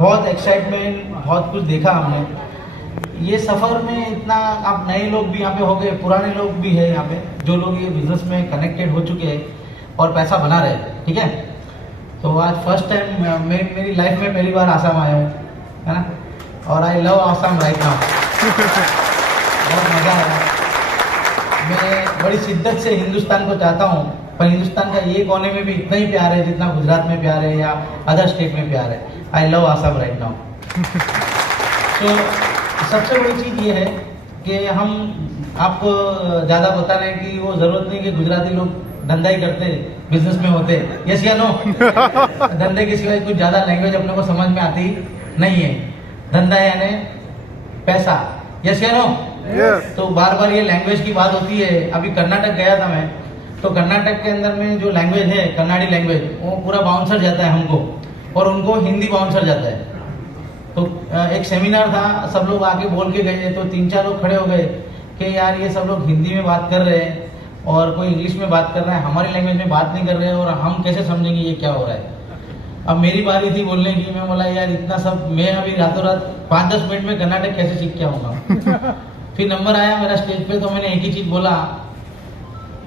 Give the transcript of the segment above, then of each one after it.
बहुत एक्साइटमेंट, बहुत कुछ देखा हमने। ये सफ़र में इतना, आप नए लोग भी यहाँ पे हो गए, पुराने लोग भी हैं यहाँ पे, जो लोग ये बिजनेस में कनेक्टेड हो चुके हैं और पैसा बना रहे हैं, ठीक है। तो आज फर्स्ट टाइम मेरी लाइफ में पहली बार आसाम आया हूँ, है ना, और I love Assam right now. बहुत मज़ा आया। मैं बड़ी शिद्दत से हिंदुस्तान को चाहता हूँ, पर हिंदुस्तान का ये कोने में भी इतना ही प्यार है जितना गुजरात में प्यार है या अदर स्टेट में प्यार है। I love Assam right now. तो सबसे बड़ी चीज़ ये है कि हम आपको ज़्यादा बता रहे हैं कि वो ज़रूरत नहीं कि गुजराती लोग धंधा ही करते, बिजनेस में होते, यस या नो। धंधे के सिवाय कुछ ज़्यादा लैंग्वेज अपने को समझ में आती नहीं है। धंधा यानी पैसा, यस या नो। तो बार बार ये लैंग्वेज की बात होती है। अभी कर्नाटक गया था मैं, तो कर्नाटक के अंदर में जो लैंग्वेज है कन्नाडी लैंग्वेज, वो पूरा बाउंसर जाता है हमको, और उनको हिंदी बाउंसर जाता है। तो एक सेमिनार था, सब लोग आके बोल के गए, तो 3-4 लोग खड़े हो गए कि यार ये सब लोग हिंदी में बात कर रहे हैं और कोई इंग्लिश में बात कर रहा है, हमारी लैंग्वेज में बात नहीं कर रहे हैं, और हम कैसे समझेंगे ये क्या हो रहा है। अब मेरी बारी थी बोलने की। मैं बोला यार इतना सब, मैं अभी रातों रात 5-10 मिनट में कर्नाटक कैसे सीख के आऊँगा। फिर नंबर आया मेरा स्टेज पे, तो मैंने एक ही चीज़ बोला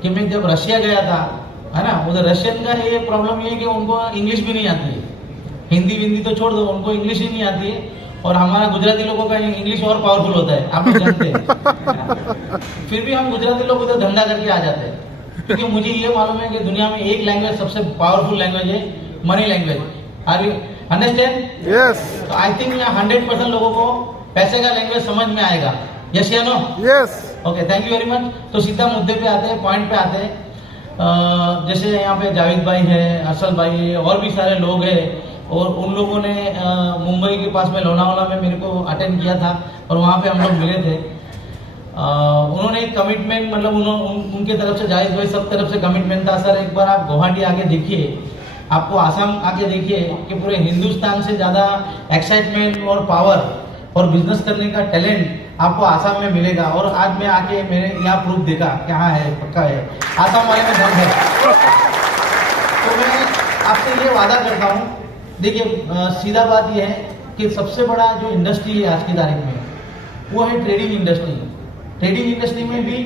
कि मैं जब रशिया गया था, है ना, उधर रशियन का ये प्रॉब्लम ये है कि उनको इंग्लिश भी नहीं आती है। हिंदी विंदी तो छोड़ दो, उनको इंग्लिश ही नहीं आती है। और हमारा गुजराती लोगों का इंग्लिश और पावरफुल होता है, आप लोग जानते हैं। फिर भी हम गुजराती लोग उधर धंधा करके आ जाते हैं, क्योंकि मुझे ये मालूम है कि दुनिया में एक लैंग्वेज सबसे पावरफुल लैंग्वेज है, money language. Are you understand? Yes. तो आई थिंक 100% लोगों को पैसे का लैंग्वेज समझ में आएगा, यस या no? Yes. Okay, thank you very much. तो सीधा मुद्दे पे आते हैं, पॉइंट पे आते हैं। जैसे यहाँ पे जावेद भाई है, अरसल भाई है, और भी सारे लोग हैं, और उन लोगों ने मुंबई के पास में लोनावाला में मेरे को अटेंड किया था, और वहाँ पे हम लोग मिले थे। उन्होंने एक कमिटमेंट, मतलब उनके तरफ से, जावेद भाई सब तरफ से कमिटमेंट था, सर एक बार आप गुवाहाटी आके देखिए, आपको आसाम आके देखिए कि पूरे हिंदुस्तान से ज़्यादा एक्साइटमेंट और पावर और बिजनेस करने का टैलेंट आपको आसाम में मिलेगा। और आज मैं आके मैंने यहाँ प्रूफ देखा कि हाँ है, पक्का है, आसाम वाले में दम है। तो मैं आपसे ये वादा करता हूँ, देखिए सीधा बात यह है कि सबसे बड़ा जो इंडस्ट्री है आज की तारीख में, वो है ट्रेडिंग इंडस्ट्री। ट्रेडिंग इंडस्ट्री में भी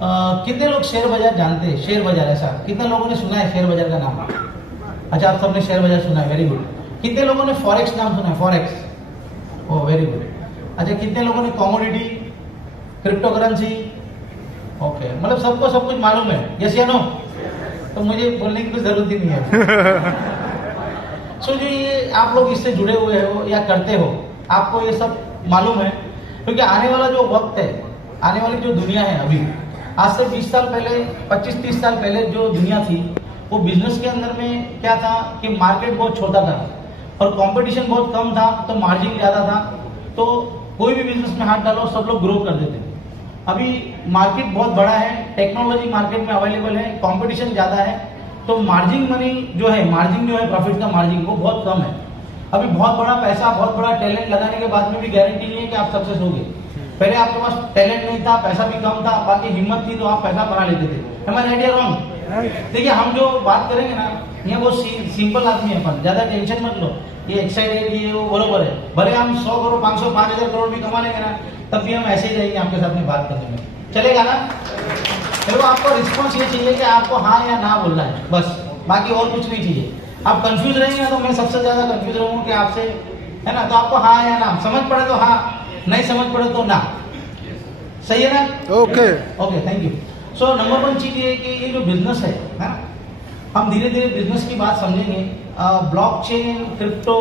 कितने लोग शेयर बाजार जानते हैं? शेयर बाजार, ऐसा कितने लोगों ने सुना है शेयर बाजार का नाम? अच्छा, आप सबने शेयर बाजार सुना है, वेरी गुड। कितने लोगों ने फॉरेक्स नाम सुना है? Forex, oh very good. अच्छा, कितने लोगों ने कमोडिटी, क्रिप्टो करेंसी? ओके, मतलब सबको सब कुछ मालूम है, यस या नो? तो मुझे बोलने की कोई जरूरत ही नहीं है। सो जो ये आप लोग इससे जुड़े हुए हो या करते हो, आपको ये सब मालूम है, क्योंकि आने वाला जो वक्त है, आने वाली जो दुनिया है, अभी आज से 20 साल पहले, 25-30 साल पहले जो दुनिया थी, वो बिजनेस के अंदर में क्या था कि मार्केट बहुत छोटा था और कंपटीशन बहुत कम था, तो मार्जिन ज़्यादा था, तो कोई भी बिजनेस में हाथ डालो सब लोग ग्रो कर देते। अभी मार्केट बहुत बड़ा है, टेक्नोलॉजी मार्केट में अवेलेबल है, कंपटीशन ज़्यादा है, तो मार्जिन मनी जो है, मार्जिन जो है, प्रॉफिट का मार्जिन, वो बहुत कम है। अभी बहुत बड़ा पैसा, बहुत बड़ा टैलेंट लगाने के बाद में भी गारंटी नहीं है कि आप सक्सेस होंगे। पहले आपके पास टैलेंट नहीं था, पैसा भी कम था, बाकी हिम्मत थी, तो आप पैसा बना लेते थे। हमारा आइडिया रॉन्ग। देखिए, हम जो बात करेंगे ना, ये वो सिंपल आदमी है, अपन ज्यादा टेंशन मत लो, ये एक्साइटेड, ये वो बरोबर है। भले हम 100 करोड़, 500, 5000 करोड़ भी कमा लेंगे ना, तब भी हम ऐसे ही रहेंगे आपके साथ में बात करने में, चलेगा ना? देखो, आपको रिस्पॉन्स ये चाहिए कि आपको हाँ या ना बोलना है, बस, बाकी और कुछ नहीं चाहिए। आप कंफ्यूज रहेंगे तो मैं सबसे ज्यादा कंफ्यूज रहूंगा कि आपसे, है ना? तो आपको हाँ या ना, समझ पड़े तो हाँ, नहीं समझ पड़े तो ना, सही है ना? Okay okay, thank you. So number 1 चीज ये है कि ये जो बिजनेस है ना, हम धीरे धीरे बिजनेस की बात समझेंगे। ब्लॉकचेन, क्रिप्टो,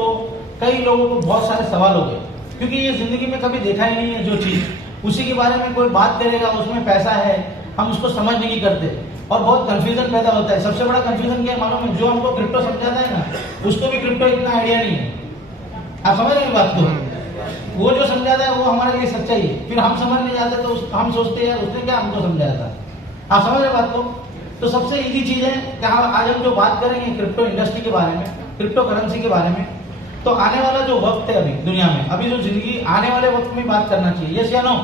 कई लोगों को बहुत सारे सवाल हो गए, क्योंकि ये जिंदगी में कभी देखा ही नहीं है जो चीज, उसी के बारे में कोई बात करेगा, उसमें पैसा है, हम उसको समझ नहीं करते और बहुत कंफ्यूजन पैदा होता है। सबसे बड़ा कंफ्यूजन क्या है मालूम है? जो हमको क्रिप्टो समझाता है ना, उसको भी क्रिप्टो इतना आइडिया नहीं है। आप समझ रहे हैं बात को? वो जो समझाता है वो हमारे लिए सच्चाई है, फिर हम समझ नहीं जाते तो हम सोचते हैं उसने क्या हमको समझाया था। आप समझ रहे बात को? तो सबसे इजी चीज है कि आज हम जो बात करेंगे क्रिप्टो इंडस्ट्री के बारे में, क्रिप्टो करेंसी के बारे में, तो आने वाला जो वक्त है अभी दुनिया में, अभी जो जिंदगी, आने वाले वक्त में बात करना चाहिए, यस या नो?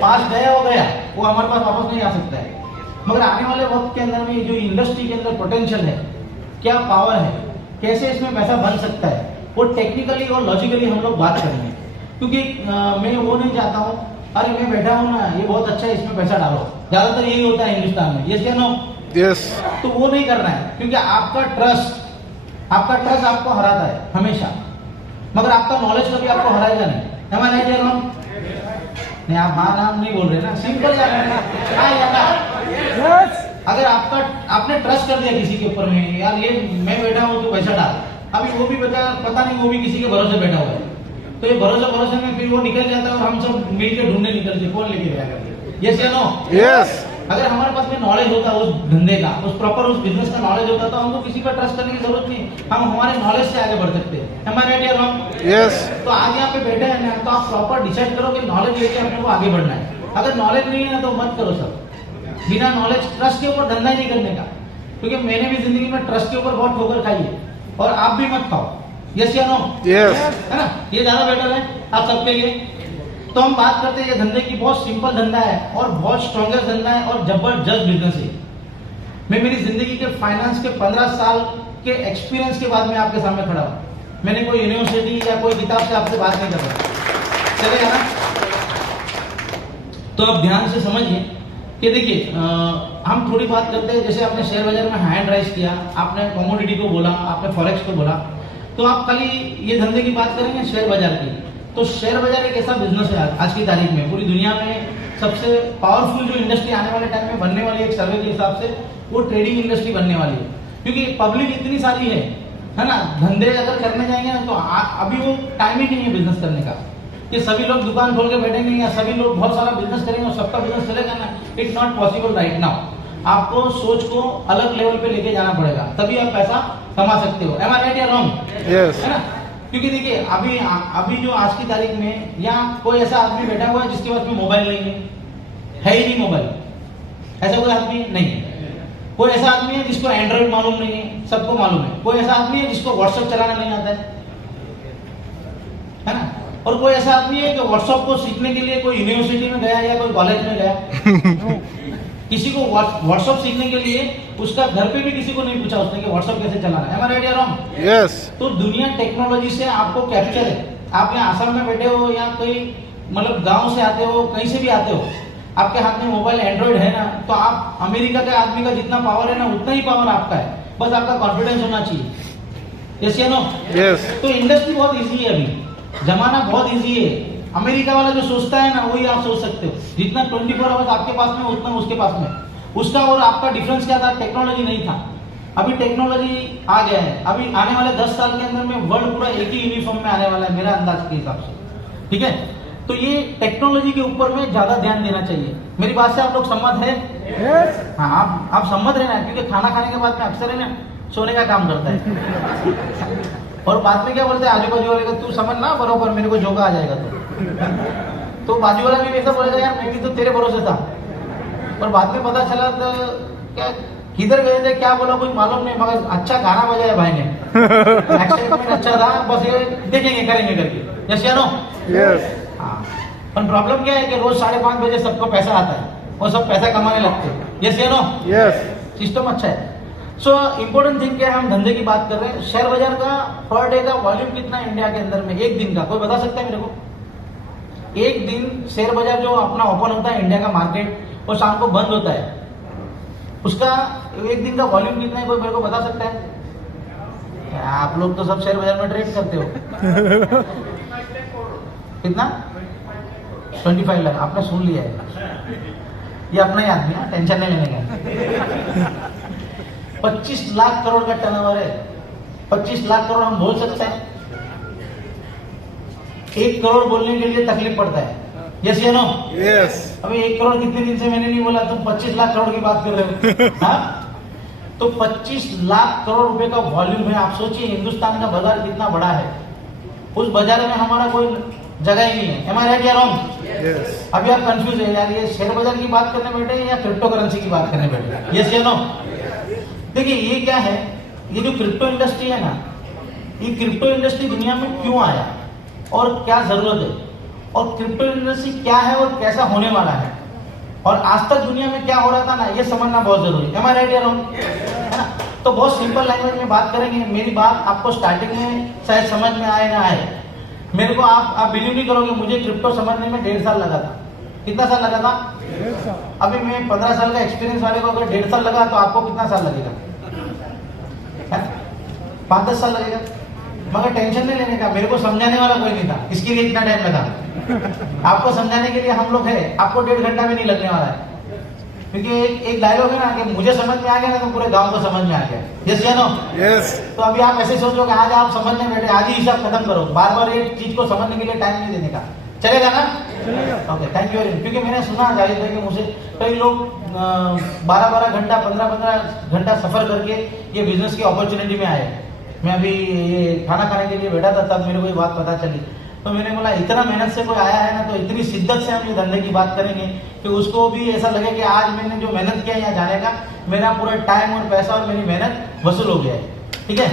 पास गया हो गया, वो हमारे पास वापस नहीं आ सकता है, मगर आने वाले वक्त के अंदर में जो इंडस्ट्री के अंदर पोटेंशियल है, क्या पावर है, कैसे इसमें पैसा बन सकता है, वो टेक्निकली और लॉजिकली हम लोग बात करेंगे, क्योंकि मैं वो नहीं चाहता हूँ अरे मैं बैठा हूँ ना ये बहुत अच्छा है इसमें पैसा डालो, ज्यादातर यही होता है हिंदुस्तान में, यस या नो? यस। तो वो नहीं करना है, क्योंकि आपका ट्रस्ट आपको हराता है हमेशा, मगर आपका नॉलेज कभी आपको हराएगा नहीं। हमारे राइट या रॉन्ग? नहीं, आप मां नाम नहीं बोल रहे ना, सिंपल सा अगर आपने ट्रस्ट कर दिया किसी के ऊपर में, यार ये मैं बैठा हूँ तो पैसा डाल, अभी वो भी पता नहीं वो भी किसी के भरोसे बैठा हुआ है, तो ये भरोसे में फिर वो निकल जाता है और हम सब मिलकर ढूंढने निकलते कौन लेके गया करके, यस या नो? यस। अगर हमारे पास में नॉलेज होता उस धंधे का, उस बिजनेस का नॉलेज होता तो हमको किसी पर ट्रस्ट करने की जरूरत नहीं, हम हमारे नॉलेज से आगे बढ़ सकते हैं। हमारे राइट या रॉन्ग? यस। तो आज यहाँ पे बैठे हैं ना, तो आप प्रॉपर डिसाइड करो कि नॉलेज लेके अपने को आगे बढ़ना है। अगर नॉलेज नहीं है ना तो मत करो सब, बिना नॉलेज ट्रस्ट के ऊपर धंधा ही नहीं करने का, क्योंकि मैंने भी जिंदगी में ट्रस्ट के ऊपर बहुत ठोकर खाई है, और आप भी मत खाओ, यस या नो? यस। है ना, ये ज्यादा बेटर है आप सबके लिए। तो हम बात करते हैं ये धंधे की, बहुत सिंपल धंधा है और बहुत स्ट्रॉन्गेस्ट धंधा है और जबरदस्त बिजनेस है। मैं मेरी जिंदगी के फाइनेंस के 15 साल के एक्सपीरियंस के बाद में आपके सामने खड़ा हूं, मैंने कोई यूनिवर्सिटी या कोई किताब से आपसे बात नहीं कर रहा, चलेगा ना? तो आप ध्यान से समझिए कि देखिए हम थोड़ी बात करते हैं, जैसे आपने शेयर बाजार में हैंड राइज किया, आपने कमोडिटी को बोला, आपने फॉरेक्स को बोला, तो आप खाली ये धंधे की बात करेंगे शेयर बाजार की, तो शेयर बाजार एक ऐसा बिजनेस है आज की तारीख में पूरी दुनिया में सबसे पावरफुल जो इंडस्ट्री आने वाले टाइम में बनने वाली है, एक सर्वे के हिसाब से वो ट्रेडिंग इंडस्ट्री बनने वाली है, क्योंकि पब्लिक इतनी सारी है ना, धंधे अगर करने जाएंगे ना तो अभी वो टाइम ही नहीं है बिजनेस करने का, कि सभी लोग दुकान खोल के बैठेंगे या सभी लोग बहुत सारा बिजनेस करेंगे और सबका बिजनेस चलेगा ना, it's not possible right now. आपको सोच को अलग लेवल पे लेके जाना पड़ेगा, तभी आप पैसा कमा सकते हो। एम आई राइट या रॉन्ग? यस। है ना, क्योंकि देखिए अभी जो आज की तारीख में या कोई ऐसा आदमी बैठा हुआ है जिसके पास में मोबाइल नहीं है ही नहीं मोबाइल, ऐसा कोई आदमी नहीं है। कोई ऐसा आदमी है जिसको एंड्रॉइड मालूम नहीं है, सबको मालूम है। कोई ऐसा आदमी है जिसको व्हाट्सएप चलाना नहीं आता है ना, और कोई ऐसा आदमी है कि व्हाट्सएप को सीखने के लिए कोई यूनिवर्सिटी में गया या कोई कॉलेज में गया किसी को व्हाट्सएप सीखने के लिए उसका घर पे भी किसी को नहीं पूछा उसने कि व्हाट्सएप कैसे चलाना है। राइट या रॉन्ग? यस। तो दुनिया टेक्नोलॉजी से आपको कैप्चर है। आप यहाँ आसाम में बैठे हो या कोई मतलब गांव से आते हो, कहीं से भी आते हो, आपके हाथ में मोबाइल एंड्रॉइड है ना, तो आप अमेरिका के आदमी का जितना पावर है ना उतना ही पावर आपका है, बस आपका कॉन्फिडेंस होना चाहिए। यस या नो? यस। तो इंडस्ट्री बहुत ईजी है, अभी जमाना बहुत ईजी है। अमेरिका वाला जो सोचता है ना वही आप सोच सकते हो, जितना 24 आवर्स आपके पास में उतना उसके पास में। उसका और आपका डिफरेंस क्या था? टेक्नोलॉजी नहीं था। अभी टेक्नोलॉजी आ गया है। अभी आने वाले 10 साल के अंदर में वर्ल्ड पूरा एक ही यूनिफॉर्म में आने वाला है मेरा अंदाज के हिसाब से, ठीक है? तो ये टेक्नोलॉजी के ऊपर में ज्यादा ध्यान देना चाहिए। मेरी बात से आप लोग सम्मत है? yes. हाँ, आप सम्मत रहना, क्योंकि खाना खाने के बाद में अक्सर है ना सोने का काम करता है और बाद में क्या बोलते हैं आजू बाजू वाले को, तू समझ ना बरोबर मेरे को जोगा आ जाएगा तो बाजू वाला भी ऐसा बोलेगा यार मैं भी तो तेरे भरोसे था, और बाद में पता चला तो क्या किधर गए थे क्या बोला कोई मालूम नहीं, मगर अच्छा गाना बजाया भाई ने, एक्साइटमेंट अच्छा था, बस ये देखेंगे करेंगे करके। यस या नो? यस। हाँ, पर प्रॉब्लम क्या है कि रोज 5:30 बजे सबको पैसा आता है और सब पैसा कमाने लगते हैं। यस या नो? यस। सिस्टम अच्छा है। सो इम्पोर्टेंट थिंग क्या है, हम धंधे की बात कर रहे हैं। शेयर बाजार का पर डे का वॉल्यूम कितना है इंडिया के अंदर में एक दिन का, कोई बता सकता है मेरे को? एक दिन शेयर बाजार जो अपना ओपन होता है इंडिया का मार्केट, वो शाम को बंद होता है, उसका एक दिन का वॉल्यूम कितना है कोई मेरे को बता सकता है? आप लोग तो सब शेयर बाजार में ट्रेड करते हो। कितना? 25 लाख। आपने सुन लिया है, ये अपना ही आदमी है, टेंशन नहीं लेने का। 25 लाख करोड़ का टर्नओवर है। 25 लाख करोड़ हम बोल सकते हैं? 1 करोड़ बोलने के लिए तकलीफ पड़ता है। यस या नो? यस। अभी 1 करोड़ कितने दिन से मैंने नहीं बोला, तुम 25 लाख करोड़ की बात कर रहे हो। हाँ? तो 25 लाख करोड़ रुपए का वॉल्यूम है। आप सोचिए हिंदुस्तान का बाजार कितना बड़ा है, उस बाजार में हमारा कोई जगह ही नहीं है। एम आई राइट या रॉन्ग? यस। अभी आप कंफ्यूज है यार, ये शेयर बाजार की बात करने बैठे या क्रिप्टो करेंसी की बात करने बैठे? यस या नो? देखिए ये क्या है, ये जो क्रिप्टो इंडस्ट्री है ना, ये क्रिप्टो इंडस्ट्री दुनिया में क्यों आया और क्या जरूरत है, और क्रिप्टो इंडस्ट्री क्या है और कैसा होने वाला है, और आज तक दुनिया में क्या हो रहा था ना, ये समझना बहुत जरूरी है। एम आई राइट या रॉन्ग? है ना? तो बहुत सिंपल लैंग्वेज में बात करेंगे। मेरी बात आपको स्टार्टिंग में चाहे समझ में आए ना आए। मेरे को आप बिलीव नहीं करोगे, मुझे क्रिप्टो समझने में 1.5 साल लगा था। कितना साल लगा था? 1.5 साल। अभी मैं 15 साल का एक्सपीरियंस वाले को अगर 1.5 साल लगा तो आपको कितना साल लगेगा? 5-10 साल लगेगा। मगर टेंशन नहीं लेने का, मेरे को समझाने वाला कोई नहीं था, इसके लिए इतना टाइम लगा। आपको समझाने के लिए हम लोग है, आपको 1.5 घंटा भी नहीं लगने वाला है। क्योंकि एक डायलॉग है ना कि मुझे समझ में आ गया ना तो पूरे गांव को समझ में आ गया। यस या नो? यस। तो अभी आप ऐसे सोचो कि आज आप समझने बैठे, आज ही हिसाब खत्म करो, बार बार एक चीज को समझने के लिए टाइम नहीं देने का। चलेगा ना? चलेगा। Okay, thank you very much. क्योंकि मैंने सुना जाहिर है कि मुझे कई लोग 12-12 घंटा 15-15 घंटा सफर करके ये बिजनेस की अपॉर्चुनिटी में आए। मैं अभी ये खाना खाने के लिए बैठा था, तब मेरे को ये बात पता चली। तो मैंने बोला इतना मेहनत से कोई आया है ना, तो इतनी शिद्दत से हम ये धंधे की बात करेंगे कि उसको भी ऐसा लगे कि आज मैंने जो मेहनत किया यहाँ जाने का, मेरा पूरा टाइम और पैसा और मेरी मेहनत वसूल हो गया है। ठीक है?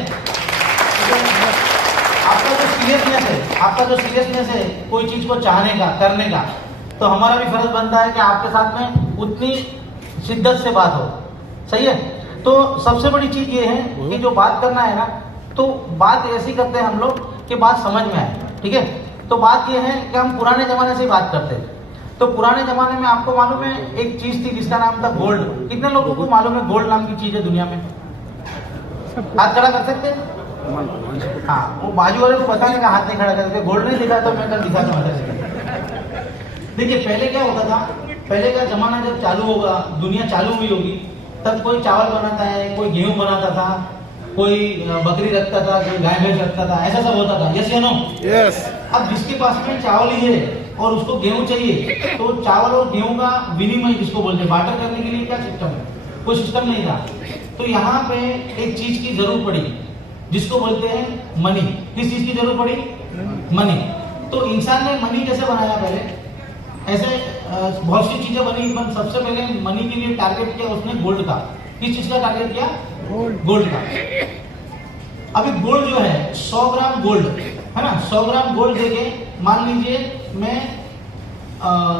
आपका जो सीरियसनेस है कोई चीज को चाहने का, करने का, तो हमारा भी फर्ज बनता है कि आपके साथ में उतनी शिद्दत से बात हो। सही है? तो सबसे बड़ी चीज ये है कि जो बात करना है ना, तो बात ऐसी करते हैं हम लोग कि बात समझ में आए। ठीक है? तो बात ये है कि हम पुराने जमाने से बात करते हैं। तो पुराने जमाने में आपको मालूम है एक चीज थी जिसका नाम था गोल्ड। कितने लोगों को मालूम है गोल्ड नाम की चीज है दुनिया में? हाथ खड़ा कर सकते हैं? हाँ, वो बाजू वाले को पता नहीं का हाथ नहीं खड़ा करके, गोल्ड नहीं दिखा तो मैं कल दिखाता हूँ। देखिए पहले क्या होता था, पहले का जमाना जब चालू होगा, दुनिया चालू हुई होगी, तब कोई चावल बनाता है, कोई गेहूं बनाता था, कोई बकरी रखता था, कोई गाय भैंस रखता था, ऐसा सब होता था। यस या नो? यस। अब जिसके पास में चावल ही है और उसको गेहूं चाहिए, तो चावल और गेहूं का विनिमय जिसको बोलते हैं, बार्टर करने के लिए क्या सिस्टम है? कोई सिस्टम नहीं था। तो यहाँ पे एक चीज की जरूरत पड़ी जिसको बोलते हैं मनी। किस चीज की जरूरत पड़ी? मनी। तो इंसान ने मनी कैसे बनाया? पहले ऐसे बहुत सी चीजें बनी, पर सबसे पहले मनी के लिए टारगेट किया उसने गोल्ड का। किस चीज का टारगेट किया? गोल्ड का। अभी गोल्ड जो है 100 ग्राम गोल्ड है ना, 100 ग्राम गोल्ड देके मान लीजिए मैं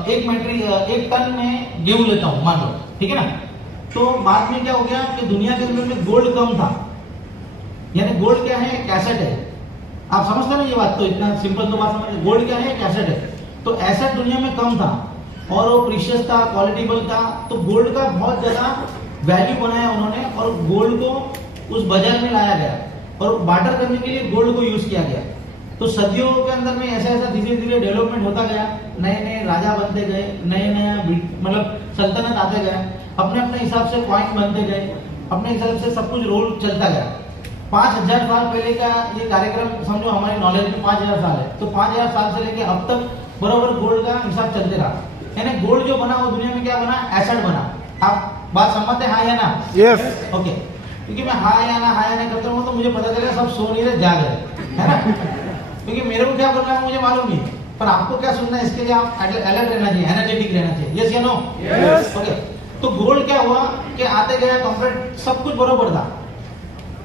1 टन में गेहूं लेता हूं, मान लो। ठीक है ना? तो बाद में क्या हो गया कि दुनिया के अंदर में गोल्ड कम था। यानी गोल्ड क्या है? एक एसेट है। आप समझते ना ये बात? तो इतना सिंपल तो बात समझ। गोल्ड क्या है? एक एसेट है। तो एसेट दुनिया में कम था और वो प्रीशियस था, क्वालिटेबल था। तो गोल्ड का बहुत ज्यादा वैल्यू बनाया उन्होंने और गोल्ड को उस बाजार में लाया गया और बार्टर करने के लिए गोल्ड को यूज किया गया। तो सदियों के अंदर में ऐसा ऐसा धीरे धीरे डेवलपमेंट होता गया, नए नए राजा बनते गए, नए नया मतलब सल्तनत आते गए, अपने अपने हिसाब से पॉइंट बनते गए, अपने हिसाब से सब कुछ रोल चलता गया। 5000 साल पहले का ये कार्यक्रम समझो, हमारी नॉलेज में 5000 साल है। तो 5000 साल से लेके अब तक बराबर गोल्ड का हिसाब चलते रहा। यानी गोल्ड जो बना वो दुनिया में क्या बना? एसेट बना। आप बात समझते हैं? हाँ या ना? यस। ओके। क्योंकि मैं हाँ या ना करता हूँ तो मुझे पता चलेगा सब सो नहीं रहे, जाग रहे, है ना? क्योंकि मेरे को क्या करना है मुझे मालूम नहीं, पर आपको क्या सुनना है इसके लिए आप अलर्ट रहना चाहिए, एनर्जेटिक रहना चाहिए। यस या नो? यस। ओके। तो गोल्ड क्या हुआ कि आते गया कंप्लीट सब कुछ बराबर था।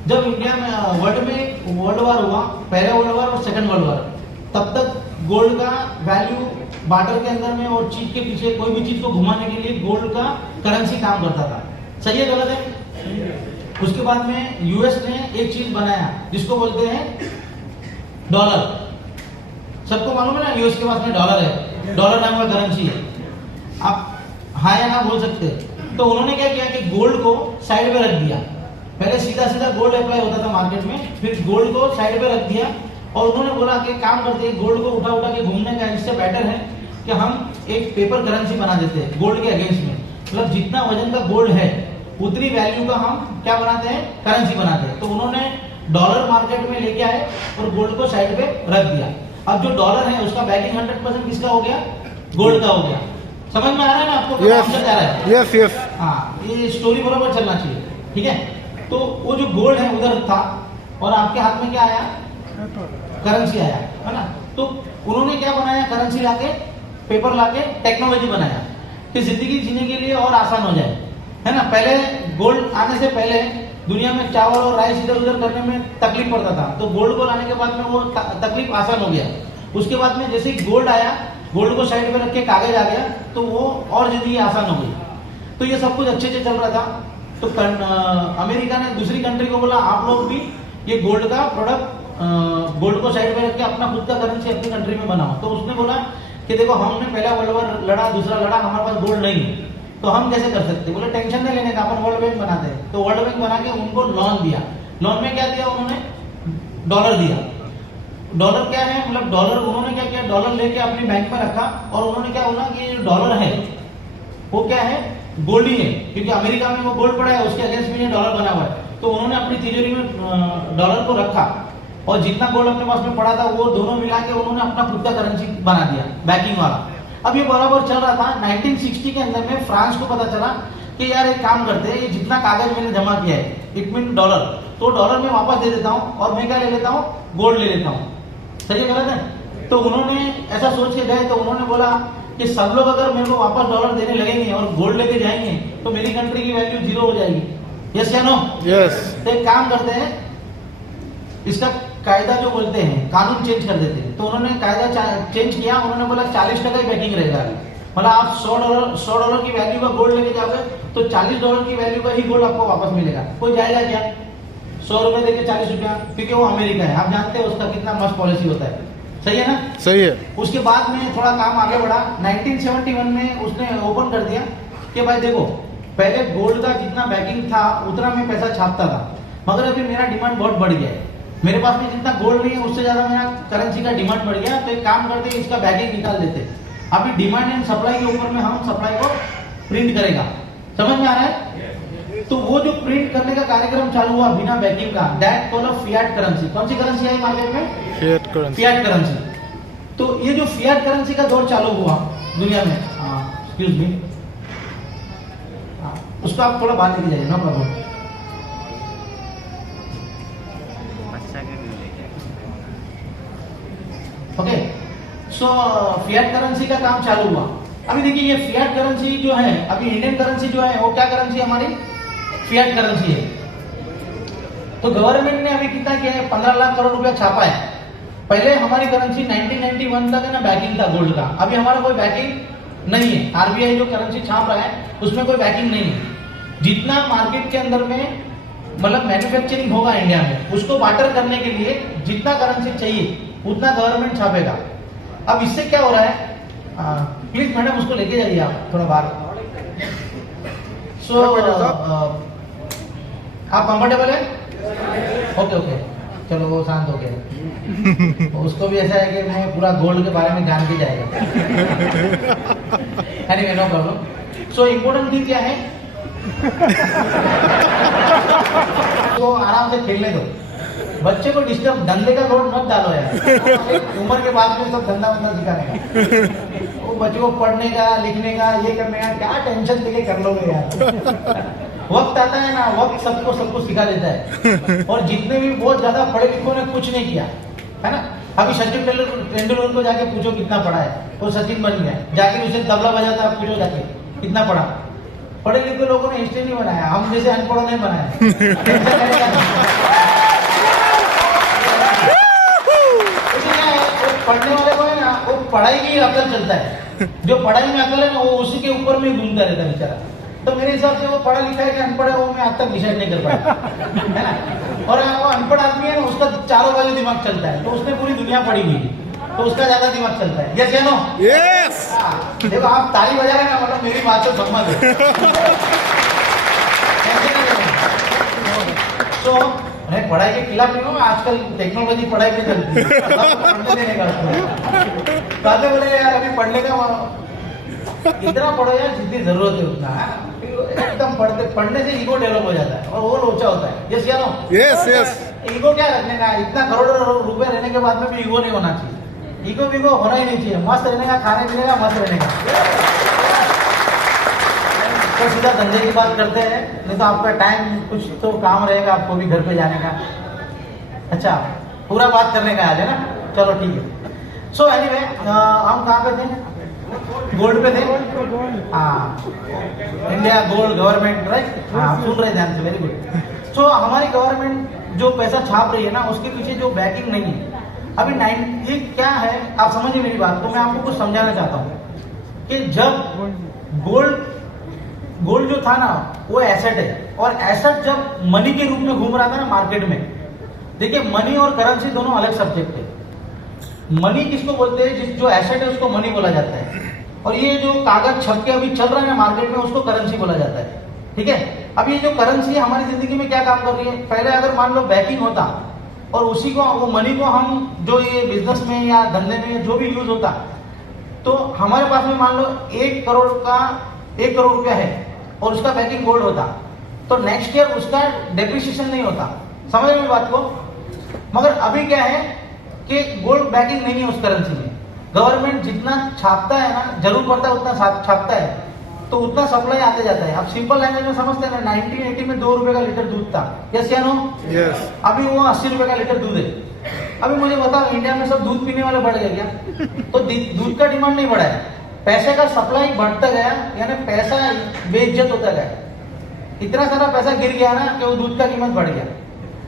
जब इंडिया में वर्ल्ड वार हुआ, पहला वर्ल्ड वार और सेकंड वर्ल्ड वार, तब तक गोल्ड का वैल्यू बार्टर के अंदर में और चीज के पीछे कोई भी चीज को घुमाने के लिए गोल्ड का करेंसी काम करता था। सही है गलत है? उसके बाद में यूएस ने एक चीज बनाया जिसको बोलते हैं डॉलर। सबको मालूम है ना यूएस के पास में डॉलर है, डॉलर नाम का करेंसी है। आप हाँ या ना बोल सकते हैं। तो उन्होंने क्या किया कि गोल्ड को साइड पे रख दिया। पहले सीधा सीधा गोल्ड अप्लाई होता था मार्केट में, फिर गोल्ड को साइड पे रख दिया और उन्होंने बोला कि काम करते हैं, गोल्ड को उठा उठा के घूमने का इससे बेटर है कि हम एक पेपर करेंसी बना देते हैं गोल्ड के अगेंस्ट में। मतलब जितना वजन का गोल्ड है उतनी वैल्यू का हम क्या बनाते हैं? करेंसी बनाते हैं। तो उन्होंने डॉलर मार्केट में लेके आए और गोल्ड को साइड पे रख दिया। अब जो डॉलर है उसका बैकिंग 100% किसका हो गया? गोल्ड का हो गया। समझ में आ रहा है ना आपको? Yes yes. हाँ, ये स्टोरी बराबर चलना चाहिए। ठीक है? तो वो जो गोल्ड है उधर था और आपके हाथ में क्या आया? करेंसी आया, है ना? तो उन्होंने क्या बनाया? करेंसी लाके, पेपर लाके टेक्नोलॉजी बनाया कि जिंदगी जीने के लिए और आसान हो जाए, है ना? पहले गोल्ड आने से पहले दुनिया में चावल और राइस इधर उधर करने में तकलीफ पड़ता था, तो गोल्ड को लाने के बाद में वो तकलीफ आसान हो गया। उसके बाद में जैसे ही गोल्ड आया, गोल्ड को साइड पे रख के कागज आ गया, तो वो और जिंदगी आसान हो गई। तो ये सब कुछ अच्छे से चल रहा था। तो अमेरिका ने दूसरी कंट्री को बोला आप लोग भी ये गोल्ड का प्रोडक्ट गोल्ड को साइड में रख के अपना खुद का करेंसी अपनी कंट्री में बनाओ। तो उसने बोला कि देखो हमने पहला वर्ल्ड वॉर लड़ा, दूसरा लड़ा, हमारे पास गोल्ड नहीं है, तो हम कैसे कर सकते? बोले टेंशन नहीं लेने का, अपन वर्ल्ड बैंक बनाते हैं। तो वर्ल्ड बैंक बना के उनको लोन दिया। लोन में क्या दिया उन्होंने? डॉलर दिया। डॉलर क्या है? मतलब डॉलर उन्होंने क्या किया, डॉलर लेके अपनी बैंक में रखा और उन्होंने क्या बोला कि डॉलर है वो क्या है? गोल्ड ही है, क्योंकि अमेरिका में वो गोल्ड पड़ा है, उसके अगेंस्ट में डॉलर बना हुआ है। तो उन्होंने अपनी तिजोरी में डॉलर को रखा और जितना गोल्ड अपने पास में पड़ा था वो दोनों मिला के उन्होंने अपना खुद का करेंसी बना दिया, बैकिंग वाला। अब ये बराबर चल रहा था। 1960 के अंदर में फ्रांस को पता चला कि यार एक काम करते हैं, ये जितना कागज मैंने जमा किया है, इट मीन डॉलर, तो डॉलर में वापस दे देता हूँ और मैं क्या ले लेता हूँ? गोल्ड ले लेता हूँ। सही है गलत है? तो उन्होंने ऐसा सोच के गए, तो उन्होंने बोला कि सब लोग अगर मेरे को वापस डॉलर देने लगेंगे और गोल्ड लेके जाएंगे तो मेरी कंट्री की वैल्यू जीरो हो जाएगी। यस या नो? यस। तो एक काम करते हैं, इसका कायदा जो बोलते हैं, कानून चेंज कर देते हैं। तो उन्होंने कायदा चेंज किया। उन्होंने बोला 40% ही बैकिंग रहेगा। मतलब आप $100 की वैल्यू का गोल्ड लेके जाओगे तो $40 की वैल्यू का ही गोल्ड आपको वापस मिलेगा। कोई जाएगा क्या 100 रुपए देके 40 रुपया? क्योंकि वो अमेरिका है, आप जानते हैं उसका कितना मस्त पॉलिसी होता है। सही है ना? सही है। उसके बाद में थोड़ा काम आगे बढ़ा। 1971 में उसने ओपन कर दिया कि भाई देखो, पहले गोल्ड का जितना बैकिंग था उतना मैं पैसा छापता था, मगर अभी मेरा डिमांड बहुत बढ़ गया है। मेरे पास में जितना गोल्ड नहीं है उससे ज्यादा मेरा करेंसी का डिमांड बढ़ गया। तो एक काम करते हैं, इसका बैकिंग निकाल देते। अभी डिमांड एंड सप्लाई के ऊपर में हम सप्लाई को प्रिंट करेगा। समझ में आ रहा है? तो वो जो प्रिंट करने का कार्यक्रम चालू हुआ बिना बैकिंग का, दैट कॉल्ड फिएट करेंसी। कौन सी करेंसी आई मार्केट में? Fiat currency. Fiat currency. तो ये जो फिएट करेंसी का दौर चालू हुआ दुनिया में, एक्सक्यूज मी, उसको आप थोड़ा बाहर लेके जाइए, नो प्रॉब्लम। ओके, सो फिएट करेंसी का काम चालू हुआ। अभी देखिए ये फिएट करेंसी जो है, अभी इंडियन करेंसी जो है वो क्या करेंसी है हमारी? फिएट करेंसी है। तो गवर्नमेंट ने अभी कितना किया है? 15 लाख करोड़ रुपया छापा है। पहले हमारी करेंसी 1991 तक है ना बैकिंग था गोल्ड का। अभी हमारा कोई बैकिंग नहीं है। आरबीआई जो करेंसी छाप रहा है उसमें कोई बैकिंग नहीं है। जितना मार्केट के अंदर में मतलब मैन्युफैक्चरिंग होगा इंडिया में, उसको बार्टर करने के लिए जितना करेंसी चाहिए उतना गवर्नमेंट छापेगा। अब इससे क्या हो रहा है? प्लीज मैडम उसको लेके जाइए आप थोड़ा बाहर। सो आप कंफर्टेबल है? ओके ओके, चलो वो शांत हो गया। उसको भी ऐसा है कि मैं पूरा गोल्ड के बारे में जान के जाएगा। Anyway, no problem. So important चीज क्या है? तो आराम से खेलने दो, बच्चे को डिस्टर्ब, धंधे का लोड मत डालो यार। उम्र के बाद में सब धंधा वंधा सिखाने का, वो बच्चे को पढ़ने का, लिखने का, ये करने का क्या टेंशन लेके कर लोगे यार। वक्त आता है ना, वक्त सबको सिखा देता है। और जितने भी बहुत ज्यादा पढ़े लिखों ने कुछ नहीं किया है ना। अभी सचिन तेंदुलकर को जाके पूछो कितना पढ़ा है, वो सचिन बन गया। जाके उसे तबला बजाता पूछो जाके कितना पढ़ा। पढ़े लिखे लोगों ने हिस्ट्री नहीं बनाया, हम जैसे अनपढ़ों ने बनाया। पढ़ने वाले को है ना, वो पढ़ाई की अकल चलता है। जो पढ़ाई में अकल है ना, वो उसी के ऊपर में घूमता रहता है बेचारा। तो मेरे हिसाब से वो पढ़ा लिखा है कि अनपढ़ है, वो मैं आज तक डिसाइड नहीं कर पाया, है ना। और वो अनपढ़ आदमी है ना, उसका चारों बाजू दिमाग चलता है। तो उसने पूरी दुनिया पढ़ी हुई है, तो उसका ज्यादा दिमाग चलता है। यस या नो? यस। देखो आप ताली बजा रहे ना, मतलब मेरी बात से सहमत है। तो मैं पढ़ाई के खिलाफ नहीं हूँ, आजकल टेक्नोलॉजी पढ़ाई पे चलती है। पढ़ने देने का उसको बोले यार अभी पढ़ने का इतना पढ़ो यार जितनी जरूरत है उतना। एकदम पढ़ने से ईगो डेवलप हो जाता है और वो लोचा होता है। यस या नो? Yes yes. ईगो क्या रखने का? इतना करोड़ों रुपए रहने के बाद में भी ईगो नहीं होना चाहिए। ईगो वीगो होना ही नहीं चाहिए। मस्त रहने का, खाने पीने का, मस्त रहने का। तो सीधा धंधे की बात करते हैं, नहीं तो आपका टाइम कुछ तो काम रहेगा आपको भी घर पे जाने का। अच्छा, पूरा बात करने का आज है ना? चलो ठीक है। सो एनीवे, हम कहाँ पे थे? गोल्ड पे थे। हाँ, इंडिया गोल्ड गवर्नमेंट, राइट? हाँ, सुन रहे ध्यान से, वेरी गुड। सो हमारी गवर्नमेंट जो पैसा छाप रही है ना, उसके पीछे जो बैकिंग नहीं है। अभी ये क्या है, आप समझिए मेरी बात। तो मैं आपको कुछ समझाना चाहता हूँ कि जब गोल्ड जो था ना वो एसेट है, और एसेट जब मनी के रूप में घूम रहा था ना मार्केट में, देखिए मनी और करेंसी दोनों अलग सब्जेक्ट है। मनी किसको बोलते हैं, जो एसेट है उसको मनी बोला जाता है, और ये जो कागज छप के अभी चल रहा है ना मार्केट में उसको करेंसी बोला जाता है। ठीक है, अब ये जो करेंसी है हमारी जिंदगी में क्या काम कर रही है, पहले अगर मान लो बैकिंग होता और उसी को वो मनी को हम जो ये बिजनेस में या धंधे में जो भी यूज होता, तो हमारे पास में मान लो 1 करोड़ रुपया है और उसका बैकिंग गोल्ड होता, तो नेक्स्ट ईयर उसका डेप्रिसिएशन नहीं होता। समझ रहे बात को। मगर अभी क्या है कि गोल्ड बैकिंग नहीं है उस करेंसी में। गवर्नमेंट जितना छापता है ना, जरूर पड़ता है उतना छापता है, तो उतना सप्लाई आते जाता है। अब सिंपल लैंग्वेज में समझते हैं ना, 1980 में 2 रुपए का लीटर दूध था, यस या नो? यस। अभी वो 80 रुपए का लीटर दूध है। अभी मुझे बताओ इंडिया में सब दूध पीने वाले बढ़ गए क्या? तो दूध का डिमांड नहीं बढ़ा है, पैसे का सप्लाई बढ़ता गया, यानी पैसा बेइज्जत होता गया। इतना सारा पैसा गिर गया ना कि वो दूध का कीमत बढ़ गया।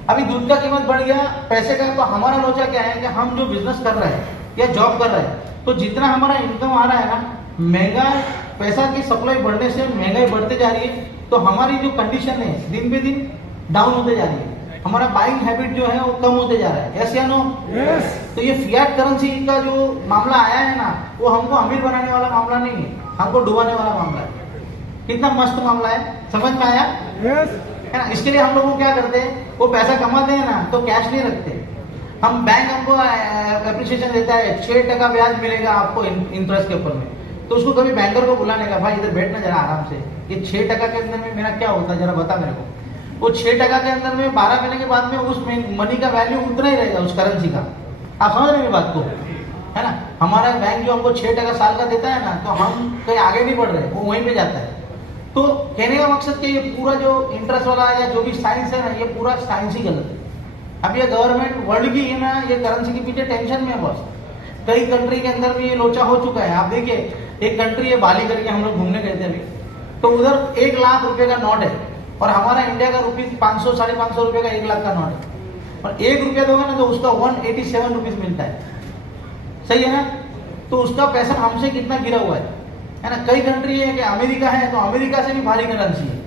अभी दूध का कीमत बढ़ गया पैसे का, तो हमारा लोचा क्या है कि हम जो बिजनेस कर रहे हैं या जॉब कर रहे हैं, तो जितना हमारा इनकम आ रहा है ना, महंगा पैसा की सप्लाई बढ़ने से महंगाई बढ़ते जा रही है, तो हमारी जो कंडीशन है दिन पे दिन डाउन होते जा रही है। हमारा बाइंग हैबिट जो है वो कम होते जा रहा है, यस या नो? यस। तो ये फियाट करेंसी का जो मामला आया है ना, वो हमको अमीर बनाने वाला मामला नहीं है, हमको डुबाने वाला मामला है। कितना मस्त मामला है, समझ में आया? यस। है ना, इसके लिए हम लोग क्या करते हैं, वो पैसा कमाते हैं ना तो कैश नहीं रखते हम। बैंक हमको एप्रिसिएशन देता है, 6% ब्याज मिलेगा आपको इंटरेस्ट के ऊपर में, तो उसको कभी बैंकर को बुलाने का, भाई इधर बैठना जरा आराम से, ये 6% के अंदर में मेरा क्या होता है जरा बता मेरे को। वो 6% के अंदर में 12 महीने के बाद में उस मनी का वैल्यू उतना ही रहेगा उस करेंसी का। आप समझ रहे हैं बात को, है ना? हमारा बैंक जो हमको 6% साल का देता है ना, तो हम कहीं आगे नहीं बढ़ रहे, वो वहीं पे जाता है। तो कहने का मकसद कि ये पूरा जो इंटरेस्ट वाला या जो भी साइंस है ना, ये पूरा साइंस ही गलत है। अब ये गवर्नमेंट वर्ल्ड की है ना, ये करेंसी के पीछे टेंशन में है बस। कई कंट्री के अंदर भी ये लोचा हो चुका है। आप देखिए एक कंट्री है बाली करके, हम लोग घूमने गए थे अभी, तो उधर 1 लाख रुपए का नोट है और हमारा इंडिया का रुपीज 500 550 रुपए का 1 लाख का नोट है, और 1 रुपया दोगे ना तो उसका 187 रुपीज मिलता है। सही है ना? तो उसका पैसा हमसे कितना गिरा हुआ है ना? कई कंट्री है कि अमेरिका है, तो अमेरिका से भी भारी करेंसी है।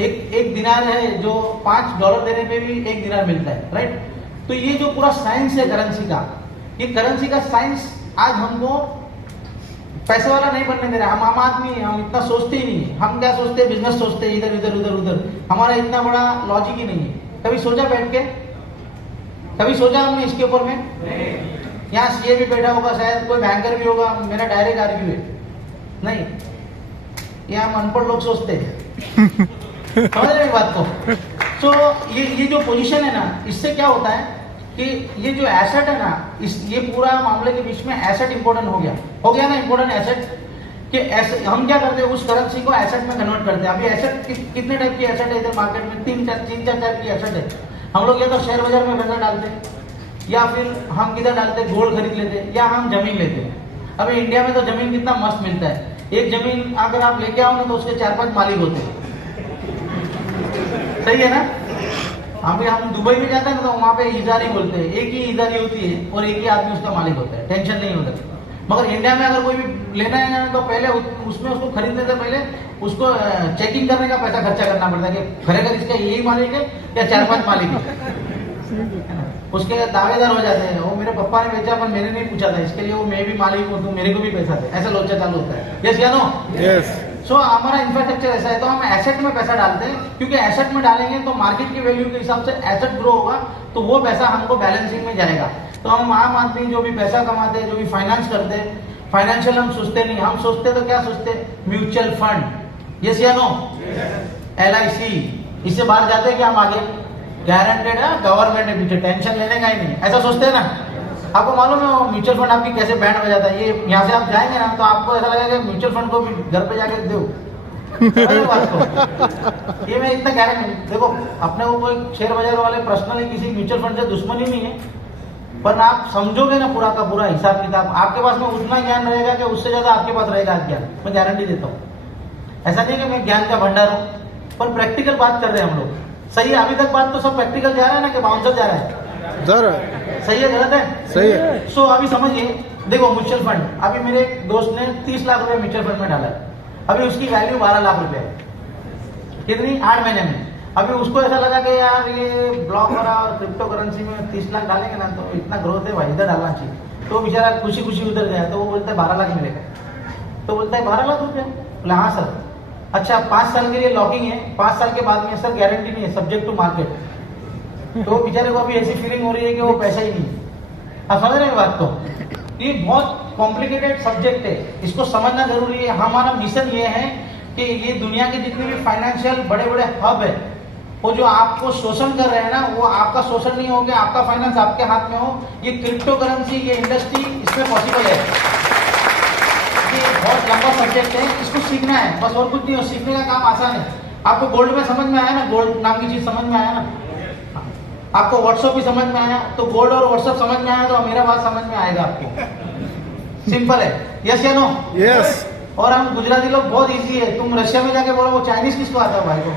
एक दिनार है जो $5 देने पे भी 1 दिनार मिलता है, राइट? तो ये जो पूरा साइंस है करेंसी का, ये करेंसी का साइंस आज हमको पैसे वाला नहीं बनने दे रहा। हम आम आदमी हैं, हम इतना सोचते ही नहीं है। हम क्या सोचते हैं, बिजनेस सोचते हैं, इधर उधर उधर उधर। हमारा इतना बड़ा लॉजिक ही नहीं है। कभी सोचा बैठ के, कभी सोचा हमने इसके ऊपर में? यहाँ सीए भी बैठा होगा, शायद कोई बैंकर भी होगा, मेरा डायरेक्ट आर्ग्यू है नहीं, ये हम अनपढ़ लोग सोचते हैं। समझ रहे हैं बात को? तो ये जो पोजीशन है ना, इससे क्या होता है कि ये जो एसेट है ना, ये पूरा मामले के बीच में एसेट इंपॉर्टेंट हो गया ना, इंपॉर्टेंट एसेट कि हम क्या करते हैं, उस करेंसी को एसेट में कन्वर्ट करते हैं। अभी एसेट कितने टाइप की एसेट है इधर मार्केट में? 3-4 टाइप की एसेट है। हम लोग या तो शेयर बाजार में पैसा डालते हैं, या फिर हम किधर डालते हैं, गोल्ड खरीद लेते हैं, या हम जमीन लेते हैं। अभी इंडिया में तो जमीन कितना मस्त मिलता है। एक जमीन अगर आप लेके आओ ना तो उसके 4-5 मालिक होते हैं। सही है ना? अभी हम दुबई में जाते हैं ना तो वहाँ पे इजारी बोलते हैं, एक ही इजारी होती है और एक ही आदमी उसका मालिक होता है, टेंशन नहीं होता। मगर इंडिया में अगर कोई भी लेना है ना तो पहले उसमें उसको खरीदने से पहले उसको चेकिंग करने का पैसा खर्चा करना पड़ता है कि खरेखर इसका यही मालिक है या 4-5 मालिक है। उसके दावेदार हो जाते हैं, वो मेरे पापा ने बेचा पर मैंने नहीं पूछा था, इसके लिए वो मैं भी मालिक हूँ तो मेरे को भी पैसा दे, ऐसा लोचा चालू होता है। यस या नो? यस। सो हमारा इंफ्रास्ट्रक्चर ऐसा है, तो हम एसेट में पैसा डालते हैं, क्योंकि एसेट में डालेंगे तो मार्केट की वैल्यू के हिसाब से एसेट ग्रो होगा, तो वो पैसा हमको बैलेंसिंग में जाएगा। तो हम आम आदमी जो भी पैसा कमाते हैं, जो भी फाइनेंस करते हैं, फाइनेंशियल हम सोचते नहीं, हम सोचते तो क्या सोचते? Mutual fund. यस या नो? LIC। इससे बाहर जाते हैं कि हम आगे गारंटेड है, गवर्नमेंट है पीछे, टेंशन लेने का ही नहीं, ऐसा सोचते हैं ना? आपको मालूम है वो म्यूचुअल फंड आपकी कैसे बैंड बजाता है? ये यहाँ से आप जाएंगे ना तो आपको ऐसा लगेगा कि म्यूचुअल फंड को भी घर पे जाके दो। ये मैं इतना गारंटी, देखो अपने को कोई शेयर बाजार वाले पर्सनली किसी म्यूचुअल फंड से दुश्मनी नहीं है, पर आप समझोगे ना पूरा का पूरा हिसाब किताब, आपके पास में उतना ज्ञान रहेगा कि उससे ज्यादा आपके पास रहेगा ज्ञान, मैं गारंटी देता हूँ। ऐसा नहीं कि मैं ज्ञान का भंडार हूँ, पर प्रैक्टिकल बात कर रहे हैं हम लोग। सही है? अभी तक बात तो सब प्रैक्टिकल जा रहा है ना कि बाउंसर जा रहा है? सही है गलत है? सही है। सो अभी समझिए, देखो म्यूचुअल फंड, अभी मेरे दोस्त ने 30 लाख रुपए म्यूचुअल फंड में डाला है, अभी उसकी वैल्यू 12 लाख रुपए है। कितनी? 8 महीने में। अभी उसको ऐसा लगा कि यार ये ब्लॉक और क्रिप्टो करेंसी में 30 लाख डालेंगे ना तो इतना ग्रोथ है भाई, इधर डालना चाहिए। तो बेचारा खुशी खुशी उधर गया, तो वो बोलता है 12 लाख मिलेगा। तो बोलता है 12 लाख रुपया? बोला हाँ सर। अच्छा 5 साल के लिए लॉकिंग है, 5 साल के बाद में सर गारंटी नहीं है, सब्जेक्ट टू मार्केट। तो बेचारे को अभी ऐसी फीलिंग हो रही है कि वो पैसा ही नहीं। आप समझ रहे हैं बात को? ये बहुत कॉम्प्लिकेटेड सब्जेक्ट है, इसको समझना जरूरी है। हमारा मिशन ये है कि ये दुनिया के जितने भी फाइनेंशियल बड़े बड़े हब है, वो जो आपको शोषण कर रहे हैं ना, वो आपका शोषण नहीं हो, आपका फाइनेंस आपके हाथ में हो। ये क्रिप्टो करेंसी, ये इंडस्ट्री, इसमें पॉसिबल है। ये बहुत लंबा सब्जेक्ट है, इसको सीखना है बस, और कुछ नहीं हो। सीखने का काम आसान है। आपको गोल्ड में समझ में आया ना, गोल्ड नाम की चीज समझ में आया ना, आपको व्हाट्सएप भी समझ में आया, तो गोल्ड और व्हाट्सएप समझ में आया तो मेरा बात समझ में आएगा आपको। सिंपल है, यस या नो? यस। और हम गुजराती लोग बहुत इजी है। तुम रशिया में जाके बोलो वो चाइनीज किसको आता है भाई को?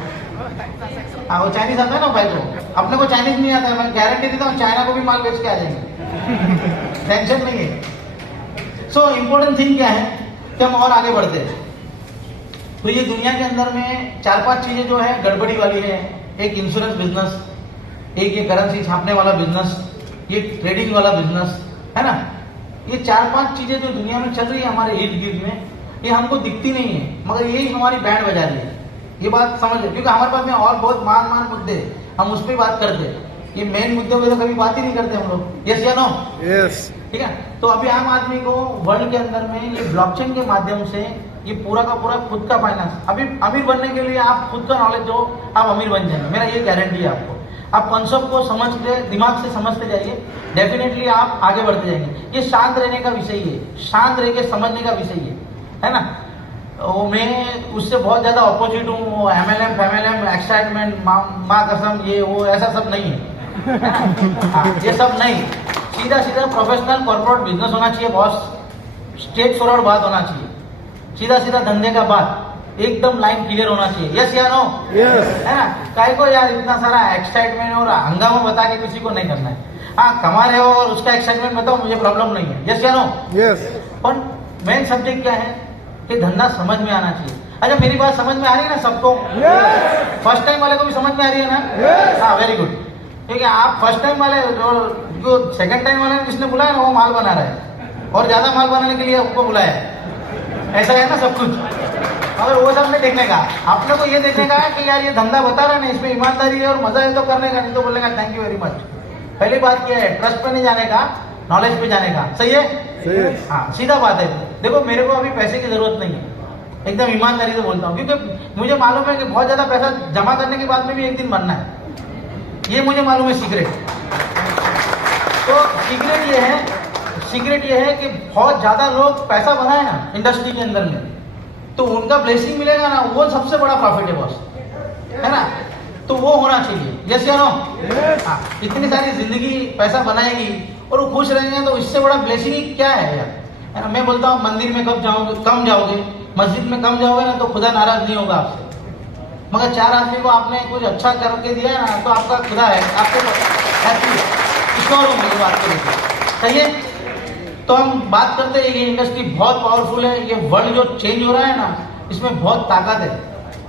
हाँ वो चाइनीज आता है ना भाई को। अपने को चाइनीज नहीं आता है, मैं गारंटी देता हूँ चाइना को भी माल बेच के आ जाएंगे। टेंशन नहीं है। सो इम्पोर्टेंट थिंग क्या है कि हम और आगे बढ़ते हैं। तो ये दुनिया के अंदर में 4-5 चीजें जो है गड़बड़ी वाली है। एक इंश्योरेंस बिजनेस, एक ये करेंसी छापने वाला बिजनेस, ये ट्रेडिंग वाला बिजनेस है ना। ये 4-5 चीजें जो दुनिया में चल रही है हमारे इर्द गिर्द में, ये हमको दिखती नहीं है, मगर यही हमारी बैंड बजा रही है। ये बात समझ ले, क्योंकि हमारे पास में और बहुत मान मुद्दे, हम उस पर बात करते हैं। ये मेन मुद्दों पे तो कभी बात ही नहीं करते हम लोग। यस या नो? यस। ठीक है। तो अभी आम आदमी को वर्ल्ड के अंदर में ये ब्लॉकचेन के माध्यम से ये पूरा का पूरा खुद का फाइनेंस, अभी अमीर बनने के लिए आप खुद का नॉलेज दो, आप अमीर बन जाएंगे, मेरा ये गारंटी है आपको। आप कॉन्सेप्ट को समझ के दिमाग से समझते जाइए, डेफिनेटली आप आगे बढ़ते जाएंगे। ये शांत रहने का विषय है, शांत रह के समझने का विषय है ना। वो मैं उससे बहुत ज्यादा ऑपोजिट हूँ। MLM फैमलम एक्साइटमेंट माँ कसम ये वो ऐसा सब नहीं है हाँ, ये सब नहीं। सीधा सीधा प्रोफेशनल कॉर्पोरेट बिजनेस होना चाहिए बॉस, स्ट्रेट फॉरवर्ड बात होना चाहिए, सीधा सीधा धंधे का बात, एकदम लाइन क्लियर होना चाहिए। यस या नो? यस। है ना। काहे को यार इतना सारा एक्साइटमेंट और हंगामा बता के किसी को नहीं करना है। हाँ कमा रहे हो और उसका एक्साइटमेंट बताओ, मुझे प्रॉब्लम नहीं है। यस या नो? यस। पर मेन सब्जेक्ट क्या है कि धंधा समझ में आना चाहिए। अच्छा मेरी बात समझ में आ रही है ना सबको? फर्स्ट टाइम वाले को भी समझ में आ रही है ना? हाँ वेरी गुड। क्योंकि आप फर्स्ट टाइम वाले जो सेकंड टाइम वाले जिसने बुलाया ना वो माल बना रहा है, और ज्यादा माल बनाने के लिए आपको बुलाया है। ऐसा है ना सब कुछ। अगर वो सब नहीं देखने का, आप लोग को ये देखने का कि यार ये धंधा बता रहा है ना, इसमें ईमानदारी है और मजा है तो करने का, नहीं तो बोलेगा थैंक यू वेरी मच। पहली बात क्या है, ट्रस्ट पे नहीं जाने का, नॉलेज पे जाने का। सही है? सही है। हाँ सीधा बात है। देखो मेरे को अभी पैसे की जरूरत नहीं है, एकदम ईमानदारी से बोलता हूँ, क्योंकि मुझे मालूम है कि बहुत ज्यादा पैसा जमा करने के बाद में भी एक दिन बनना है। ये मुझे मालूम है सीक्रेट। तो सीक्रेट ये है कि बहुत ज्यादा लोग पैसा बनाए ना इंडस्ट्री के अंदर में, तो उनका ब्लेसिंग मिलेगा ना, वो सबसे बड़ा प्रॉफिट है बॉस, है ना। तो वो होना चाहिए। यस या नो? हाँ। इतनी सारी जिंदगी पैसा बनाएगी और वो खुश रहेंगे तो इससे बड़ा ब्लेसिंग ही क्या है यार, है ना। मैं बोलता हूँ मंदिर में कम जाओगे, मस्जिद में कम जाओगे ना तो खुदा नाराज नहीं होगा आपसे, मगर 4 आदमी को आपने कुछ अच्छा करके दिया ना तो आपका खुदा है आपको हैप्पी स्टोर हो। मेरी बात करें सही है। तो हम बात करते हैं ये इंडस्ट्री बहुत पावरफुल है। ये वर्ल्ड जो चेंज हो रहा है ना, इसमें बहुत ताकत है।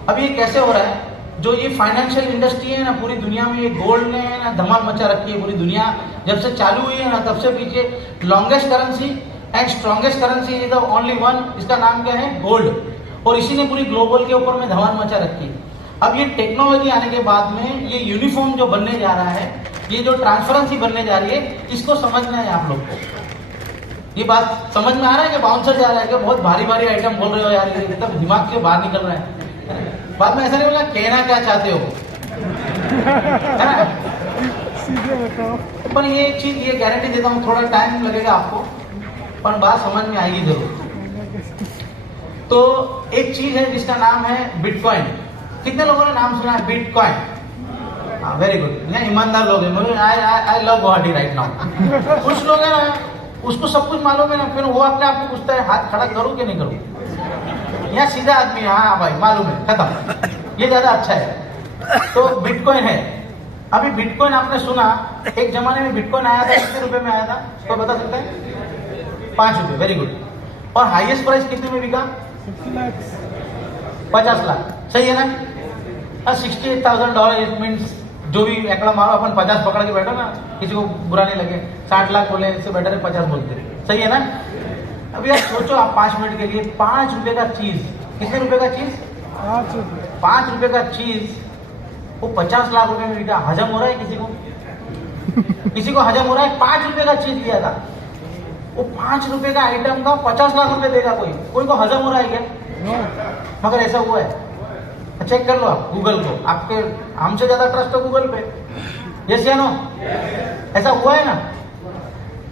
अब ये कैसे हो रहा है, जो ये फाइनेंशियल इंडस्ट्री है ना पूरी दुनिया में, ये गोल्ड ने ना धमाल मचा रखी है। पूरी दुनिया जब से चालू हुई है ना तब से पीछे longest currency and strongest currency is the only one, इसका नाम क्या है? गोल्ड। और इसी ने पूरी ग्लोबल के ऊपर में धमाल मचा रखी है। अब ये टेक्नोलॉजी आने के बाद में ये यूनिफॉर्म जो बनने जा रहा है, ये जो ट्रांसपेरेंसी बनने जा रही है, इसको समझना है आप लोग को। ये बात समझ में आ रहा है कि बाउंसर जा रहा है कि बहुत भारी भारी आइटम बोल रहे हो यार, ये एकदम दिमाग से बाहर निकल रहा है। बाद में ऐसा नहीं बोला कहना क्या चाहते हो, है ना। सीधे बताओ। पर ये चीज ये गारंटी देता हूँ थोड़ा टाइम लगेगा आपको, पर बात समझ में आएगी जरूर। तो एक चीज है जिसका नाम है बिटकॉइन। कितने लोगों ने नाम सुना है बिटकॉइन? हाँ वेरी गुड। यहाँ ईमानदार लोग हैं। मुझे I love Guwahati right now. कुछ लोग हैं ना उसको सब कुछ मालूम है ना, फिर वो अपने आप को पूछता है हाथ खड़ा करूं कि नहीं करूं। यहाँ सीधा आदमी है, हाँ भाई मालूम है, खत्म, ये ज्यादा अच्छा है। तो बिटकॉइन है। अभी बिटकॉइन आपने सुना, एक जमाने में बिटकॉइन आया था, कितने रुपए में आया था तो बता सकते हैं? 5 रुपए। Very good. और हाईएस्ट प्राइस कितने में बिका? 50 लाख। सही है ना? $68,000 इट मीन्स जो भी एकड़ा मारो अपन 50 पकड़ के बैठो ना, किसी को बुरा नहीं लगे। 60 लाख बोले इससे बेटर है 50 बोलते, सही है ना। अभी आप सोचो, आप 5 मिनट के लिए 5 रुपए का चीज, कितने रुपए का चीज? 5 रुपये। 5 रुपए का चीज वो 50 लाख रुपए में बिका। हजम हो रहा है किसी को? किसी को हजम हो रहा है? 5 रुपए का चीज लिया था, वो 5 रुपए का आइटम का 50 लाख रुपए देगा कोई को हजम हो रहा है क्या? नो। मगर ऐसा हुआ है। चेक कर लो आप गूगल को, आपके हमसे ज्यादा ट्रस्ट है गूगल पे, यस या नो? ऐसा हुआ है ना।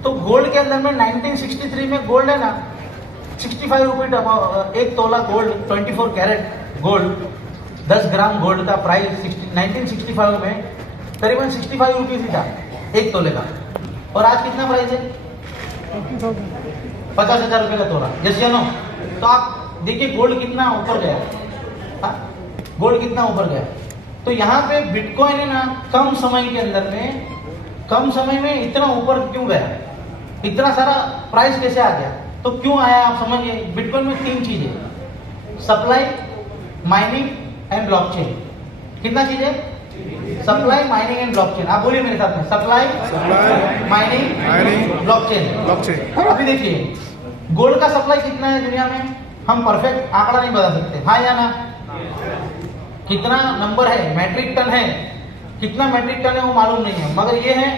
तो गोल्ड के अंदर में 1963 में गोल्ड है ना 65 रुपये एक tola gold, 24 carat gold, 10 gram gold का प्राइस 1965 में करीबन 65 रुपीज ही था एक तोले का। और आज कितना प्राइस है? 50,000 रुपये का तोला, यस या नो? तो आप देखिए गोल्ड कितना ऊपर गया, हाँ? गोल्ड कितना ऊपर गया। तो यहाँ पे बिटकॉइन है ना कम समय के अंदर में, कम समय में इतना ऊपर क्यों गया? इतना सारा प्राइस कैसे आ गया? तो क्यों आया आप समझिए। बिटकॉइन में 3 चीजें, सप्लाई, माइनिंग एंड ब्लॉकचेन। कितना चीजें? Supply, mining and blockchain. आप बोलिए मेरे साथ में, सप्लाई, माइनिंग, ब्लॉकचेन। अभी देखिए गोल्ड का सप्लाई कितना है दुनिया में, हम परफेक्ट आंकड़ा नहीं बता सकते, हाँ या ना? कितना नंबर है, मैट्रिक टन है, कितना मैट्रिक टन है वो मालूम नहीं है। मगर ये है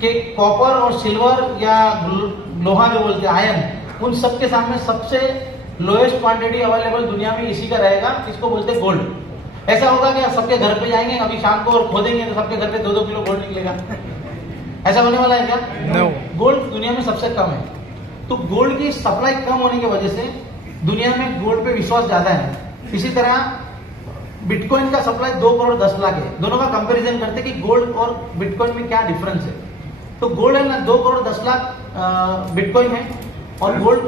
कि कॉपर और सिल्वर या लोहा जो बोलते हैं आयन, उन सब के सामने सबसे लोएस्ट क्वांटिटी अवेलेबल दुनिया में इसी का रहेगा, इसको बोलते हैं गोल्ड। ऐसा होगा क्या सबके घर पे जाएंगे अभी शाम को और खोदेंगे तो सबके घर पे 2-2 किलो गोल्ड निकलेगा? ऐसा होने वाला है क्या? No. गोल्ड दुनिया में सबसे कम है। तो गोल्ड की सप्लाई कम होने की वजह से दुनिया में गोल्ड पे विश्वास ज्यादा है। इसी तरह बिटकॉइन का सप्लाई 2 करोड़ 10 लाख है। दोनों का कंपैरिजन करते कि गोल्ड और बिटकॉइन में क्या डिफरेंस है। तो गोल्ड है ना 2 करोड़ 10 लाख बिटकॉइन है, और गोल्ड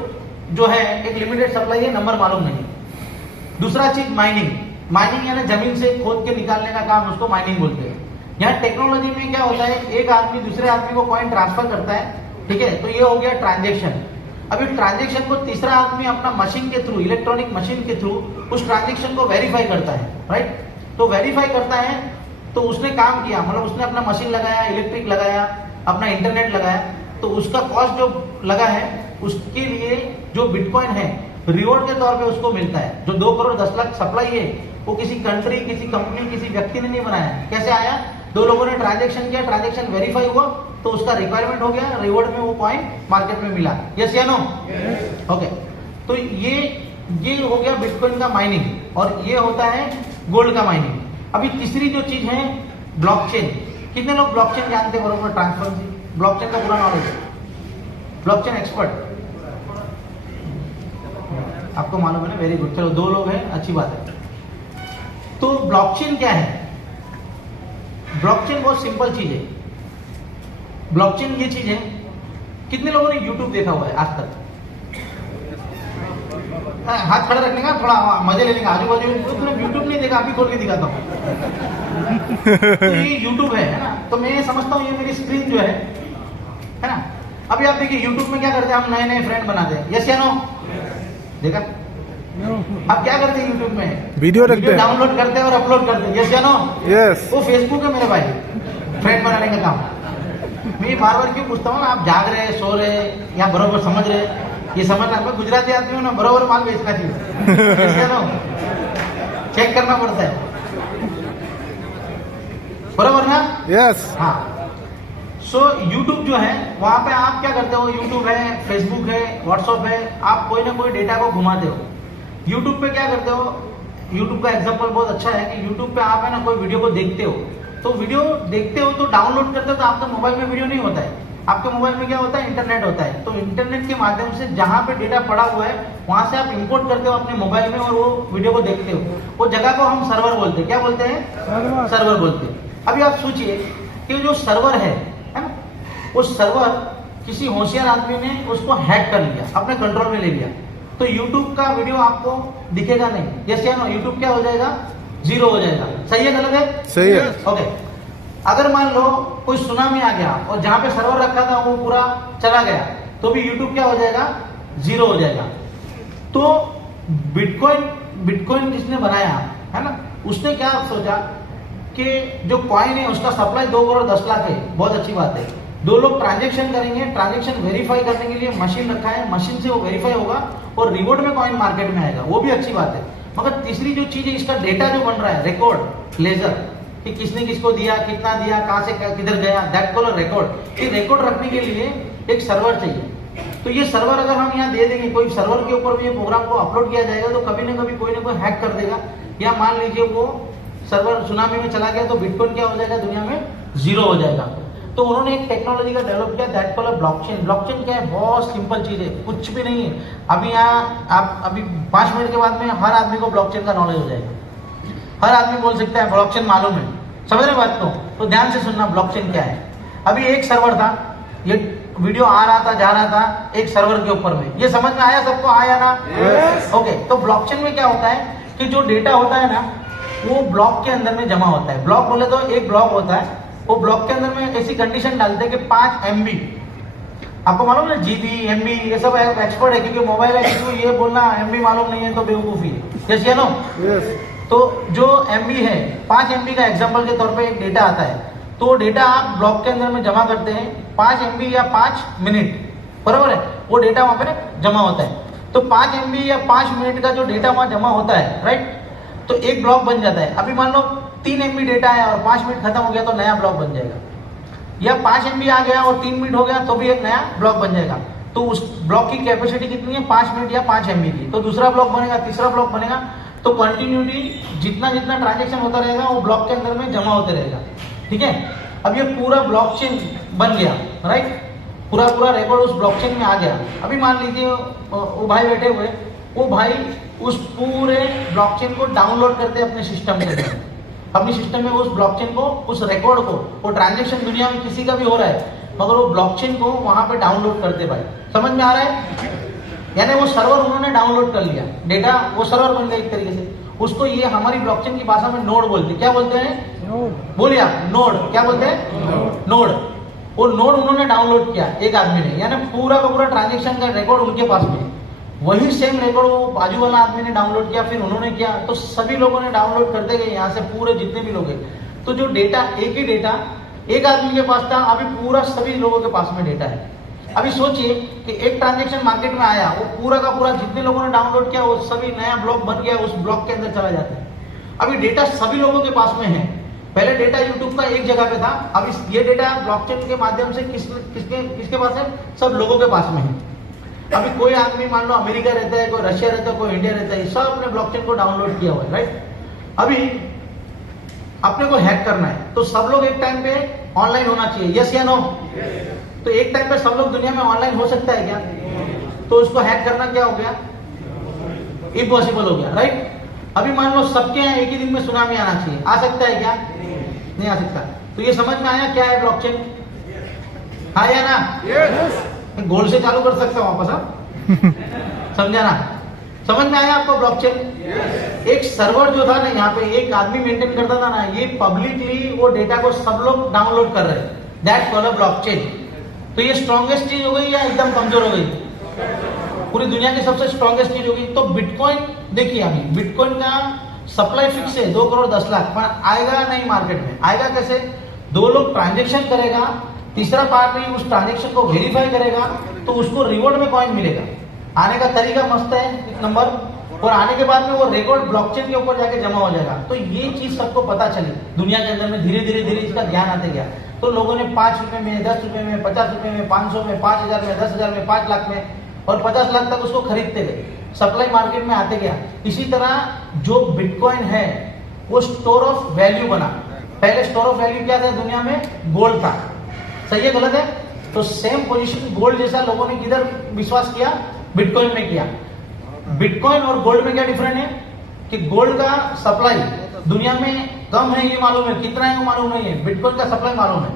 जो है एक लिमिटेड सप्लाई है, नंबर मालूम नहीं। दूसरा चीज माइनिंग, माइनिंग यानी जमीन से खोद के निकालने का काम, उसको माइनिंग बोलते हैं। यहाँ टेक्नोलॉजी में क्या होता है, एक आदमी दूसरे आदमी को कॉइन ट्रांसफर करता है, ठीक है, तो ये हो गया ट्रांजेक्शन। अभी ट्रांजेक्शन को तीसरा आदमी अपना मशीन के थ्रू, इलेक्ट्रॉनिक मशीन के थ्रू उस ट्रांजेक्शन को वेरीफाई करता है, राइट। तो वेरीफाई करता है तो उसने काम किया, मतलब उसने अपना मशीन लगाया, इलेक्ट्रिक लगाया, अपना इंटरनेट लगाया, तो उसका कॉस्ट जो लगा है उसके लिए जो बिटकॉइन है रिवॉर्ड के तौर पे उसको मिलता है। जो 2 करोड़ 10 लाख सप्लाई है वो किसी कंट्री, किसी कंपनी, किसी व्यक्ति ने नहीं बनाया। कैसे आया? 2 लोगों ने ट्रांजेक्शन किया, ट्रांजेक्शन वेरीफाई हुआ तो उसका रिक्वायरमेंट हो गया, रिवॉर्ड में वो कॉइन मार्केट में मिला, यस या नो? ओके। तो ये हो गया बिटकॉइन का माइनिंग, और ये होता है गोल्ड का माइनिंग। अभी तीसरी जो चीज है ब्लॉकचेन। कितने लोग ब्लॉकचेन जानते हैं? बरोबर, ट्रांसपेरेंसी, ब्लॉकचेन का पूरा नॉलेज है, ब्लॉकचेन एक्सपर्ट आपको मालूम है ना? वेरी गुड, चलो 2 लोग हैं, अच्छी बात है। तो ब्लॉकचेन क्या है? ब्लॉकचेन बहुत सिंपल चीज है। ब्लॉकचेन ये चीज है, कितने लोगों ने YouTube देखा हुआ है आज तक? हाथ खड़ा रखने का, थोड़ा मजे लेने का, आजू बाजू तुमने YouTube नहीं देखा, अभी खोल के दिखाता हूँ। तो ये YouTube है ना? तो मैं समझता हूँ ये मेरी स्क्रीन जो है ना? अभी आप देखिए YouTube में क्या करते हैं, हम नए नए फ्रेंड बनाते हैं, यस या नो? देखा? अब क्या करते हैं YouTube में? वीडियो रखते हैं, डाउनलोड करते हैं और अपलोड करते हैं, यस या नो? यस। वो फेसबुक है मेरे भाई, फ्रेंड बनाने का काम। मैं बार बार क्यों पूछता हूँ ना, आप जाग रहे, सो रहे या बरोबर समझ रहे? ये समझना, मैं गुजराती आदमी हूँ ना, बरोबर माल बेचना चाहिए, यस या नो? चेक करना पड़ता है, बरोबर ना? यस। हाँ। सो YouTube जो है वहां पे आप क्या करते हो, YouTube है, फेसबुक है, व्हाट्सएप है, आप कोई ना कोई डेटा को घुमाते हो। YouTube पे क्या करते हो, YouTube का एग्जांपल बहुत अच्छा है कि YouTube पे आप है ना कोई वीडियो को देखते हो, तो वीडियो देखते हो तो डाउनलोड करते हो, तो आपके मोबाइल में वीडियो नहीं होता है, आपके मोबाइल में क्या होता है, इंटरनेट होता है। तो इंटरनेट के माध्यम से जहां पे डेटा पड़ा हुआ है वहां से आप इंपोर्ट करते हो अपने मोबाइल में और वो वीडियो को देखते हो। वो जगह को हम सर्वर बोलते हैं, क्या बोलते हैं? सर्वर बोलते हैं। अभी आप सोचिए कि जो सर्वर है ना, वो सर्वर किसी होशियार आदमी ने उसको हैक कर लिया, अपने कंट्रोल में ले लिया, तो YouTube का वीडियो आपको दिखेगा नहीं, यस या नो? YouTube क्या हो जाएगा? 0 हो जाएगा। सही है, गलत है? सही है। ओके। अगर मान लो कोई सुनामी आ गया और जहां पे सर्वर रखा था वो पूरा चला गया, तो भी YouTube क्या हो जाएगा? 0 हो जाएगा। तो बिटकॉइन जिसने बनाया है ना, उसने क्या सोचा कि जो कॉइन है उसका सप्लाई 2 करोड़ 10 लाख है, बहुत अच्छी बात है। 2 लोग ट्रांजेक्शन करेंगे, ट्रांजेक्शन वेरीफाई करने के लिए मशीन रखा है, मशीन से वो वेरीफाई होगा और रिवॉर्ड में कॉइन मार्केट में आएगा, वो भी अच्छी बात है। मगर तीसरी जो चीज है, इसका डेटा जो बन रहा है, रिकॉर्ड लेजर, कि किसने किसको दिया, कितना दिया, कहां से किधर गया, दैट कॉल रिकॉर्ड। ये रिकॉर्ड रखने के लिए एक सर्वर चाहिए। तो ये सर्वर अगर हम यहाँ दे देंगे, कोई सर्वर के ऊपर भी ये प्रोग्राम को अपलोड किया जाएगा तो कभी ना कभी कोई ना कोई हैक कर देगा, या मान लीजिए वो सर्वर सुनामी में चला गया तो बिटकॉइन क्या हो जाएगा, दुनिया में जीरो हो जाएगा। तो उन्होंने एक टेक्नोलॉजी का डेवलप किया, दैट कॉल ब्लॉकचेन। ब्लॉकचेन क्या है, बहुत सिंपल चीज है, कुछ भी नहीं है। अभी यहाँ आप अभी 5 मिनट के बाद में हर आदमी को ब्लॉकचेन का नॉलेज हो जाएगा, हर आदमी बोल सकता है ब्लॉकचेन मालूम है। समझ रहे बात को? तो ध्यान से सुनना, ब्लॉकचेन क्या है। अभी एक सर्वर था, ये वीडियो आ रहा था, जा रहा था एक सर्वर के ऊपर में, ये समझ में आया सबको, आया ना? ओके। तो ब्लॉकचेन में क्या होता है कि जो डेटा होता है ना, वो ब्लॉक के अंदर में जमा होता है। ब्लॉक बोले तो एक ब्लॉक होता है, वो ब्लॉक के अंदर में ऐसी कंडीशन डालते हैं कि 5 MB, आपको मालूम है GB MB, ये सब एक्सपर्ट है, क्योंकि मोबाइल है, किसी को ये बोलना MB मालूम नहीं है तो बेवकूफी है। यस या नो? तो जो MB है, 5 MB का एग्जाम्पल के तौर पे एक डेटा आता है, तो डेटा आप ब्लॉक के अंदर में जमा करते हैं 5 MB या 5 मिनट, बराबर है, वो डेटा वहां पे जमा होता है। तो 5 MB या 5 मिनट का जो डेटा वहां जमा होता है, राइट, तो एक ब्लॉक बन जाता है। अभी मान लो 3 MB डेटा है और 5 मिनट खत्म हो गया तो नया ब्लॉक बन जाएगा, या 5 MB आ गया और 3 मिनट हो गया तो भी एक नया ब्लॉक बन जाएगा। तो उस ब्लॉक की कैपेसिटी कितनी है, 5 मिनट या 5 MB की। तो दूसरा ब्लॉक बनेगा, तीसरा ब्लॉक बनेगा, तो कंटिन्यूटी जितना जितना ट्रांजेक्शन होता रहेगा वो ब्लॉक के अंदर में जमा होते रहेगा। ठीक है, अब ये पूरा ब्लॉकचेन बन गया, राइट, पूरा रिकॉर्ड उस ब्लॉकचेन में आ गया। अभी मान लीजिए वो भाई बैठे हुए, वो भाई उस पूरे ब्लॉकचेन को डाउनलोड करते हैं अपने सिस्टम के अंदर, अपने सिस्टम में उस ब्लॉकचेन को, उस रिकॉर्ड को, वो ट्रांजेक्शन दुनिया में किसी का भी हो रहा है मगर वो ब्लॉकचेन को वहां पे डाउनलोड करते। भाई समझ में आ रहा है? यानी वो सर्वर उन्होंने डाउनलोड कर लिया, डेटा वो सर्वर बन गया एक तरीके से। उसको ये हमारी ब्लॉकचेन की भाषा में नोड बोलते हैं। क्या बोलते हैं? बोलिए आप, नोड। क्या बोलते हैं? नोड। वो नोड उन्होंने डाउनलोड किया एक आदमी ने, यानी पूरा का पूरा ट्रांजेक्शन का रिकॉर्ड उनके पास में। वही सेम रिकॉर्ड वो बाजू वाला आदमी ने डाउनलोड किया, फिर उन्होंने किया, तो सभी लोगों ने डाउनलोड करते गए यहाँ से, पूरे जितने भी लोग हैं। तो जो डेटा, एक ही डेटा एक आदमी के पास था, अभी पूरा सभी लोगों के पास में डेटा है। अभी सोचिए कि एक ट्रांजेक्शन मार्केट में आया, वो पूरा का पूरा जितने लोगों ने डाउनलोड किया वो सभी नया ब्लॉक बन गया, उस ब्लॉक के अंदर चला जाता है। अभी डेटा सभी लोगों के पास में है। पहले डेटा यूट्यूब का एक जगह पे था, अब ये डेटा ब्लॉकचेन के माध्यम से किसके पास है? सब लोगों के पास में है। अभी कोई आदमी मान लो अमेरिका रहता है, कोई रशिया रहता है, कोई इंडिया रहता है, सब अपने ब्लॉकचेन को डाउनलोड किया हुआ है, राइट। अभी अपने को हैक करना है तो सब लोग एक टाइम पे ऑनलाइन होना चाहिए, यस या नो? तो एक टाइम पे सब लोग दुनिया में ऑनलाइन हो सकता है क्या? तो उसको हैक करना क्या हो गया? इम्पॉसिबल हो गया, राइट। अभी मान लो सबके यहाँ एक ही दिन में सुनामी आना चाहिए, आ सकता है क्या? नहीं आ सकता। तो ये समझ में आया क्या है ब्लॉकचेन? हाँ या ना? गोल्ड से चालू कर सकता हूँ वापस, हाँ? समझा ना? समझ में आया आपको ब्लॉकचेन? एक सर्वर जो था ना, यहाँ पे एक आदमी मेंटेन करता था ना, ये पब्लिकली वो डेटा को सब लोग डाउनलोड कर रहे हैं, दैट कॉल्ड अ ब्लॉकचेन। तो ये स्ट्रॉन्गेस्ट चीज हो गई या एकदम कमजोर हो गई? पूरी दुनिया की सबसे स्ट्रॉन्गेस्ट चीज हो गई। तो बिटकॉइन देखिए, अभी बिटकॉइन का सप्लाई फिक्स है 2 करोड़ 10 लाख, पर आएगा नहीं मार्केट में। आएगा कैसे? 2 लोग ट्रांजेक्शन करेगा, तीसरा पार्टी उस ट्रांजेक्शन को वेरीफाई करेगा, तो उसको रिवॉर्ड में कॉइन मिलेगा। आने का तरीका मस्त है, एक नंबर, और आने के बाद में वो रिकॉर्ड ब्लॉकचेन के ऊपर जाके जमा हो जाएगा। तो ये चीज सबको पता चली दुनिया के अंदर में, धीरे धीरे इसका ज्ञान आते गया। तो लोगों ने 5 रुपए में, 10 रुपए में, 50 रुपए में, 500 में, 5000 में, 10,000 में, 5 लाख में और 50 लाख तक उसको खरीदते गए। सप्लाई मार्केट में आते गया। इसी तरह जो बिटकॉइन है वो स्टोर ऑफ वैल्यू बना। पहले स्टोर ऑफ वैल्यू क्या था दुनिया में? गोल्ड था। सही है गलत है? तो सेम पोजीशन गोल्ड जैसा लोगों ने किधर विश्वास किया? बिटकॉइन में किया। बिटकॉइन और गोल्ड में क्या डिफरेंट है कि गोल्ड का सप्लाई दुनिया में कम है, ये मालूम है, कितना है वो मालूम नहीं है। बिटकॉइन का सप्लाई मालूम है।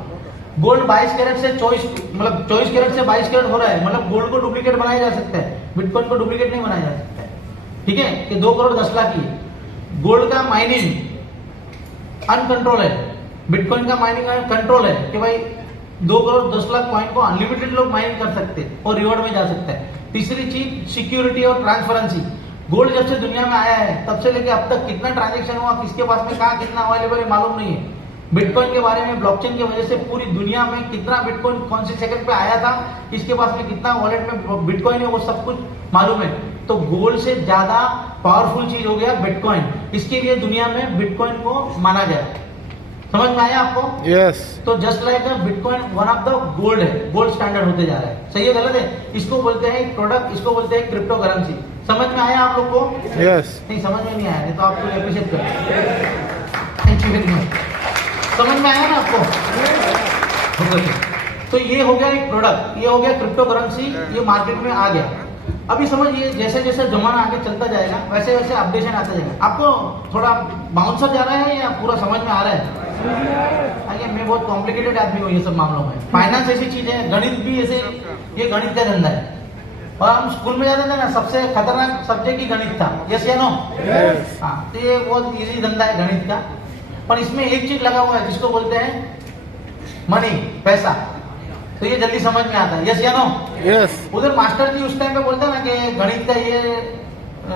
गोल्ड 22 कैरेट से 24 कैरेट से 22 कैरेट हो रहा है, मतलब गोल्ड को डुप्लीकेट बनाया जा सकता है, बिटकॉइन को डुप्लीकेट नहीं बनाया जा सकता है। ठीक है, कि 2 करोड़ 10 लाख की गोल्ड का माइनिंग अनकंट्रोल है, बिटकॉइन का माइनिंग कंट्रोल है कि भाई 2 करोड़ 10 लाख कॉइन को अनलिमिटेड लोग माइन कर सकते हैं और रिवॉर्ड में जा सकता है। तीसरी चीज सिक्योरिटी और ट्रांसपेरेंसी। गोल्ड जब से दुनिया में आया है तब से लेके अब तक कितना ट्रांजैक्शन हुआ, किसके पास में कहाँ कितना अवेलेबल है मालूम नहीं है। बिटकॉइन के बारे में ब्लॉकचेन की वजह से पूरी दुनिया में कितना बिटकॉइन कौन से सेकंड पे आया था, किसके पास में कितना वॉलेट में बिटकॉइन है, वो सब कुछ मालूम है। तो गोल्ड से ज्यादा पावरफुल चीज हो गया बिटकॉइन, इसके लिए दुनिया में बिटकॉइन को माना गया। समझ में आया आपको? यस। तो just like bitcoin one of the gold है, गोल्ड स्टैंडर्ड होते जा रहा है। सही है गलत है? इसको बोलते हैं प्रोडक्ट, इसको बोलते हैं क्रिप्टो करेंसी। समझ में आया आप लोग को? यस। नहीं समझ में नहीं आया, नहीं तो आपको अप्रिशिएट करें। Thank you very much. समझ में आया ना आपको? तो ये हो गया एक प्रोडक्ट, ये हो गया क्रिप्टो करेंसी, ये मार्केट में आ गया। अभी समझिए जैसे जैसे जमाना आगे चलता जाएगा वैसे वैसे अपडेशन आता जाएगा। आपको थोड़ा बाउंसर जा रहा है या पूरा समझ में आ रहा है? आइए, मैं बहुत कॉम्प्लिकेटेड आदमी हूँ ये सब मामलों में। फाइनेंस ऐसी चीज है, गणित भी ऐसे, ये गणित का धंधा है। और हम स्कूल में जाते थे ना, सबसे खतरनाक सब्जेक्ट ही गणित था। यस या नो? हाँ, तो ये बहुत इजी धंधा है गणित का। पर इसमें एक चीज लगा हुआ है जिसको बोलते हैं मनी, पैसा। तो ये जल्दी समझ में आता है। यस या नो? यस। उधर मास्टर जी उस टाइम पे बोलते हैं ना कि गणित का ये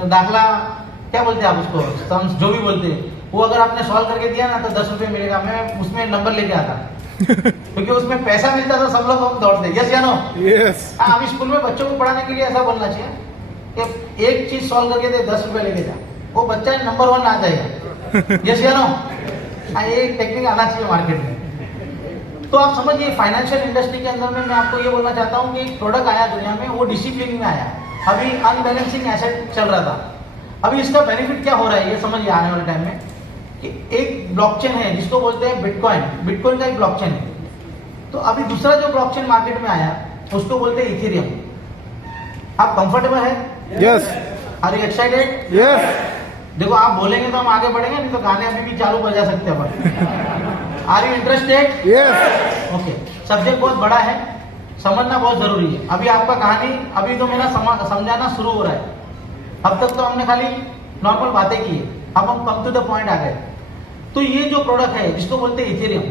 दाखला, क्या बोलते हैं आप उसको, सम्स जो भी बोलते हैं, वो अगर आपने सॉल्व करके दिया ना तो 10 रुपए मिलेगा। मैं उसमें नंबर लेके आता क्योंकि उसमें पैसा मिलता था, सब लोग हम दौड़ते। यस या नो? यस। अभी स्कूल में बच्चों को पढ़ाने के लिए ऐसा बोलना चाहिए कि एक चीज सॉल्व करके दे, 10 रुपए लेके जा, वो बच्चा नंबर 1 आ जाएगा। यस या नो? ये टेक्निक आना चाहिए मार्केट में। तो आप समझिए फाइनेंशियल इंडस्ट्री के अंदर में मैं आपको ये बोलना चाहता हूँ कि एक प्रोडक्ट आया दुनिया में, वो डिसिप्लिन में आया। अभी अनबैलेंसिंग एसेट चल रहा था। अभी इसका बेनिफिट क्या हो रहा है ये समझिए आने वाले टाइम में, कि एक ब्लॉकचेन है जिसको बोलते हैं बिटकॉइन। बिटकॉइन का एक ब्लॉकचेन है। तो अभी दूसरा जो ब्लॉकचेन मार्केट में आया उसको बोलते हैं इथेरियम। आप कंफर्टेबल है? Yes. Are you excited? Yes. देखो आप बोलेंगे तो हम आगे बढ़ेंगे, नहीं तो गाने अभी भी चालू बजा सकते हैं। Are you interested? Yes. Okay. Subject बहुत बड़ा है, समझना बहुत जरूरी है। अभी आपका कहानी, अभी तो मेरा समझाना शुरू हो रहा है। अब तक तो हमने खाली नॉर्मल बातें की है, अब हम कम टू द पॉइंट आ गए। तो ये जो प्रोडक्ट है जिसको बोलते हैं इथेरियम,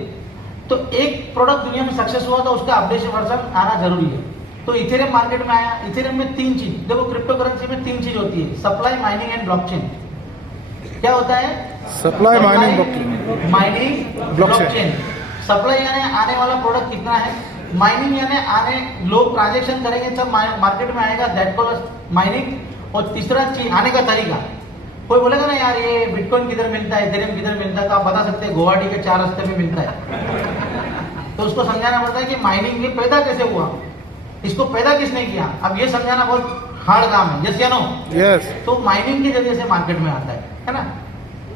तो एक प्रोडक्ट दुनिया में सक्सेस हुआ तो उसका अपडेशन वर्जन आना जरूरी है। तो इथेरियम मार्केट में आया। इथेरियम में 3 चीज, देखो क्रिप्टो करेंसी में 3 चीज होती है, सप्लाई, माइनिंग एंड ब्लॉकचेन। क्या होता है? Supply, mining, blockchain. Mining, blockchain. Supply यानी आने वाला प्रोडक्ट कितना है, माइनिंग यानी आने लोग ट्रांजेक्शन करेंगे सब मार्केट में आएगा, दैट कॉल्ड माइनिंग। और तीसरा चीज आने का तरीका। कोई बोलेगा ना यार ये बिटकॉइन किधर मिलता है, इथेरियम किधर मिलता है, तो आप बता सकते हैं गुवाहाटी के 4 रास्ते में मिलता है। तो उसको समझाना पड़ता है कि माइनिंग ये पैदा कैसे हुआ, इसको पैदा किसने किया। अब ये समझाना बहुत हार्ड काम है। यस या नो? यस। तो माइनिंग के जरिए से मार्केट में आता है ना।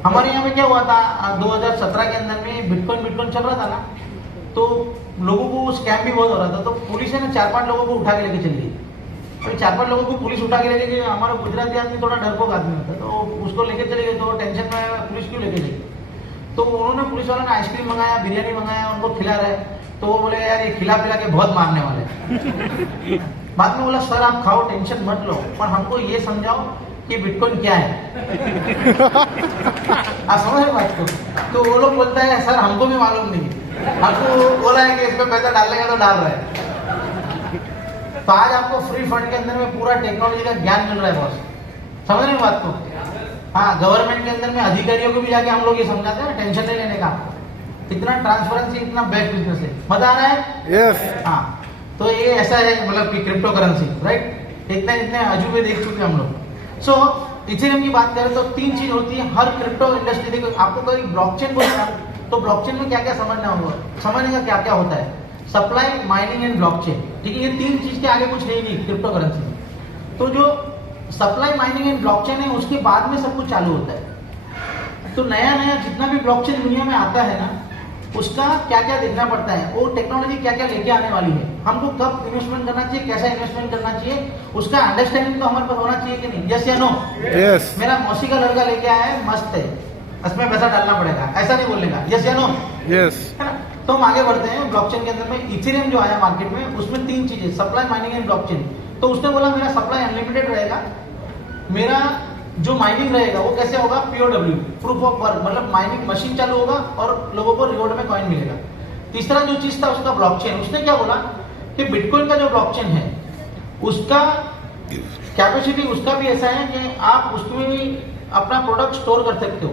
हमारे यहाँ में क्या हुआ था 2017 के अंदर में, बिटकॉइन चल रहा था ना, तो लोगों को स्कैम भी बहुत हो रहा था। तो पुलिस ने 4-5 लोगों को उठा के लेके चल गई। 4-5 लोगों को पुलिस उठा के लेके गई। हमारा गुजराती आदमी थोड़ा डरपोक आदमी होता है, तो उसको लेके चले गए। तो टेंशन में पुलिस क्यों लेके गई, तो उन्होंने पुलिस वालों ने आइसक्रीम मंगाया, बिरयानी मंगाया, उनको खिला रहे। तो वो बोले यार ये खिला पिला के बहुत मारने वाले। बाद में बोला सर आप खाओ, टेंशन मत लो, पर हमको ये समझाओ कि बिटकॉइन क्या है। आप समझ रहे बात को? तो वो लोग बोलता है सर हमको भी मालूम नहीं, हमको बोला है कि इसमें पैसा डालने का तो डाल रहा है। तो आज आपको फ्री फंड के अंदर में पूरा टेक्नोलॉजी का ज्ञान मिल रहा है बॉस। समझ रहे बात को? हाँ, गवर्नमेंट के अंदर में अधिकारियों को भी जाके हम लोग ये समझाते हैं, टेंशन नहीं लेने का, इतना ट्रांसपेरेंसी, इतना बेस्ट बिजनेस है। मजा आ रहा है? यस। हाँ, तो ये ऐसा है मतलब कि क्रिप्टो करेंसी, राइट। इतने अजूबे देख चुके हम लोग। सो इथेरियम की बात करें तो 3 चीज होती है हर क्रिप्टो इंडस्ट्री। देखो आपको कोई ब्लॉकचेन बोलना तो ब्लॉकचेन में क्या क्या समझना होगा, समझने का क्या क्या होता है, सप्लाई, माइनिंग एंड ब्लॉकचेन। ठीक है, ये 3 चीज के आगे कुछ है ही नहीं क्रिप्टो करेंसी में। तो जो सप्लाई, माइनिंग एंड ब्लॉकचेन है उसके बाद में सब कुछ चालू होता है। तो नया नया जितना भी ब्लॉकचेन दुनिया में आता है ना, उसका क्या क्या देखना पड़ता है, वो टेक्नोलॉजी क्या क्या लेके आने वाली है, हमको कब इन्वेस्टमेंट करना चाहिए, कैसा इन्वेस्टमेंट करना चाहिए, उसका अंडरस्टैंडिंग तो हमारे पास होना चाहिए कि नहीं। यस या नो? यस। मेरा मौसी का लड़का लेके आया है, मस्त है, इसमें पैसा डालना पड़ेगा, ऐसा नहीं बोलने का। यस या नो? यस। है ना। तो हम आगे बढ़ते हैं। ब्लॉकचेन के अंदर में इथेरियम जो आया मार्केट में, उसमें 3 चीजें, सप्लाई, माइनिंग एंड ब्लॉकचेन। तो उसने बोला मेरा सप्लाई अनलिमिटेड रहेगा, मेरा जो माइनिंग रहेगा वो कैसे होगा, POW, प्रूफ ऑफ वर्क, मतलब माइनिंग मशीन चालू होगा और लोगों को रिवॉर्ड में कॉइन मिलेगा। तीसरा जो चीज था उसका ब्लॉकचेन। उसने क्या बोला कि बिटकॉइन का जो ब्लॉकचेन है उसका कैपेसिटी उसका भी ऐसा है कि आप उसमें भी अपना प्रोडक्ट स्टोर कर सकते हो,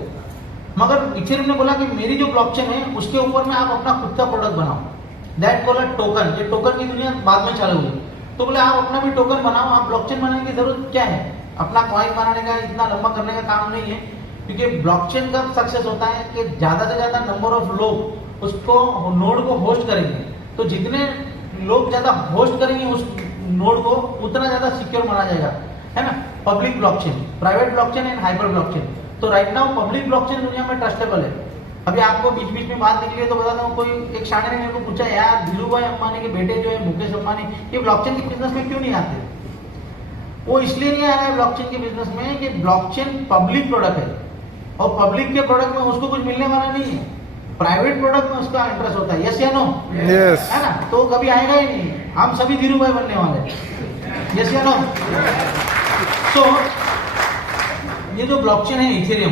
मगर इथेरियम ने बोला कि मेरी जो ब्लॉकचेन है उसके ऊपर में आप अपना खुद का प्रोडक्ट बनाओ, दैट कॉल्ड टोकन। ये टोकन की दुनिया बाद में चालू हुई, तो बोले आप अपना भी टोकन बनाओ, आप ब्लॉकचेन बनाने की जरूरत क्या है, अपना कॉइन बनाने का इतना लंबा करने का काम नहीं है, क्योंकि ब्लॉकचेन कब सक्सेस होता है कि ज्यादा से ज्यादा नंबर ऑफ लोग उसको नोड को होस्ट करेंगे, तो जितने लोग ज्यादा होस्ट करेंगे उस नोड को उतना ज्यादा सिक्योर माना जाएगा, है ना। Public blockchain, private blockchain and hyper blockchain. तो राइट नाउ पब्लिक ब्लॉकचेन दुनिया में ट्रस्टेबल है। अभी आपको बीच बीच में बात निकली है तो बताता हूँ, कोई एक शाने ने मेरे को पूछा, यार धीरू भाई अंबानी के बेटे जो है मुकेश अंबानी, ये ब्लॉकचेन के बिजनेस में क्यों नहीं आते? वो इसलिए नहीं आ रहा है ब्लॉकचेन के बिजनेस में कि ब्लॉकचेन पब्लिक प्रोडक्ट है, और पब्लिक के प्रोडक्ट में उसको कुछ मिलने वाला नहीं है, प्राइवेट प्रोडक्ट में उसका इंटरेस्ट होता है। यस या नो? Yes. है ना, तो कभी आएगा ही नहीं, हम सभी धीरू भाई बनने वाले। यस या नो? सो ये जो ब्लॉकचेन है इथेरियम,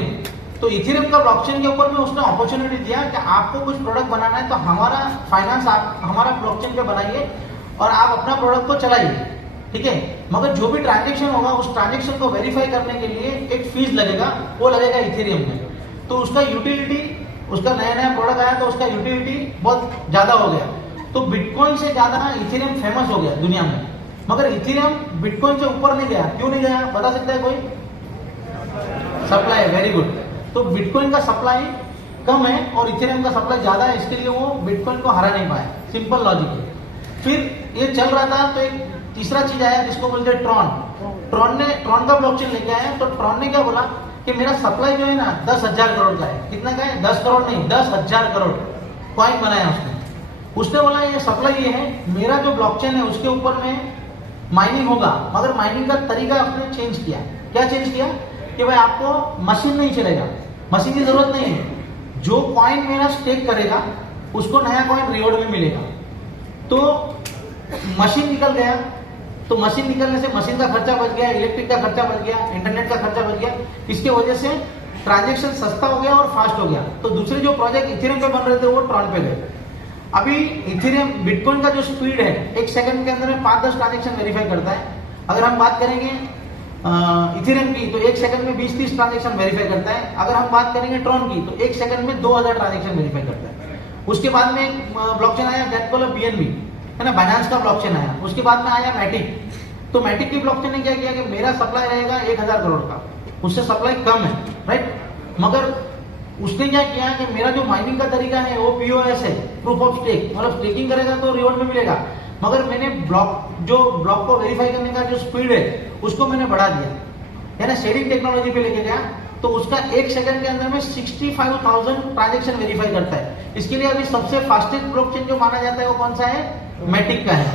तो इथेरियम का ब्लॉकचेन के ऊपर में उसने अपॉर्चुनिटी दिया कि आपको कुछ प्रोडक्ट बनाना है तो हमारा फाइनेंस आप हमारा ब्लॉकचेन पे बनाइए और आप अपना प्रोडक्ट को चलाइए, ठीक है। मगर जो भी ट्रांजेक्शन होगा उस ट्रांजेक्शन को वेरीफाई करने के लिए एक फीस लगेगा, वो लगेगा इथेरियम में। तो उसका यूटिलिटी, उसका नया नया प्रोडक्ट आया तो उसका यूटिलिटी बहुत ज्यादा हो गया, तो बिटकॉइन से ज्यादा इथेरियम फेमस हो गया दुनिया में। मगर इथेरियम बिटकॉइन से ऊपर नहीं गया, क्यों नहीं गया बता सकता है कोई? Supply, very good. तो बिटकॉइन का सप्लाई कम है और इथेरियम का सप्लाई ज्यादा है, इसके लिए वो बिटकॉइन को हरा नहीं पाया, सिंपल लॉजिक है। फिर ये चल रहा था तो एक तीसरा चीज आया जिसको बोलते हैं ट्रॉन का ब्लॉकचेन लेके आया। तो ट्रॉन ने क्या बोला कि मेरा सप्लाई जो है ना 10,000 करोड़ का है। कितना का है? 10 करोड़ नहीं, 10,000 करोड़ कॉइन बनाया उसने बोला ये सप्लाई ये है, मेरा जो ब्लॉकचेन है उसके ऊपर में माइनिंग होगा, मगर माइनिंग का तरीका उसने चेंज किया। क्या चेंज किया कि भाई आपको मशीन नहीं चलेगा, मशीन की जरूरत नहीं है, जो कॉइन मेरा स्टेक करेगा उसको नया कॉइन रिवॉर्ड में मिलेगा। तो मशीन निकल गया, तो मशीन निकलने से मशीन का खर्चा बच गया, इलेक्ट्रिक का खर्चा बच गया, इंटरनेट का खर्चा बच गया, इसके वजह से ट्रांजेक्शन सस्ता हो गया और फास्ट हो गया। तो दूसरे जो प्रोजेक्ट इथेरियम पे बन रहे थे वो ट्रॉन पे गए। अभी इथेरियम बिटकॉइन का जो स्पीड है 1 सेकंड के अंदर में 5-10 ट्रांजेक्शन वेरीफाई करता है। अगर हम बात करेंगे इथेरियम की तो 1 सेकंड में 20-30 ट्रांजेक्शन वेरीफाई करता है। अगर हम बात करेंगे ट्रॉन की तो 1 सेकंड में 2000 ट्रांजेक्शन वेरीफाई करता है। उसके बाद में एक ब्लॉकचेन आया दैट कॉल्ड BNB, है ना, बाइनेंस का ब्लॉकचेन आया। उसके बाद में आया मैटिक। तो मैटिक की ब्लॉकचेन ने क्या किया कि मेरा सप्लाई रहेगा 1000 करोड़ का, उससे सप्लाई कम है, राइट। मगर उसने क्या किया कि मेरा जो माइनिंग का तरीका है वो POS है, प्रूफ ऑफ स्टेक, मतलब स्टेकिंग करेगा तो रिवॉर्ड में मिलेगा। मगर मैंने ब्लॉक को वेरीफाई करने का जो स्पीड है उसको मैंने बढ़ा दिया, है ना, शेडिंग टेक्नोलॉजी पे लेके गया। तो उसका 1 सेकंड के अंदर में 65,000 ट्रांजेक्शन वेरीफाई करता है। इसके लिए अभी सबसे फास्टेस्ट ब्लॉकचेन जो माना जाता है वो कौन सा है? मैटिक का है।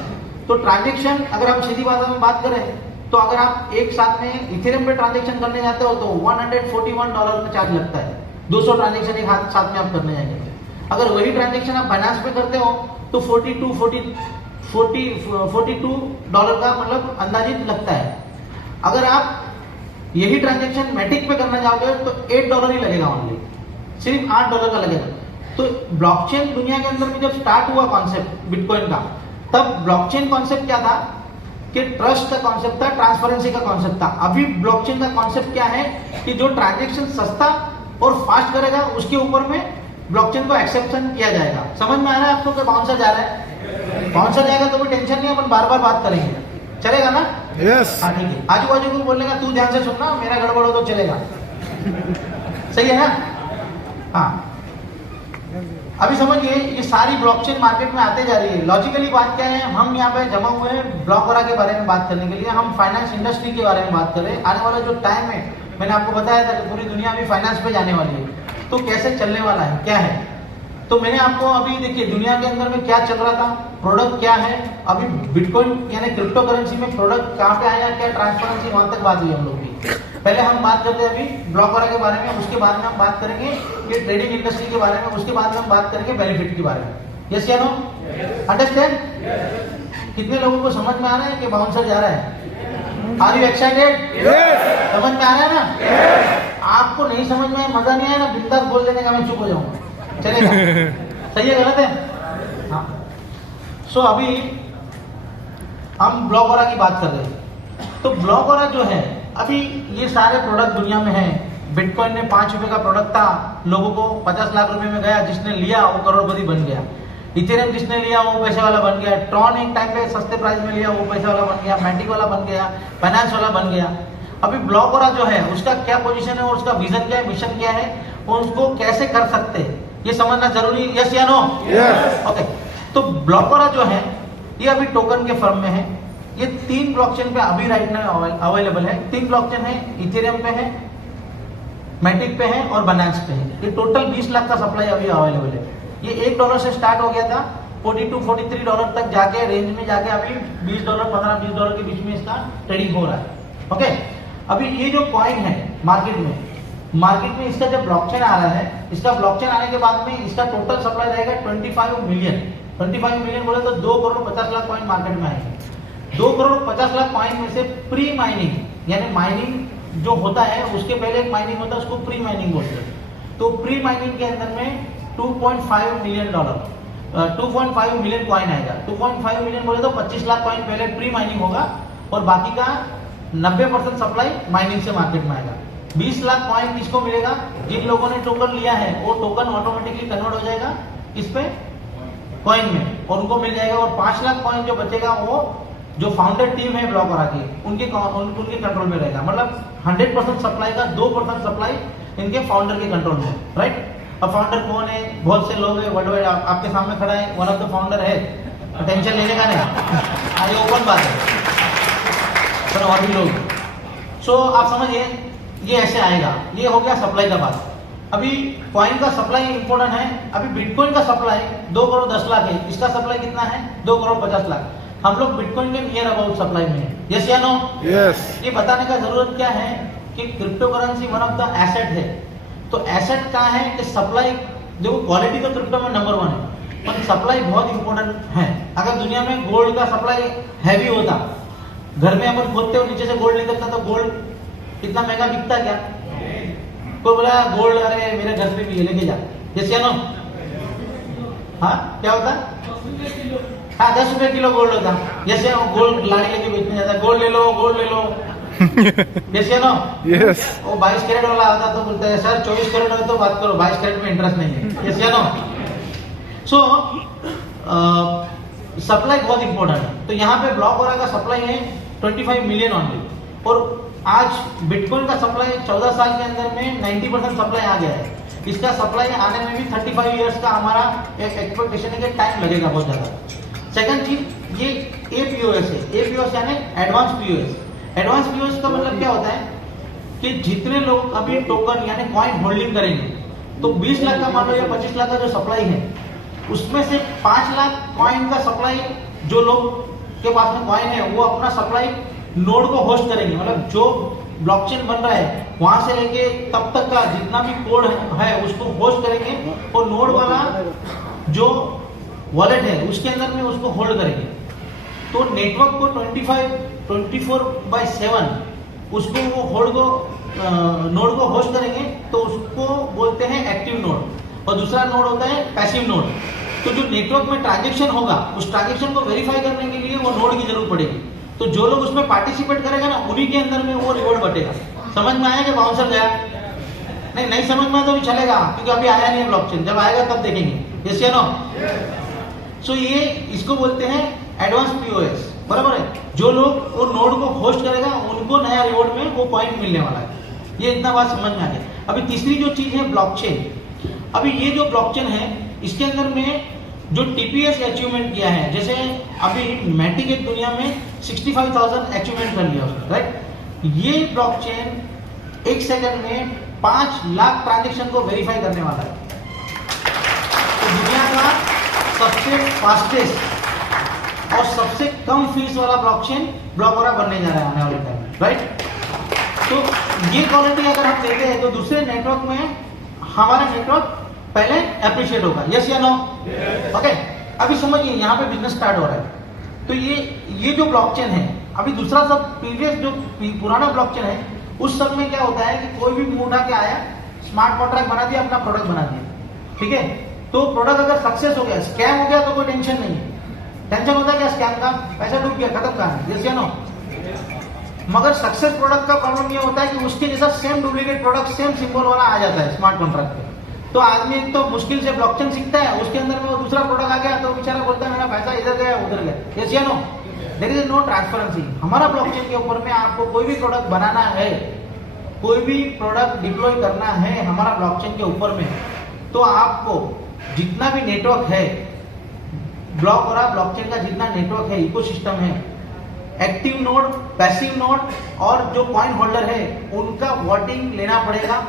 तो ट्रांजेक्शन अगर हम सीधी भाषा में बात करें तो अगर आप एक साथ में इथेरियम पे ट्रांजेक्शन करने जाते हो तो $141 का चार्ज लगता है। 200 ट्रांजेक्शन एक साथ में आप करने जाएंगे। अगर वही ट्रांजेक्शन आप बाइनेंस पे करते हो तो $42 का मतलब अंदाजित लगता है। अगर आप यही ट्रांजेक्शन मैटिक पे करना चाहोगे तो $8 ही लगेगा, ओनली सिर्फ $8 का लगेगा। तो ब्लॉकचेन दुनिया के अंदर में जब स्टार्ट हुआ कॉन्सेप्ट बिटकॉइन का, तब ब्लॉकचेन कॉन्सेप्ट क्या था कि ट्रस्ट का कॉन्सेप्ट था, ट्रांसपेरेंसी का कॉन्सेप्ट था। अभी ब्लॉकचेन का कॉन्सेप्ट क्या है कि जो ट्रांजेक्शन सस्ता और फास्ट करेगा उसके ऊपर में ब्लॉकचेन को एक्सेप्शन किया जाएगा। समझ में आ रहा है आपको कि बाउंसर जा रहा है? बाउंसर जाएगा तो कोई टेंशन नहीं, अपन बार बार बात करेंगे, चलेगा ना? यस। हाँ ठीक है। आजू बाजू को बोलने का तू ध्यान से सुनना, मेरा गड़बड़ हो तो चलेगा, सही है ना? हाँ, अभी समझिए ये सारी ब्लॉकचेन मार्केट में आते जा रही है। लॉजिकली बात क्या है, हम यहाँ पे जमा हुए हैं ब्लॉकरा के बारे में बात करने के लिए। हम फाइनेंस इंडस्ट्री के बारे में बात करें। आने वाला जो टाइम है, मैंने आपको बताया था कि पूरी दुनिया अभी फाइनेंस पे जाने वाली है, तो कैसे चलने वाला है, क्या है। तो मैंने आपको अभी देखिए दुनिया के अंदर में क्या चल रहा था, प्रोडक्ट क्या है, अभी बिटकॉइन यानी क्रिप्टो करेंसी में प्रोडक्ट कहाँ पे आया, क्या ट्रांसपेरेंसी, वहां तक बात हुई हम लोग की। पहले हम बात करते हैं अभी ब्लॉकरा के बारे में, उसके बाद में हम बात करेंगे ये ट्रेडिंग इंडस्ट्री के बारे में, उसके बाद में हम बात करेंगे बेनिफिट के बारे में। यस या नो? अंडरस्टैंड? कितने लोगों को समझ में आ रहा है कि बाउंसर जा रहा है? Are you excited? समझ में आ रहा है ना? आपको नहीं समझ में आया, मजा नहीं आया ना, बिंदास बोल देने का, मैं चुप हो जाऊंगा, चलेगा? सही है, गलत है? हाँ। सो अभी हम ब्लॉकरा की बात कर रहे हैं। तो ब्लॉकओरा जो है, अभी ये सारे प्रोडक्ट दुनिया में हैं। बिटकॉइन में 5 रुपए का प्रोडक्ट था, लोगों को 50 लाख रुपए में गया, जिसने लिया वो करोड़पति बन गया। इथेरियम जिसने लिया वो पैसे वाला बन गया। ट्रॉन एक टाइम पे सस्ते प्राइस में लिया, वो पैसे वाला बन गया। मैटिक वाला बन गया, फाइनेंस वाला बन गया। अभी ब्लॉकओरा जो है उसका क्या पोजीशन है और उसका विजन क्या है, मिशन क्या है और उसको कैसे कर सकते हैं, ये समझना जरूरी है। यस या नो? Yes. ओके। तो ब्लॉकओरा जो है ये अभी टोकन के फॉर्म में है। ये 3 ब्लॉकचेन पे अभी राइट नाउ अवेलेबल है। 3 ब्लॉकचेन है, इथेरियम पे है, मैटिक पे है और बनांस पे है। ये टोटल 20 लाख का सप्लाई अभी अवेलेबल है। ये $1 से स्टार्ट हो गया था, $42-43 तक जाके रेंज में जाके अभी $20, $15-20 के बीच में इसका ट्रेडिंग हो रहा है। ओके। अभी ये जो कॉइन है मार्केट में इसका जब ब्लॉकचेन आ रहा है, इसका ब्लॉकचेन आने के बाद में इसका टोटल सप्लाई रहेगा 25 मिलियन। 25 मिलियन बोले तो 2 करोड़ 50 लाख कॉइन मार्केट में आएंगे। 2 करोड़ 50 लाख कॉइन में से प्री माइनिंग यानी माइनिंग जो होता है उसके पहले एक माइनिंग होता है, उसको प्री माइनिंग बोलते हैं। तो प्री माइनिंग के अंदर में $2.5 मिलियन कॉइन आएगा। 2.5 मिलियन बोले तो 25 लाख कॉइन पहले प्री माइनिंग होगा और बाकी का 90% सप्लाई माइनिंग से मार्केट में आएगा। 20 लाख कॉइन किसको मिलेगा? जिन लोगों ने टोकन लिया है वो टोकन ऑटोमेटिकली कन्वर्ट हो जाएगा इस पे कॉइन में और उनको मिल जाएगा। और 5 लाख कॉइन जो बचेगा वो जो फाउंडर टीम है ब्लॉकओरा की उनके कंट्रोल में रहेगा। मतलब 100% सप्लाई का 2% सप्लाई इनके फाउंडर के कंट्रोल में, राइट? अब फाउंडर कौन है? बहुत से लोग हैं वर्ल्ड वाइड, आपके सामने खड़ा है, वन ऑफ द फाउंडर है, टेंशन लेने का नहीं, ये ओपन बात है। पर और भी लोग सो आप समझिए ये ऐसे आएगा। ये हो गया सप्लाई का बात। अभी कॉइन का सप्लाई इंपॉर्टेंट है। अभी बिटकॉइन का सप्लाई 2 करोड़ 10 लाख है, इसका सप्लाई कितना है? 2 करोड़ 50 लाख। हम लोग बिटकॉइन के नियर अबाउट सप्लाई में है। यस या नो? Yes. ये बताने का जरूरत क्या है कि crypto currency one of the asset है। तो एसेट क्या है कि सप्लाई, देखो क्वालिटी तो क्रिप्टो में नंबर 1 है पर सप्लाई बहुत इंपॉर्टेंट है। अगर दुनिया में गोल्ड का सप्लाई हैवी होता, घर में अपन खोदते हो नीचे से गोल्ड निकलता तो गोल्ड इतना महंगा बिकता क्या? कोई बोला गोल्ड अरे मेरे घर पे भी है लेके जा, यस या नो? हाँ क्या होता? हाँ 10 रुपए किलो गोल्ड होता। यस या नो? गोल्ड लाड़ी लेके बेचने जाता, गोल्ड ले लो गोल्ड ले लो, यस या नो? Yes. वो 22 कैरेट वाला आता तो बोलता है सर 24 कैरेट हो तो बात करो, 22 कैरेट में इंटरेस्ट नहीं है, यस या नो? सो सप्लाई बहुत इंपॉर्टेंट है। तो यहाँ पे ब्लॉकओरा का सप्लाई है 25 मिलियन ऑनली। और आज बिटकॉइन का सप्लाई 14 साल के अंदर में 90% सप्लाई आ गया है। इसका सप्लाई आने में भी 35 इयर्स का हमारा एक एक्सपेक्टेशन है कि टाइम लगेगा बहुत ज़्यादा। सेकंड चीज ये एपीओएस है। एपीओएस यानी एडवांस पीओएस। एडवांस पीओएस का मतलब क्या होता है कि जितने लोग अभी टोकन यानी कॉइन होल्डिंग करेंगे तो 20 लाख का मान लो या 25 लाख का जो सप्लाई है उसमें से 5 लाख कॉइन का सप्लाई जो लोग के पास में कॉइन है वो अपना सप्लाई नोड को होस्ट करेंगे। मतलब जो ब्लॉकचेन बन रहा है वहां से लेके तब तक का जितना भी कोड है उसको होस्ट करेंगे और नोड वाला जो वॉलेट है उसके अंदर में उसको होल्ड करेंगे। तो नेटवर्क को 24/7 उसको वो होल्ड को नोड को होस्ट करेंगे तो उसको बोलते हैं एक्टिव नोड। और दूसरा नोड होता है पैसिव नोड। तो जो नेटवर्क में ट्रांजेक्शन होगा उस ट्रांजेक्शन को वेरीफाई करने के लिए वो नोड की जरूरत पड़ेगी। तो जो लोग उसमें पार्टिसिपेट करेगा ना उन्हीं के अंदर में वो रिवॉर्ड बटेगा। समझ में आया कि बाउंसर गया? नहीं समझ में तो भी चलेगा क्योंकि अभी आया नहीं है ब्लॉकचेन, जब आएगा तब देखेंगे। यस या नो? सो ये इसको बोलते हैं एडवांस पीओएस, बराबर है। जो लोग वो नोड को होस्ट करेगा उनको नया रिवॉर्ड में वो पॉइंट मिलने वाला है। ये इतना बात समझ में आ गया। अभी तीसरी जो चीज है ब्लॉकचेन। अभी ये जो ब्लॉकचेन है इसके अंदर में जो टीपीएस अचीवमेंट किया है, जैसे अभी मैटिक एक दुनिया में 65,000 अचीवमेंट कर लिया उसने, राइट? ये ब्लॉकचेन 1 सेकंड में 5 लाख ट्रांजेक्शन को वेरीफाई करने वाला है। तो दुनिया का सबसे फास्टेस्ट और सबसे कम फीस वाला ब्लॉकचेन ब्लॉकओरा बनने जा रहा है आने वाले टाइम में, राइट? तो ये क्वालिटी अगर हम देते हैं तो दूसरे नेटवर्क में हमारा नेटवर्क पहले अप्रिशिएट होगा। यस या नो? ओके। अभी समझिए यहाँ पे बिजनेस स्टार्ट हो रहा है। तो ये जो ब्लॉकचेन है, अभी दूसरा सब प्रीवियस जो पुराना ब्लॉकचेन है उस सब में क्या होता है कि कोई भी मुंह उठा के आया, स्मार्ट कॉन्ट्रैक्ट बना दिया, अपना प्रोडक्ट बना दिया, ठीक है? तो प्रोडक्ट अगर सक्सेस हो गया, स्कैम हो गया तो कोई टेंशन नहीं है। टेंशन होता है क्या? स्कैम का पैसा डूब गया, खत्म कहानी। यस या नो? मगर सक्सेस प्रोडक्ट का प्रॉब्लम ये होता है कि उसके जैसा same duplicate product same symbol वाला आ जाता है स्मार्ट कॉन्ट्रैक्ट पे। तो आदमी एक तो मुश्किल से ब्लॉकचेन सीखता है, उसके अंदर में वो दूसरा प्रोडक्ट आ गया तो बेचारा बोलता है मेरा पैसा इधर गया उधर गया। यस या no? There is no transparency. हमारा ब्लॉकचेन के ऊपर में आपको कोई भी प्रोडक्ट बनाना है, कोई भी प्रोडक्ट डिप्लॉय करना है हमारा ब्लॉकचेन के ऊपर में, तो आपको जितना भी नेटवर्क है, ब्लॉक और ब्लॉकचेन का जितना नेटवर्क है, इकोसिस्टम है, एक्टिव नोड, पैसिव नोड और जो कॉइन होल्डर है, उनका वोटिंग लेना पड़ेगा।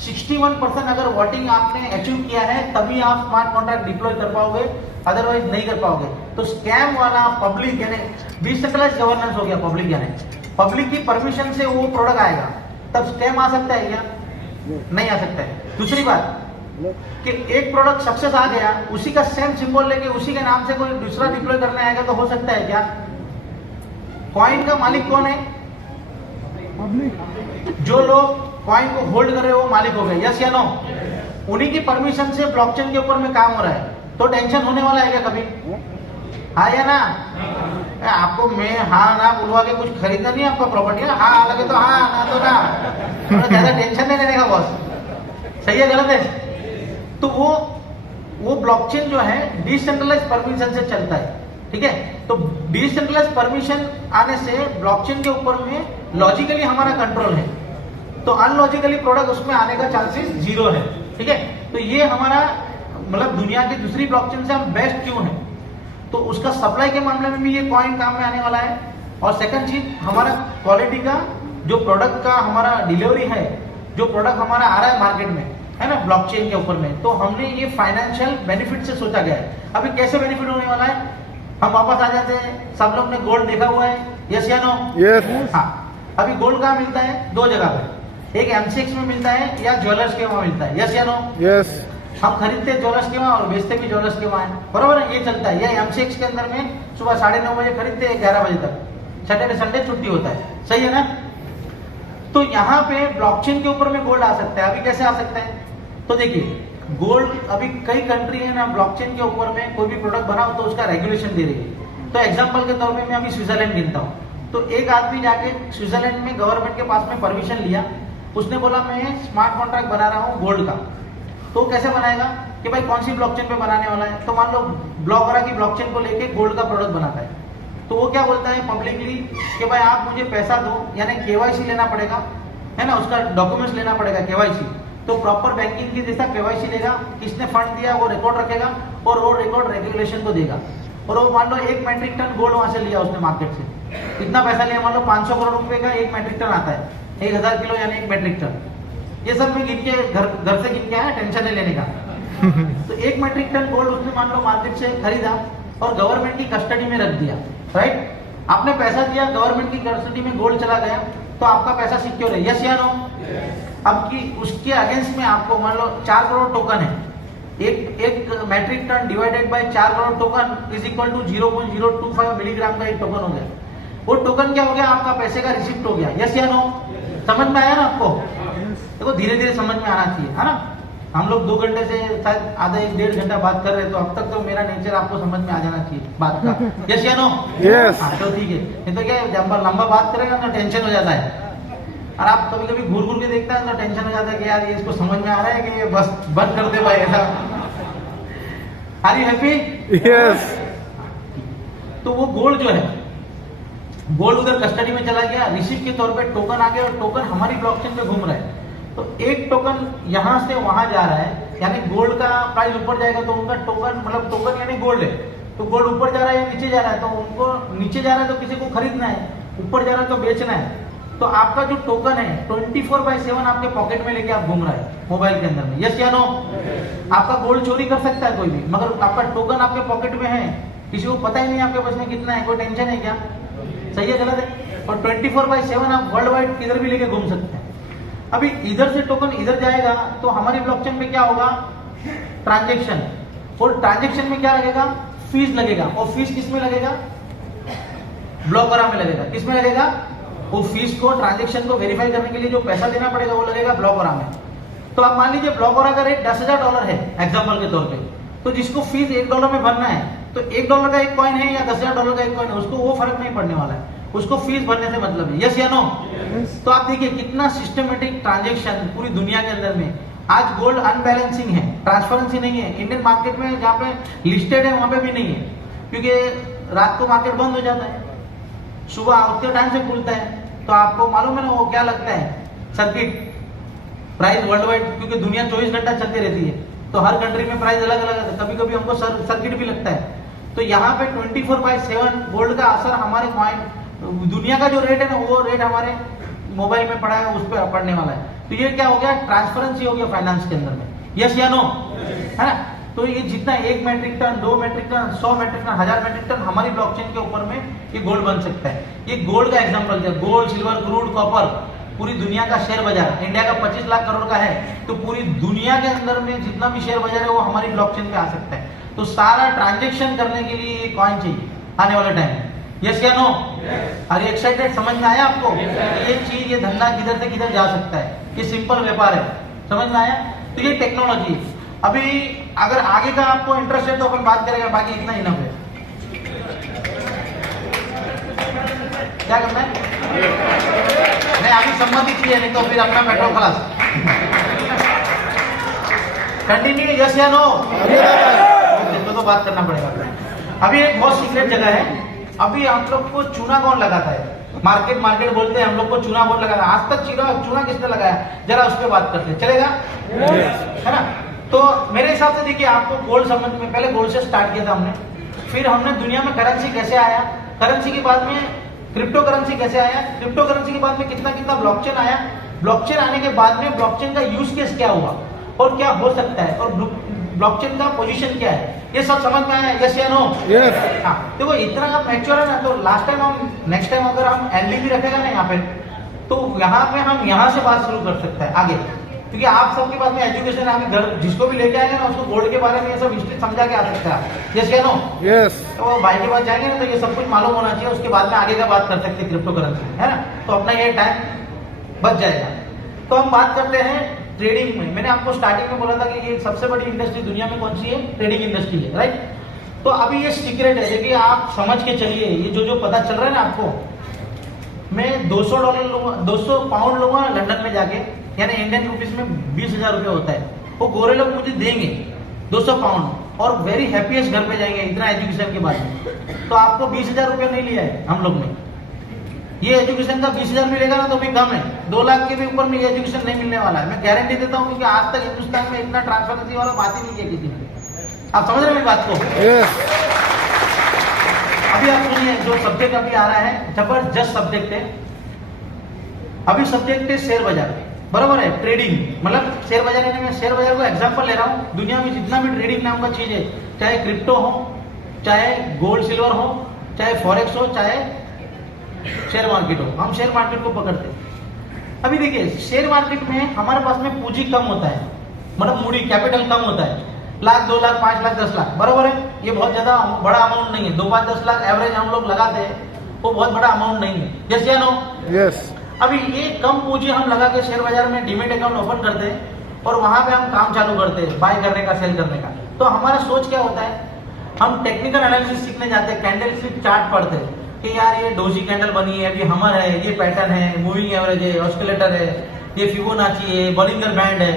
61% अगर वोटिंग आपने अचीव किया है तभी आप स्मार्ट कॉन्ट्रैक्ट डिप्लॉय कर पाओगे, अदरवाइज नहीं कर पाओगे। तो स्कैम वाला पब्लिक यानी डिसेंट्रलाइज गवर्नेंस हो गया, पब्लिक यानी पब्लिक की परमिशन से वो प्रोडक्ट आएगा, तब स्कैम आ सकता है क्या? नहीं आ सकता है। दूसरी बात कि एक प्रोडक्ट सक्सेस आ गया, उसी का सेम सिंबल लेके उसी के नाम से कोई दूसरा डिप्लॉय करने आएगा तो हो सकता है क्या? कॉइन का मालिक कौन है? जो लोग कॉइन को होल्ड कर रहे हो वो मालिक हो गए। यस या नो? उन्हीं की परमिशन से ब्लॉकचेन के ऊपर में काम हो रहा है, तो टेंशन होने वाला है क्या कभी? हाँ या ना? आपको मैं हाँ ना बुलवा के कुछ खरीदना नहीं है आपका प्रॉपर्टी। हाँ लगे तो हाँ, ना तो ना, ज्यादा टेंशन नहीं लेने का बॉस। सही है गलत है? तो वो ब्लॉकचेन जो है डिसेंट्रलाइज परमिशन से चलता है, ठीक है? तो डिसेंट्रलाइज परमिशन आने से ब्लॉकचेन के ऊपर में लॉजिकली हमारा कंट्रोल है, तो अनलॉजिकली प्रोडक्ट उसमें आने का चांसेस 0 है, ठीक है? तो ये हमारा मतलब दुनिया की दूसरी ब्लॉकचेन से हम बेस्ट क्यों है? तो उसका सप्लाई के मामले में भी ये कॉइन काम में आने वाला है। और सेकंड चीज, हमारा क्वालिटी का जो प्रोडक्ट का हमारा डिलीवरी है, जो प्रोडक्ट हमारा आ रहा है मार्केट में, है ना, ब्लॉकचेन के ऊपर में, तो हमने ये फाइनेंशियल बेनिफिट से सोचा गया है। अभी कैसे बेनिफिट होने वाला है? हम वापस आ जाते हैं, सब लोग ने गोल्ड देखा हुआ है, यस या नो? Yes. हाँ, अभी गोल्ड कहाँ मिलता है? 2 जगह पे, एक MCX में मिलता है या ज्वेलर्स के वहां मिलता है। यस या नो? Yes. हम खरीदते हैं ज्वेलर्स के वहां और बेचते भी ज्वेलर्स के वहां है, बराबर है? ये चलता है। या MCX के अंदर में सुबह 9:30 बजे खरीदते हैं, 11 बजे तक, सैटरडे संडे छुट्टी होता है, सही है ना? तो यहाँ पे ब्लॉकचेन के ऊपर में गोल्ड आ सकता है। अभी कैसे आ सकता है? तो देखिए, गोल्ड अभी कई कंट्री है ना, ब्लॉकचेन के ऊपर में कोई भी प्रोडक्ट बनाओ तो उसका रेगुलेशन दे रही है। तो एग्जांपल के तौर पे मैं अभी स्विट्जरलैंड गिनता हूँ, तो एक आदमी जाके स्विट्जरलैंड में गवर्नमेंट के पास में परमिशन लिया, उसने बोला मैं स्मार्ट कॉन्ट्रैक्ट बना रहा हूँ गोल्ड का। तो कैसे बनाएगा कि भाई कौन सी ब्लॉकचेन पे बनाने वाला है? तो मान लो ब्लॉकरा की ब्लॉकचेन को लेके गोल्ड का प्रोडक्ट बनाता है, तो वो क्या बोलता है पब्लिकली कि भाई आप मुझे पैसा दो, यानी KYC लेना पड़ेगा, है ना, उसका डॉक्यूमेंट्स लेना पड़ेगा, KYC। तो प्रॉपर बैंकिंग की जैसा KYC लेगा, किसने फंड दिया वो रिकॉर्ड रखेगा और वो रिकॉर्ड रेगुलेशन को देगा। और वो मान लो 1 मेट्रिक टन गोल्ड वहां से लिया उसने मार्केट से, इतना पैसा लिया, मान लो 500 करोड़ रुपए का 1 मेट्रिक टन आता है, 1000 किलो यानी 1 मेट्रिक टन। ये सब में गिन के घर से गिन के आया, टेंशन नहीं लेने का। तो 1 मेट्रिक टन गोल्ड उसने मान लो मार्केट से खरीदा और गवर्नमेंट की कस्टडी में रख दिया, राइट? आपने पैसा दिया, गवर्नमेंट की कस्टडी में गोल्ड चला गया, तो आपका पैसा सिक्योर है, यस या नो? अब की उसके अगेंस्ट में आपको मान लो 4 करोड़ टोकन है, एक metric tonne divided by 4 crore token is equal to 0.025 milligram का एक टोकन हो गया। वो टोकन क्या हो गया? आपका पैसे का रिसिप्ट हो गया, यस या नो? समझ में आया ना आपको? देखो धीरे धीरे समझ में आना चाहिए, है ना? हम लोग 2 घंटे से शायद आधा 1-1.5 घंटा बात कर रहे हैं, तो अब तक तो मेरा नेचर आपको समझ में आ जाना चाहिए बात का, यस या नो? Yes. हाँ, तो ठीक है। नहीं तो क्या जब लंबा बात करेगा ना टेंशन हो जाता है, और आप कभी कभी घूर घूर के देखता है तो टेंशन हो जाता है कि यार ये इसको समझ में आ रहा है कि ये बस बंद कर दे भाई ऐसा। Are you happy? Yes. तो वो गोल्ड जो है, गोल्ड उधर कस्टडी में चला गया, रिसीव के तौर पे टोकन आ गया और टोकन हमारी ब्लॉकचेन पे घूम रहा है। तो एक टोकन यहाँ से वहां जा रहा है, यानी गोल्ड का प्राइस ऊपर जाएगा तो उनका टोकन, मतलब टोकन यानी गोल्ड है, तो गोल्ड ऊपर जा रहा है या नीचे जा रहा है? तो उनको नीचे जा रहा है तो किसी को खरीदना है, ऊपर जा रहा है तो बेचना है। तो आपका जो टोकन है 24/7 आपके पॉकेट में लेके आप घूम रहा है मोबाइल के अंदर में, यस या नो? आपका गोल्ड चोरी कर सकता है कोई भी, मगर आपका टोकन आपके पॉकेट में है, किसी को पता ही नहीं आपके पास में कितना है, कोई टेंशन है क्या? सही है गलत है? और 24/7 आप वर्ल्ड वाइड किधर भी लेके घूम सकते हैं। अभी इधर से टोकन इधर जाएगा तो हमारी ब्लॉकचेन पे क्या होगा? ट्रांजेक्शन, और ट्रांजेक्शन में क्या लगेगा? फीस लगेगा। और फीस किस में लगेगा? ब्लॉकरा में लगेगा। किस में लगेगा? वो फीस को, ट्रांजेक्शन को वेरीफाई करने के लिए जो पैसा देना पड़ेगा वो लगेगा ब्लॉकरा में। तो आप मान लीजिए ब्लॉकरा का रेट $10,000 है एग्जांपल के तौर पे, तो जिसको फीस $1 में भरना है, तो $1 का एक कॉइन है या $10,000 का एक कॉइन है, उसको वो फर्क नहीं पड़ने वाला है। उसको फीस भरने से मतलब है, यस या नो? तो आप देखिए कितना सिस्टमेटिक ट्रांजेक्शन पूरी दुनिया के अंदर में। आज गोल्ड अनबैलेंसिंग है, ट्रांसपेरेंसी नहीं है। इंडियन मार्केट में जहाँ पे लिस्टेड है वहां पे भी नहीं है, क्योंकि रात को मार्केट बंद हो जाता है, सुबह उतने टाइम से खुलता है। तो आपको मालूम है ना वो क्या लगता है, सर्किट प्राइस वर्ल्ड वाइड, क्योंकि दुनिया 24 घंटा चलती रहती है, तो हर कंट्री में प्राइस अलग अलग है। कभी कभी हमको सर्किट भी लगता है। तो यहाँ पे 24/7 गोल्ड का असर हमारे कॉइन, दुनिया का जो रेट है ना वो रेट हमारे मोबाइल में पड़ा है, उस पर पड़ने वाला है। तो ये क्या हो गया, ट्रांसपेरेंसी हो गया फाइनेंस के अंदर में, यस या नो? है ना? तो ये जितना 1 metric tonne, 2 metric tonne, 100 metric tonne, 1000 metric tonne हमारी ब्लॉकचेन के ऊपर में ये गोल्ड बन सकता है। ये गोल्ड का एग्जांपल है। गोल्ड, सिल्वर, क्रूड, कॉपर, पूरी दुनिया का शेयर बाजार, इंडिया का 25 लाख करोड़ का है, तो पूरी दुनिया के अंदर में जितना भी शेयर बाजार है वो हमारी ब्लॉकचेन पे आ सकता है। तो सारा ट्रांजेक्शन करने के लिए ये कॉइन चाहिए आने वाले टाइम में, यस या नो? अरे एक्साइटेड, समझ में आया आपको? ये चीज, ये धंधा किधर से किधर जा सकता है, ये सिंपल व्यापार है, समझ में आया? तो ये टेक्नोलॉजी। अभी अगर आगे का आपको इंटरेस्ट है तो अपन बात करेंगे, बाकी इतना ही ना है। क्या करना है? नहीं, अभी सम्मति चाहिए, नहीं तो फिर अपना पेट्रोल खलास। कंटिन्यू, यस या नो? तो बात करना पड़ेगा। अभी एक बहुत सीक्रेट जगह है। अभी हम लोग को चूना कौन लगाता है? मार्केट बोलते हैं, हम लोग को चूना कौन लगाता है? आज तक चूना किसने लगाया, जरा उस पर बात करते हैं, चलेगा? है ना? तो मेरे हिसाब से देखिए, आपको गोल्ड समझ में, पहले गोल्ड से स्टार्ट किया था हमने, फिर हमने दुनिया में करेंसी कैसे आया, करेंसी के बाद में क्रिप्टो करेंसी कैसे आया, क्रिप्टो करेंसी के बाद में कितना कितना ब्लॉकचेन आया, ब्लॉकचेन आने के बाद में ब्लॉकचेन का यूज केस क्या हुआ और क्या हो सकता है, और ब्लॉकचेन का पोजीशन क्या है, ये सब समझ में आया, यस या नो? यस। हाँ, देखो इतना आप मैच्योर है ना, तो नेक्स्ट टाइम अगर हम एनडीबी रखेगा ना यहाँ पे, तो यहाँ पे हम यहाँ से बात शुरू कर सकते हैं आगे, क्योंकि आप सबके पास में एजुकेशन है, घर जिसको भी लेके आएंगे ना उसको गोल्ड के बारे में ये सब हिस्ट्री समझा के आ सकता है, यस या नो? यस। तो भाई के पास जाएंगे ना तो ये सब कुछ मालूम होना चाहिए, उसके बाद में आगे का बात कर सकते हैं क्रिप्टो करेंसी, है ना? तो अपना ये टाइम बच जाएगा। तो हम बात करते हैं ट्रेडिंग में। मैंने आपको स्टार्टिंग में बोला था कि ये सबसे बड़ी इंडस्ट्री दुनिया में कौन सी है, ट्रेडिंग इंडस्ट्री है, राइट? तो अभी ये सीक्रेट है, देखिए आप समझ के चलिए, ये जो पता चल रहा है ना आपको, मैं $200 लूंगा, 200 पाउंड लूंगा लंदन में जाके, यानी इंडियन रुपीज में 20,000 रुपये होता है, वो गोरे लोग मुझे देंगे 200 पाउंड और वेरी हैप्पीएस्ट घर पे जाएंगे इतना एजुकेशन के बाद में। तो आपको 20,000 रुपये नहीं लिया है हम लोग ने, ये एजुकेशन का 20,000 मिलेगा ना तो भी कम है, 2 लाख के भी ऊपर में ये एजुकेशन नहीं मिलने वाला है, मैं गारंटी देता हूँ, क्योंकि आज तक हिंदुस्तान में इतना ट्रांसपेरेंसी वाला बात ही नहीं किया किसी ने। आप समझ रहे हैं मेरी बात को? यस। अभी आप सुनिए, जो सब्जेक्ट अभी आ रहा है जबरदस्त सब्जेक्ट है। अभी सब्जेक्ट है शेयर बाजार, बराबर है? ट्रेडिंग मतलब शेयर बाजार, यानी मैं शेयर बाजार को एग्जांपल ले रहा हूँ। दुनिया में जितना भी ट्रेडिंग नाम का चीज है, चाहे क्रिप्टो हो, चाहे गोल्ड सिल्वर हो, चाहे फॉरेक्स हो, चाहे शेयर मार्केट हो, हम शेयर मार्केट को पकड़ते हैं। अभी देखिए शेयर मार्केट में हमारे पास में पूंजी कम होता है, मतलब मूडी कैपिटल कम होता है, 1 लाख, 2 लाख, 5 लाख, 10 लाख, बराबर है? ये बहुत ज्यादा बड़ा अमाउंट नहीं है, 2, 5, 10 लाख एवरेज हम लोग लगाते हैं, वो बहुत बड़ा अमाउंट नहीं है, यस या नो? यस। अभी ये कम पूंजी हम लगा के शेयर बाजार में डीमेट अकाउंट ओपन करते हैं और वहां पे हम काम चालू करते हैं, बाय करने का, सेल करने का। तो हमारा सोच क्या होता है, हम टेक्निकल एनालिसिस सीखने जाते हैं, कैंडल स्टिक चार्ट पढ़ते हैं कि यार ये डोजी कैंडल बनी है, अभी हमर है, ये पैटर्न है, मूविंग एवरेज है, ऑस्किलेटर है, ये फिबोनाची है, बॉलिंगर बैंड है,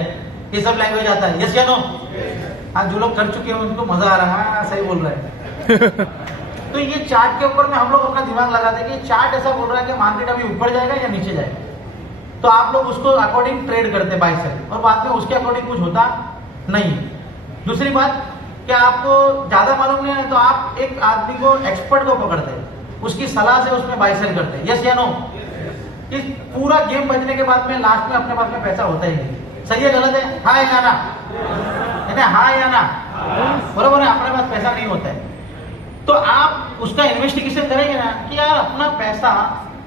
ये सब लैंग्वेज आता है, यस या नो? आज जो लोग कर चुके हैं उनको मजा आ रहा है, सही बोल रहे हैं। तो ये चार्ट के ऊपर में हम लोग अपना दिमाग लगाते हैं कि चार्ट ऐसा बोल रहा है कि मार्केट अभी ऊपर जाएगा या नीचे जाएगा, तो आप लोग उसको अकॉर्डिंग ट्रेड करते बाय सेल, और बाद में उसके अकॉर्डिंग कुछ होता नहीं। दूसरी बात, क्या आपको ज्यादा मालूम नहीं है तो आप एक आदमी को, एक्सपर्ट को पकड़ते हैं, उसकी सलाह से उसमें बाय सेल करते हैं, यस या नो? इस पूरा गेम बजने के बाद में लास्ट में अपने पास में पैसा होता ही नहीं। सही है गलत है? हाँ या ना? हाँ या ना? बरोबर है, अपने पास पैसा नहीं होता है। तो आप उसका इन्वेस्टिगेशन करेंगे ना कि यार अपना पैसा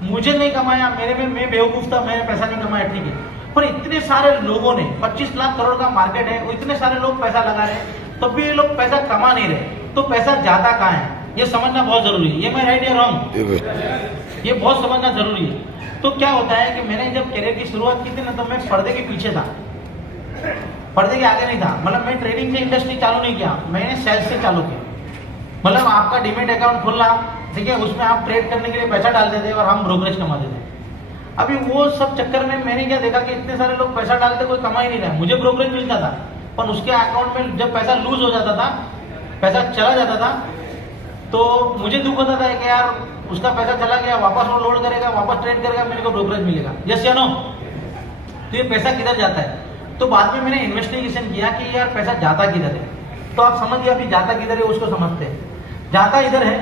मुझे नहीं कमाया, मेरे में मैं बेवकूफ था, मैंने पैसा नहीं कमाया, ठीक है, पर इतने सारे लोगों ने, 25 लाख करोड़ का मार्केट है, इतने सारे लोग पैसा लगा रहे हैं, तब भी ये लोग पैसा कमा नहीं रहे, तो पैसा ज्यादा कहाँ है, ये समझना बहुत जरूरी है। ये मैं राइट या रॉन्ग? ये बहुत समझना जरूरी है। तो क्या होता है कि मैंने जब करियर की शुरुआत की थी ना, तो मैं पर्दे के पीछे था, पर्दे के आगे नहीं था। मतलब मैं ट्रेडिंग से इंडस्ट्री चालू नहीं किया, मैंने सेल्स से चालू किया। मतलब आपका डीमेट अकाउंट खोलना, ठीक है, उसमें आप ट्रेड करने के लिए पैसा डालते थे और हम ब्रोकरेज कमाते थे। अभी वो सब चक्कर में मैंने क्या देखा कि इतने सारे लोग पैसा डालते, कोई कमा ही नहीं रहा है। मुझे ब्रोकरेज मिलता था, पर उसके अकाउंट में जब पैसा लूज हो जाता था, पैसा चला जाता था, तो मुझे दुख होता था कि यार उसका पैसा चला गया, वापस वो लोड करेगा, वापस ट्रेड करेगा, मेरे को ब्रोकरेज मिलेगा। यस या नो? तो ये पैसा किधर जाता है? तो बाद में मैंने इन्वेस्टिगेशन किया कि यार पैसा जाता किधर है। तो आप समझिए अभी जाता किधर है उसको समझते हैं। जाता इधर है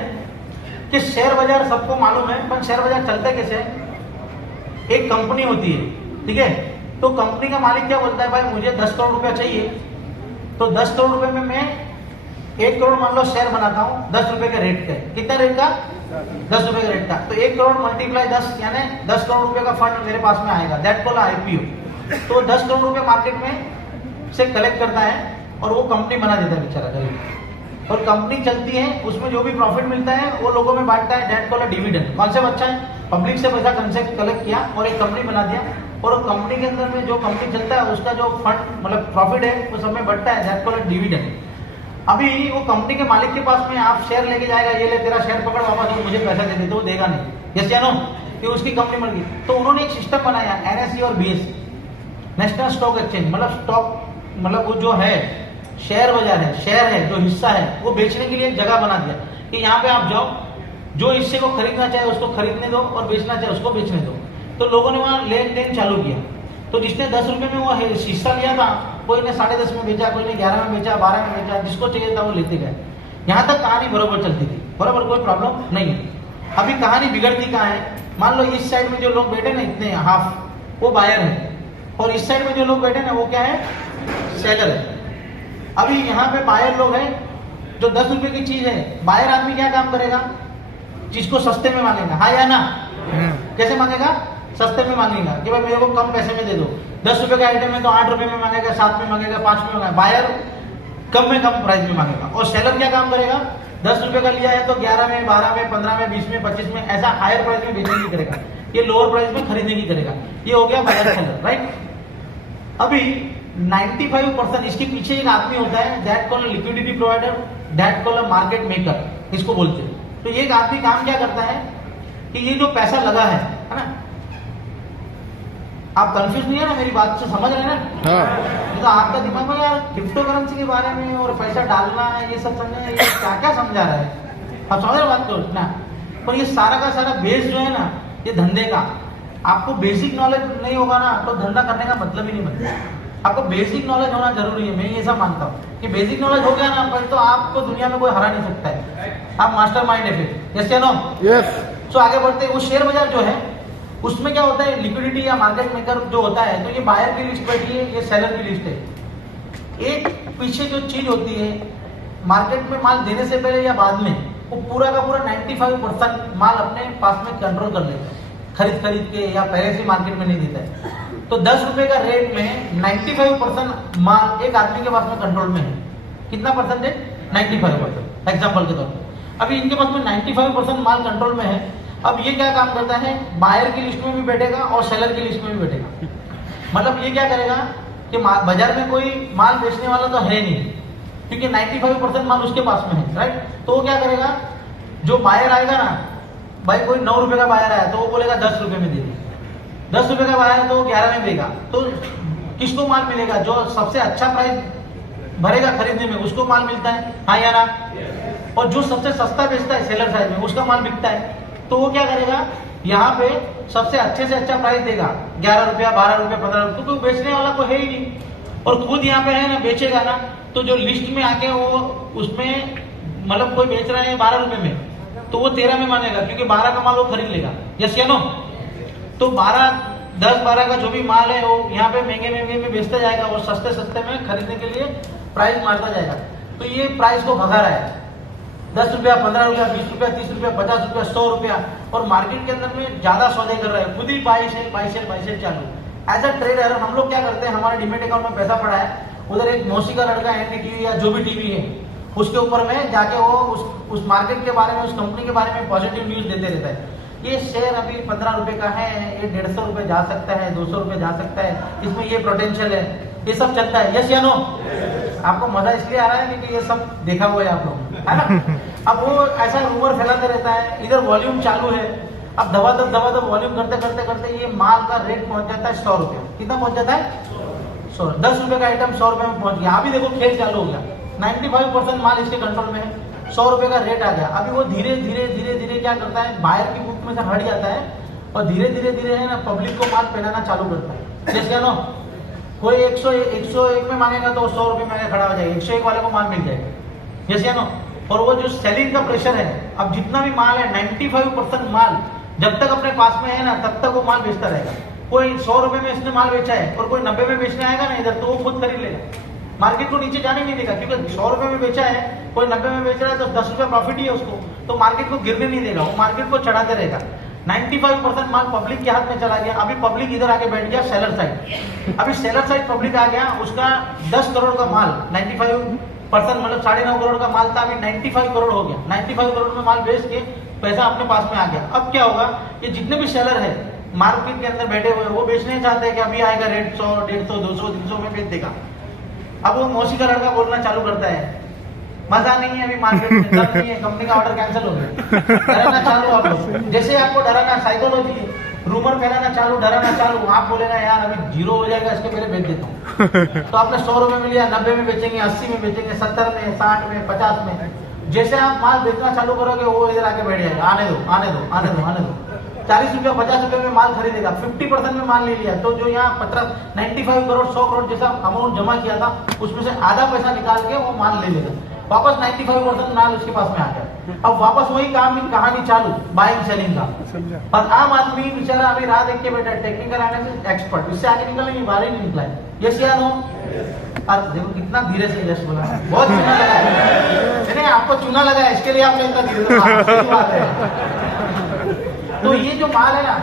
कि शेयर बाजार सबको मालूम है, पर शेयर बाजार चलता कैसे है? एक कंपनी होती है, ठीक है, तो कंपनी का मालिक क्या बोलता है, भाई मुझे 10 करोड़ रुपया चाहिए, तो 10 करोड़ रुपए में मैं 1 करोड़ मान लो शेयर बनाता हूँ 10 रुपए के रेट का। कितना रेट का? 10 रुपए का रेट का। तो 1 करोड़ मल्टीप्लाई 10 यानी 10 करोड़ रुपए का फंड मेरे पास में आएगा, दैट कॉल्ड आईपीओ। तो 10 करोड़ रुपए मार्केट में से कलेक्ट करता है और वो कंपनी बना देता है बेचारा गरीब, और कंपनी चलती है, उसमें जो भी प्रॉफिट मिलता है वो लोगों में बांटता है, दैट कॉल्ड डिविडेंड। कॉन्सेप्ट अच्छा है, पब्लिक से पैसा कंसेप्ट कलेक्ट किया और एक कंपनी बना दिया, और कंपनी के अंदर में जो कंपनी चलता है उसका जो फंड मतलब प्रॉफिट है वो सब में बढ़ता है, दैट कॉल्ड डिविडेंड। अभी वो कंपनी के मालिक के पास में आप शेयर लेके जाएगा, ये ले तेरा शेयर पकड़ वापस, मुझे पैसा दे दे, तो वो देगा नहीं। यस या नो? कि उसकी कंपनी मर गई। तो उन्होंने एक सिस्टम बनाया, एनएसई और बीएसई, नेशनल स्टॉक एक्सचेंज, मतलब स्टॉक मतलब वो जो है शेयर बाजार है, शेयर है जो हिस्सा है वो बेचने के लिए एक जगह बना दिया कि यहाँ पे आप जाओ, जो हिस्से को खरीदना चाहे उसको खरीदने दो और बेचना चाहे उसको बेचने दो। तो लोगों ने वहां लेन देन चालू किया। तो जिसने 10 रुपए में वो हिस्सा लिया था, कोई ने 10.5 में बेचा, कोई ने 11 में बेचा, 12 में बेचा, जिसको चाहिए था वो लेते गए। यहाँ तक कहानी बरोबर चलती थी, बरोबर, कोई प्रॉब्लम नहीं है। अभी कहानी बिगड़ती कहाँ है? मान लो इस साइड में जो लोग बैठे ना इतने हाफ, वो बायर है, और इस साइड में जो लोग बैठे ना वो क्या है? सेलर है। अभी यहाँ पे बायर लोग हैं, जो 10 रुपए की चीज है, बायर आदमी क्या काम करेगा? जिसको सस्ते में मांगेगा, हाँ या ना? कैसे मांगेगा? सस्ते में मांगेगा कि भाई मेरे को कम पैसे में दे दो। 10 रुपए का आइटम है तो 8 रुपए में मांगेगा, 7 में मांगेगा, 5 में मांगेगा। बायर कम में कम प्राइस में मांगेगा, और सेलर क्या काम करेगा? 10 रुपए का लिया है तो 11 में, 12 में, 15 में, 20 में, 25 में, ऐसा हायर प्राइस में बेचने की करेगा, ये लोअर प्राइस में खरीदने की करेगा। ये हो गया बायर सेलर, राइट? अभी 95% इसके पीछे एक आदमी होता है, that called liquidity provider, that called market maker, इसको बोलते हैं। तो ये एक आदमी काम क्या करता है कि ये जो पैसा लगा है ना, आप कंफ्यूज नहीं है ना, मेरी बात से समझ रहे हैं ना? हाँ। तो आपका दिमाग में यार क्रिप्टो करेंसी के बारे में और पैसा डालना है, ये सब समझना है, ये क्या क्या समझा रहा है, आप समझ रहे बात को ना? पर ये सारा का सारा बेस जो है ना, ये धंधे का, आपको बेसिक नॉलेज नहीं होगा ना तो धंधा करने का मतलब ही नहीं बनता। आपको बेसिक नॉलेज होना जरूरी है, मैं ये सब मानता हूँ कि बेसिक नॉलेज हो गया ना पर तो आपको दुनिया में कोई हरा नहीं सकता है, आप मास्टर माइंड है फिर। यस या नो? यस। तो आगे बढ़ते हैं। वो शेयर बाजार जो है उसमें क्या होता है, लिक्विडिटी या मार्केट मेकर जो होता है, तो ये बायर की लिस्ट बैठी है, ये सेलर की लिस्ट है। एक पीछे जो चीज होती है मार्केट में माल देने से पहले या बाद में, वो पूरा का पूरा 95% माल अपने पास में कंट्रोल कर लेता है, खरीद के या पहले से मार्केट में नहीं देता है। तो 10 रुपए का रेट में 95% माल एक आदमी के पास में कंट्रोल में है। कितना परसेंटेज? 95%। एग्जाम्पल के तौर पर अभी इनके पास में 95% माल कंट्रोल में है। अब ये क्या काम करता है, बायर की लिस्ट में भी बैठेगा और सेलर की लिस्ट में भी बैठेगा। मतलब ये क्या करेगा कि बाजार में कोई माल बेचने वाला तो है नहीं, क्योंकि 95% माल उसके पास में है, राइट? तो वो क्या करेगा, जो बायर आएगा ना, भाई कोई 9 रुपए का बायर आया तो वो बोलेगा 10 रुपए में दे दे, 10 रुपए का बायर है तो वो 11 में देगा। तो किसको माल मिलेगा? जो सबसे अच्छा प्राइस भरेगा खरीदने में उसको माल मिलता है, हाँ या ना? और जो सबसे सस्ता बेचता है सेलर साइड में उसका माल बिकता है। तो वो क्या करेगा, यहाँ पे सबसे अच्छे से अच्छा प्राइस देगा, 11 रुपया, 12 रुपया, 15 रुपया, क्योंकि बेचने वाला कोई है ही नहीं और खुद यहाँ पे है ना, बेचेगा ना। तो जो लिस्ट में आके वो उसमें मतलब कोई बेच रहा है 12 रुपए में, तो वो 13 में मानेगा, क्योंकि 12 का माल वो खरीद लेगा। यस या नो? तो 10-12 का जो भी माल है वो यहाँ पे महंगे में बेचता जाएगा और सस्ते में खरीदने के लिए प्राइस मारता जाएगा। तो ये प्राइस को भगा रहा है, 10 रुपया, 15 रुपया, 20 रुपया, 30 रुपया, 50 रुपया, 100 रुपया, और मार्केट के अंदर में ज्यादा सौदे कर रहा है, खुद ही बाई सेल चालू। एज अ ट्रेडर हम लोग क्या करते हैं, हमारे डीमेट अकाउंट में पैसा पड़ा है, उधर एक मौसी का लड़का एनडीटीवी या जो भी टीवी है उसके ऊपर में जाके वो उस मार्केट के बारे में, उस कंपनी के बारे में पॉजिटिव न्यूज देते रहता है। ये शेयर अभी 15 रुपए का है, ये 150 रुपए जा सकता है, 200 रुपए जा सकता है, इसमें ये पोटेंशियल है, ये सब चलता है। यस या नो? आपको मजा इसलिए आ रहा है क्योंकि ये सब देखा हुआ है आप लोग, है ना? अब वो ऐसा रूमर फैलाते रहता है, इधर वॉल्यूम चालू है, अब दबादब वॉल्यूम करते करते करते ये माल का रेट पहुंच जाता है 100 रुपये। कितना पहुंच जाता है? 100। 10 रुपये का आइटम 100 रुपये में पहुंच गया। अभी देखो खेल चालू हो गया, 95% माल इसके कंट्रोल में है, 100 रुपये का रेट आ गया। अभी वो धीरे धीरे क्या करता है, बाहर की बुक में से हट जाता है और धीरे धीरे है ना पब्लिक को माल पहनाना चालू करता है। जैसे नो कोई 101 में मांगेगा तो 100 रुपये में खड़ा हो जाएगा, 101 वाले को माल मिल जाएगा। जैसे नो, और वो जो सेलिंग का प्रेशर है, अब जितना भी माल है 95% माल जब तक अपने पास में है ना तब तक वो माल बेचता रहेगा। कोई 100 रुपये में इसने माल बेचा है और कोई 90 में बेचने आएगा ना इधर, तो वो खुद खरीद लेगा, मार्केट को नीचे जाने नहीं देगा, क्योंकि 100 रुपये में बेचा है, कोई 90 में बेच रहा है तो 10 रुपये प्रॉफिट ही है उसको, तो मार्केट को गिरने नहीं देगा, वो मार्केट को चढ़ाते रहेगा। 95% माल पब्लिक के हाथ में चला गया। अभी पब्लिक इधर आके बैठ गया सेलर साइड। अभी सेलर साइड पब्लिक आ गया, उसका 10 करोड़ का माल 95% मतलब 9.5 करोड़ का माल था, अभी 95 करोड़ हो गया। 95 करोड़ में माल बेच के पैसा अपने पास में आ गया। अब क्या होगा, ये जितने भी सेलर है मार्केट के अंदर बैठे हुए, वो बेचने चाहते हैं कि अभी आएगा रेट 100, 150, 200, 300 में बेच देगा। अब वो मौसी का लड़का बोलना चालू करता है, मजा नहीं है अभी मार्केट में, दम नहीं है, कंपनी का ऑर्डर कैंसिल हो गया। डराना चालू आप लोग, जैसे आपको डराना साइकोलॉजी, रूमर फैलाना चालू, डराना चालू, आप बोलेगा यार अभी जीरो हो जाएगा, इसके पहले बेच देता हूँ। तो आपने 100 रुपये में लिया, 90 में बेचेंगे, 80 में बेचेंगे, 70 में, 60 में, 50 में। जैसे आप माल बेचना चालू करोगे वो इधर आके बैठ जाएगा, आने दो 40 रुपया 50 रुपये में माल खरीदेगा। 50% में माल ले लिया तो जो यहाँ 95 करोड़ 100 करोड़ जैसा अमाउंट जमा किया था उसमें से आधा पैसा निकाल के वो माल ले लेगा, वापस 95% माल उसके पास में आ गया। अब वापस वही कहानी चालू, बाइंग सेलिंग का। और आम आदमी बेचारा अभी रात देख के बैठा, टेक्निकल एनालिसिस एक्सपर्ट, इससे आगे निकला नहीं, बाहर ही नहीं निकला है। यस या नो? देखो कितना धीरे से यस बोला है, बहुत चूना लगा है। नहीं आपको चूना लगा है, इसके लिए आपने इतना धीरे से बात है। तो ये जो माल है ना,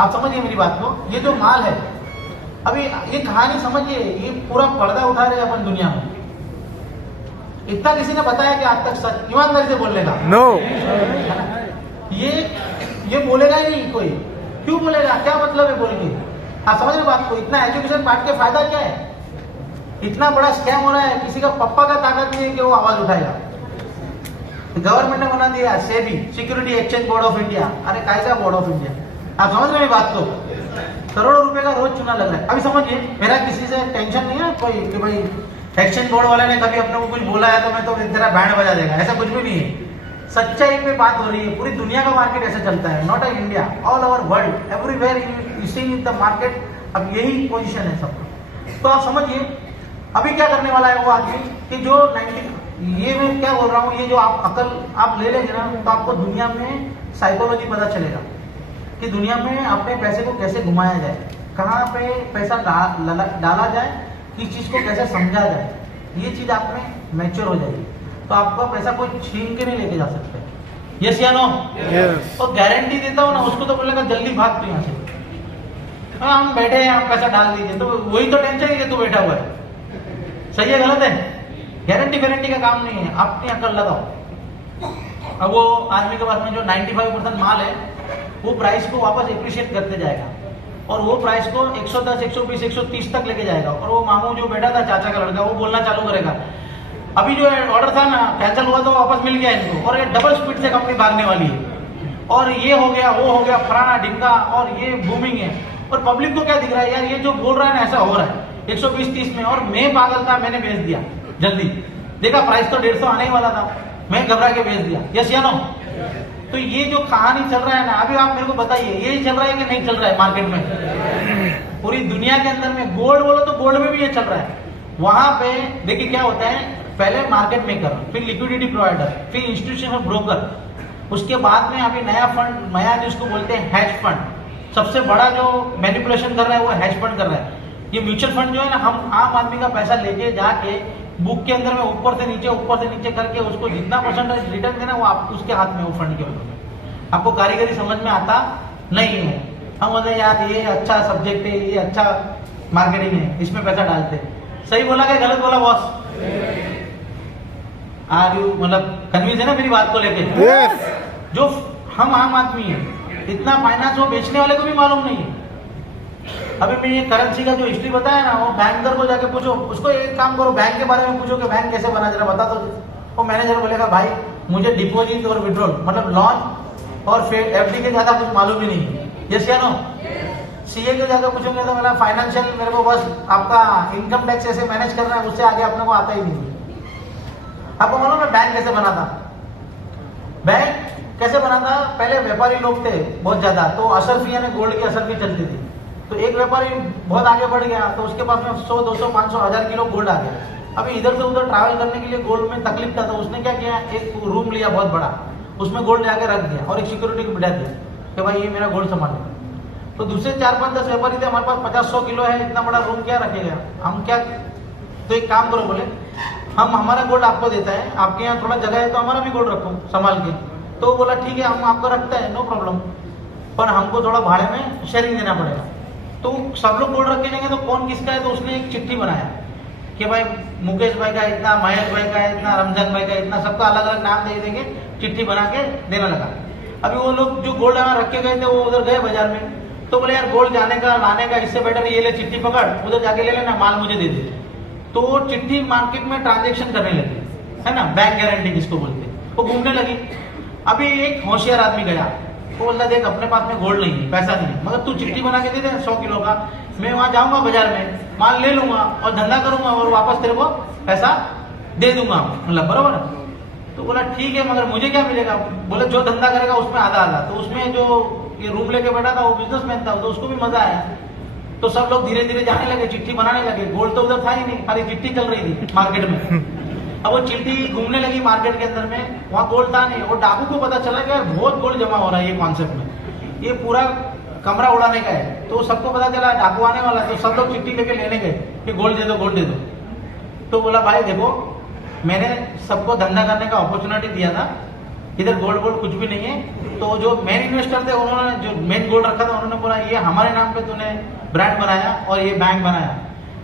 आप समझिए मेरी बात को, ये जो माल है अभी ये कहानी समझिए, ये पूरा पर्दा उठा रहे अपन दुनिया में। इतना किसी ने बताया कि आज तक सच ईमानदारी से बोलने का? नो। ये बोलेगा ही नहीं कोई, क्यों बोलेगा, क्या मतलब है बोल के? आप समझ रहे बात को? इतना एजुकेशन बांट के फायदा क्या है? इतना बड़ा स्कैम हो रहा है, किसी का पप्पा का ताकत नहीं है कि वो आवाज उठाएगा। गवर्नमेंट ने बना दिया SEBI, security exchange board of India. अरे कायदा बोर्ड ऑफ इंडिया, आप समझ रहे बात को? करोड़ों रुपए का रोज चुना लग रहा है। अभी समझिए, मेरा किसी से टेंशन नहीं है कोई कि भाई एक्सचेंज बोर्ड वाले ने कभी अपने को कुछ बोला है तो मैं तो तेरा बैंड बजा देगा, ऐसा कुछ भी नहीं है। सच्चाई पे बात हो रही है, पूरी दुनिया का मार्केट ऐसे चलता है, not in India, all over world, everywhere you see in the market. अब यही पोजीशन है सबका। तो आप समझिए अभी क्या करने वाला है वो आदमी कि जो 90, ये मैं क्या बोल रहा हूँ, ये जो आप अकल आप ले लेंगे ना तो आपको दुनिया में साइकोलॉजी पता चलेगा कि दुनिया में अपने पैसे को कैसे घुमाया जाए, कहाँ पे पैसा डाला जाए, किस चीज को कैसे समझा जाए। ये चीज आप में मैच्योर हो जाएगी तो आपका पैसा कोई छीन के नहीं लेके जा सकते। यस या नो? यस। और गारंटी देता हूँ ना, उसको तो बोलेगा जल्दी भाग तू यहाँ से। हाँ हम बैठे हैं, आप पैसा डाल दीजिए, तो वही तो टेंशन है कि तू बैठा हुआ है। सही है गलत है? गारंटी का काम नहीं है, अपनी अकल लगाओ। अब वो आदमी के पास में जो 95% माल है वो प्राइस को वापस एप्रिशिएट करते जाएगा और वो प्राइस को 110, 120, 130 तक लेके जाएगा। और वो मामू जो बैठा था चाचा का लड़का, वो बोलना चालू करेगा अभी जो ऑर्डर था ना कैंसिल हुआ तो वापस मिल गया इनको, और ये डबल स्पीड से कंपनी भागने वाली है, और ये हो गया वो हो गया फलाना ढिंगा, और ये बूमिंग है। और पब्लिक को क्या दिख रहा है, यार ये जो बोल रहा है ना ऐसा हो रहा है 120-30 में, और मैं पागल था, मैंने बेच दिया जल्दी, देखा प्राइस तो 150 आने ही वाला था, मैं घबरा के बेच दिया। यस या नो? तो ये जो कहानी चल रहा है ना, अभी आप मेरे को बताइए ये चल रहा है कि नहीं चल रहा है मार्केट में? पूरी दुनिया के अंदर में गोल्ड बोलो तो गोल्ड में भी ये चल रहा है। वहां पे देखिए क्या होता है, पहले मार्केट मेकर, फिर लिक्विडिटी प्रोवाइडर, फिर इंस्टीट्यूशनल ब्रोकर, उसके बाद में अभी नया फंड, नया जिसको बोलते हैं हैज फंड, सबसे बड़ा जो मैनिपुलेशन कर रहा है वो हैज फंड कर रहा है। ये म्यूचुअल फंड जो है ना, हम आम आदमी का पैसा लेके जाके बुक के अंदर में ऊपर से नीचे करके उसको जितना परसेंटेज रिटर्न देना वो आप उसके हाथ में, वो फंड के ऊपर में। आपको कारीगरी समझ में आता नहीं है। हम बोलते हैं यार ये अच्छा सब्जेक्ट है, ये अच्छा मार्केटिंग है, इसमें पैसा डालते हैं। सही बोला क्या गलत बोला बॉस? आर यू मतलब कन्विंस है ना मेरी बात को लेके? यस। जो हम आम आदमी है, इतना फाइनेंस वो बेचने वाले को भी मालूम नहीं है। अभी मैं ये करेंसी का जो हिस्ट्री बताया ना, वो बैंकर को जाके पूछो, उसको एक काम करो बैंक के बारे में पूछो कि बैंक कैसे बना, जरा बता दो। वो मैनेजर बोलेगा भाई मुझे डिपॉजिट और विड्रॉल मतलब लॉन और फिर एफडी के ज्यादा कुछ मालूम ही नहीं। यस या नो? सीए के जाकर पूछोगे तो मेरा फाइनेंशियल मेरे को बस आपका इनकम टैक्स कैसे मैनेज करना है उससे आगे अपने को आता ही नहीं। आपको मालूम है बैंक कैसे बना था? बैंक कैसे बना था? पहले व्यापारी लोग थे बहुत ज्यादा, तो असरफी यानी गोल्ड की असरफी चलती थी। तो एक व्यापारी बहुत आगे बढ़ गया तो उसके पास में 100, 200, 500, 1000 किलो गोल्ड आ गया। अभी इधर से उधर ट्रैवल करने के लिए गोल्ड में तकलीफ था, तो उसने क्या किया, एक रूम लिया बहुत बड़ा, उसमें गोल्ड जाके रख दिया और एक सिक्योरिटी को बिठा दिया कि भाई ये मेरा गोल्ड संभालना। तो दूसरे 4, 5, 10 व्यापारी थे, हमारे पास 50, 100 किलो है, इतना बड़ा रूम क्या रखेगा हम, क्या तो एक काम करो, बोले हम हमारा गोल्ड आपको देता है, आपके यहाँ थोड़ा जगह है तो हमारा भी गोल्ड रखो संभाल के। तो बोला ठीक है हम आपको रखते हैं, नो प्रॉब्लम, पर हमको थोड़ा भाड़े में शेयरिंग देना पड़ेगा। तो सब लोग गोल्ड रख के जाएंगे तो कौन किसका है, तो उसने एक चिट्ठी बनाया कि भाई मुकेश भाई का इतना, महेश भाई का इतना, रमजान भाई का इतना, सबका अलग अलग नाम दे देंगे, चिट्ठी बना के देने लगा। अभी वो लोग जो गोल्ड रख के गए थे वो उधर गए बाजार में, तो बोले यार गोल्ड जाने का लाने का इससे बेटर ये ले चिट्ठी पकड़, उधर जाके ले लेना, माल मुझे दे दे। तो वो चिट्ठी मार्केट में ट्रांजेक्शन करने लगे, है ना, बैंक गारंटी जिसको बोलते, वो घूमने लगी। अभी एक होशियार आदमी गया, वो बोलता देख अपने पास में गोल्ड नहीं है, पैसा नहीं है, मगर तू चिट्ठी बना के दे दे 100 किलो का, मैं वहां जाऊंगा बाजार में, माल ले लूंगा और धंधा करूंगा और वापस तेरे को पैसा दे दूंगा, मतलब बराबर। तो बोला ठीक है, मगर मुझे क्या मिलेगा? बोले जो धंधा करेगा उसमें आधा आधा। तो उसमें जो ये रूम लेके बैठा था वो बिजनेसमैन था, तो उसको भी मजा आया। तो सब लोग धीरे धीरे जाने लगे, चिट्ठी बनाने लगे। गोल्ड तो उधर था ही नहीं, खाली चिट्ठी चल रही थी मार्केट में। अब वो चिट्ठी घूमने लगी मार्केट के अंदर में, वहां गोल्ड था नहीं। और डाकू को पता चला कि यार बहुत गोल्ड जमा हो रहा है ये कॉन्सेप्ट में, ये पूरा कमरा उड़ाने का है। तो सबको पता चला डाकू आने वाला, तो सब लोग चिट्ठी लेके लेने गए कि गोल्ड दे दो, गोल्ड दे दो। तो बोला भाई देखो मैंने सबको धंधा करने का अपॉर्चुनिटी दिया था, इधर गोल्ड कुछ भी नहीं है। तो जो मेन इन्वेस्टर थे उन्होंने जो मेन गोल्ड रखा था उन्होंने बोला ये हमारे नाम पे तूने ब्रांड बनाया और ये बैंक बनाया,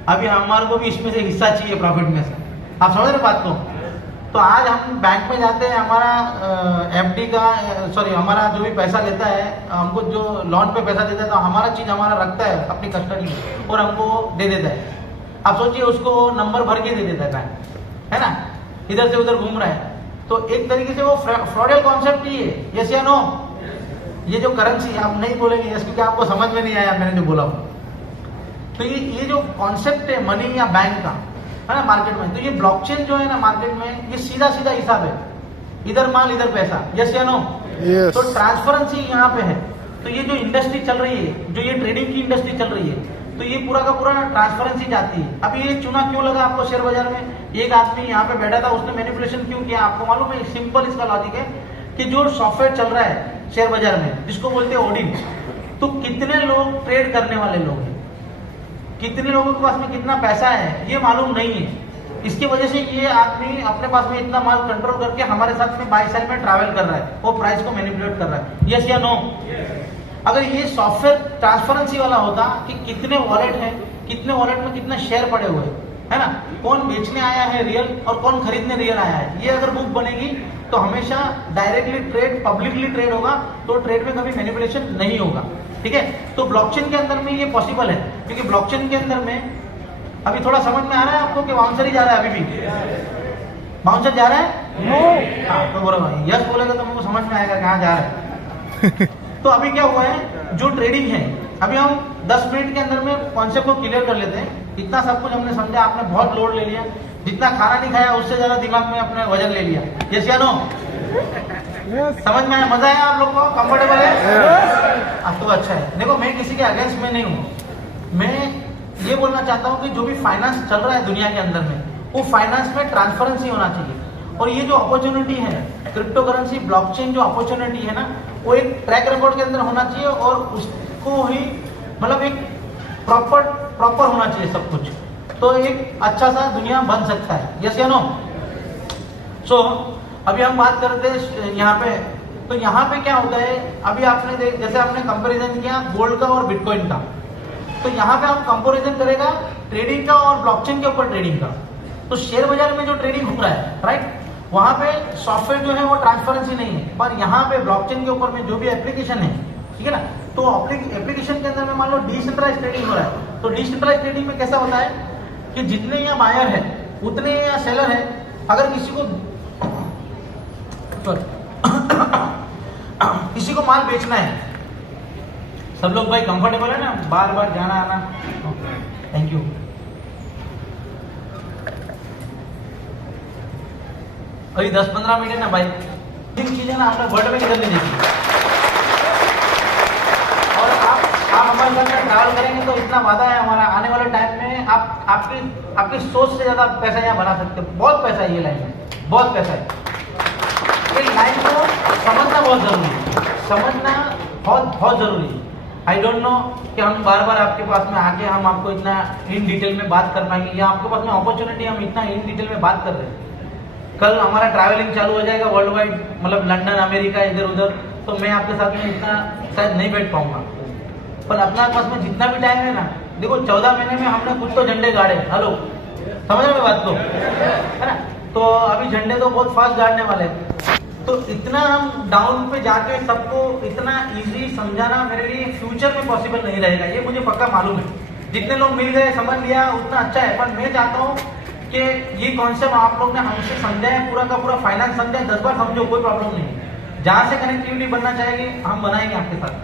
अभी हमारे को भी इसमें से हिस्सा चाहिए प्रॉफिट में से। आप समझ रहे बात को? तो आज हम बैंक में जाते हैं, हमारा एफडी का सॉरी हमारा जो भी पैसा लेता है, हमको जो लोन पे पैसा देता है, तो हमारा चीज हमारा रखता है अपनी कस्टडी में और हमको दे देता है। आप सोचिए उसको नंबर भर के दे देता है बैंक, है ना, इधर से उधर घूम रहा है। तो एक तरीके से वो फ्रॉडल कॉन्सेप्ट ही है। यस या नो? ये जो करेंसी आप नहीं बोलेंगे यस, क्योंकि आपको समझ में नहीं आया मैंने जो बोला। तो ये जो कॉन्सेप्ट है मनी या बैंक का, है ना, मार्केट में, तो ये ब्लॉकचेन जो है ना मार्केट में, ये सीधा सीधा हिसाब है, इधर माल इधर पैसा। यस या नो? Yes. तो ट्रांसपेरेंसी यहाँ पे है। तो ये जो इंडस्ट्री चल रही है, जो ये ट्रेडिंग की इंडस्ट्री चल रही है, तो ये पूरा का पूरा ट्रांसपेरेंसी जाती है। अब ये चुना क्यों लगा आपको शेयर बाजार में? एक आदमी यहाँ पे बैठा था, उसने मैनिपुलेशन क्यों किया आपको मालूम है? सिंपल इसका लॉजिक है कि जो सॉफ्टवेयर चल रहा है शेयर बाजार में जिसको बोलते हैं ओडिन, तो कितने लोग ट्रेड करने वाले लोग हैं, कितने लोगों के पास में कितना पैसा है ये मालूम नहीं है। इसकी वजह से ये आदमी अपने पास में इतना माल कंट्रोल करके हमारे साथ में बाय साइड में ट्रैवल कर रहा है, वो प्राइस को मैनिपुलेट कर रहा है। यस या नो? अगर ये सॉफ्टवेयर ट्रांसपेरेंसी वाला होता कि कितने वॉलेट है, कितने वॉलेट में कितने शेयर पड़े हुए, है ना, कौन बेचने आया है रियल और कौन खरीदने रियल आया है, ये अगर बुक बनेगी तो हमेशा डायरेक्टली ट्रेड, पब्लिकली ट्रेड होगा, तो ट्रेड में कभी मैनिपुलेशन नहीं होगा। ठीक है? तो ब्लॉकचेन के अंदर में ये पॉसिबल है, क्योंकि ब्लॉकचेन के अंदर में अभी थोड़ा समझ में आ रहा है आपको कि बाउंसर ही जा रहा है, अभी भी बाउंसर जा रहा है। हाँ, तो बोलो भाई यस बोलेगा तो हमको समझ में आएगा कहाँ जा रहा है। तो अभी क्या हुआ है, जो ट्रेडिंग है, अभी हम 10 मिनट के अंदर में कॉन्सेप्ट को क्लियर कर लेते हैं। इतना सब कुछ हमने समझा, आपने बहुत लोड ले लिया, जितना खाना नहीं खाया उससे ज्यादा दिमाग में अपने वजन ले लिया। यस या नो? समझ में आया? मजा आया आप लोग को? कंफर्टेबल है? अब तो अच्छा है। देखो मैं किसी के अगेंस्ट में नहीं हूँ, मैं ये बोलना चाहता हूँ कि जो भी फाइनेंस चल रहा है दुनिया के अंदर में, वो फाइनेंस में ट्रांसपेरेंसी होना चाहिए। और ये जो अपॉर्चुनिटी है क्रिप्टो करेंसी ब्लॉकचेन जो अपॉर्चुनिटी है ना, वो एक ट्रैक रिकॉर्ड के अंदर होना चाहिए और उसको ही मतलब एक प्रॉपर होना चाहिए सब कुछ, तो एक अच्छा सा दुनिया बन सकता है। यस या नो? सो अभी हम बात करते हैं यहाँ पे, तो यहाँ पे क्या होता है, अभी आपने जैसे आपने कंपैरिजन किया गोल्ड का और बिटकॉइन का, तो यहाँ पे हम कंपैरिजन करेगा ट्रेडिंग का और ब्लॉकचेन के ऊपर ट्रेडिंग का। तो शेयर बाजार में जो ट्रेडिंग हो रहा है, राइट, वहां पे सॉफ्टवेयर जो है वो ट्रांसपेरेंसी नहीं है, पर यहाँ पे ब्लॉकचेन के ऊपर में जो भी एप्लीकेशन है, ठीक है ना, तो एप्लीकेशन के अंदर में मान लो डिसेंट्रलाइज ट्रेडिंग हो रहा है। तो डिसेंट्रलाइज ट्रेडिंग में कैसा होता है कि जितने यहाँ बायर है उतने यहाँ सेलर है। अगर किसी को किसी को माल बेचना है, सब लोग भाई कंफर्टेबल है ना, बार बार जाना आना? Thank you. अभी 10-15 मिनट है ना भाई, तीन चीजें ना हमने वर्ल्ड में किधर नहीं देखी। और आप हमारे साथ ट्रैवल करेंगे तो इतना वादा है हमारा, आने वाले टाइम में आप आपकी सोच से ज्यादा पैसा यहाँ बना सकते हो। बहुत पैसा है ये लाइन में, बहुत पैसा है। ये लाइन को समझना बहुत जरूरी है, समझना बहुत जरूरी है। आई डोंट नो कि हम बार बार आपके पास में आके हम आपको इतना इन डिटेल में बात कर पाएंगे, या आपके पास में अपॉर्चुनिटी हम इतना इन डिटेल में बात कर रहे हैं। कल हमारा ट्रैवलिंग चालू हो जाएगा वर्ल्ड वाइड, मतलब लंदन अमेरिका इधर उधर, तो मैं आपके साथ में इतना शायद नहीं बैठ पाऊंगा। पर अपना पास में जितना भी टाइम है ना, देखो 14 महीने में हमने कुछ तो झंडे गाड़े। हेलो, समझ रहे हो बात को, है ना? तो अभी झंडे तो बहुत फास्ट गाड़ने वाले हैं। तो इतना हम डाउन पे जाके सबको इतना इजी समझाना मेरे लिए फ्यूचर में पॉसिबल नहीं रहेगा, ये मुझे पक्का मालूम है। जितने लोग मिल गए समझ लिया उतना अच्छा है, पर मैं चाहता हूँ कि ये कॉन्सेप्ट आप लोग ने हमसे समझा है, पूरा का पूरा फाइनेंस समझा है, 10 बार समझो, कोई प्रॉब्लम नहीं है। जहां से कनेक्टिविटी बनना चाहेगी हम बनाएंगे आपके साथ।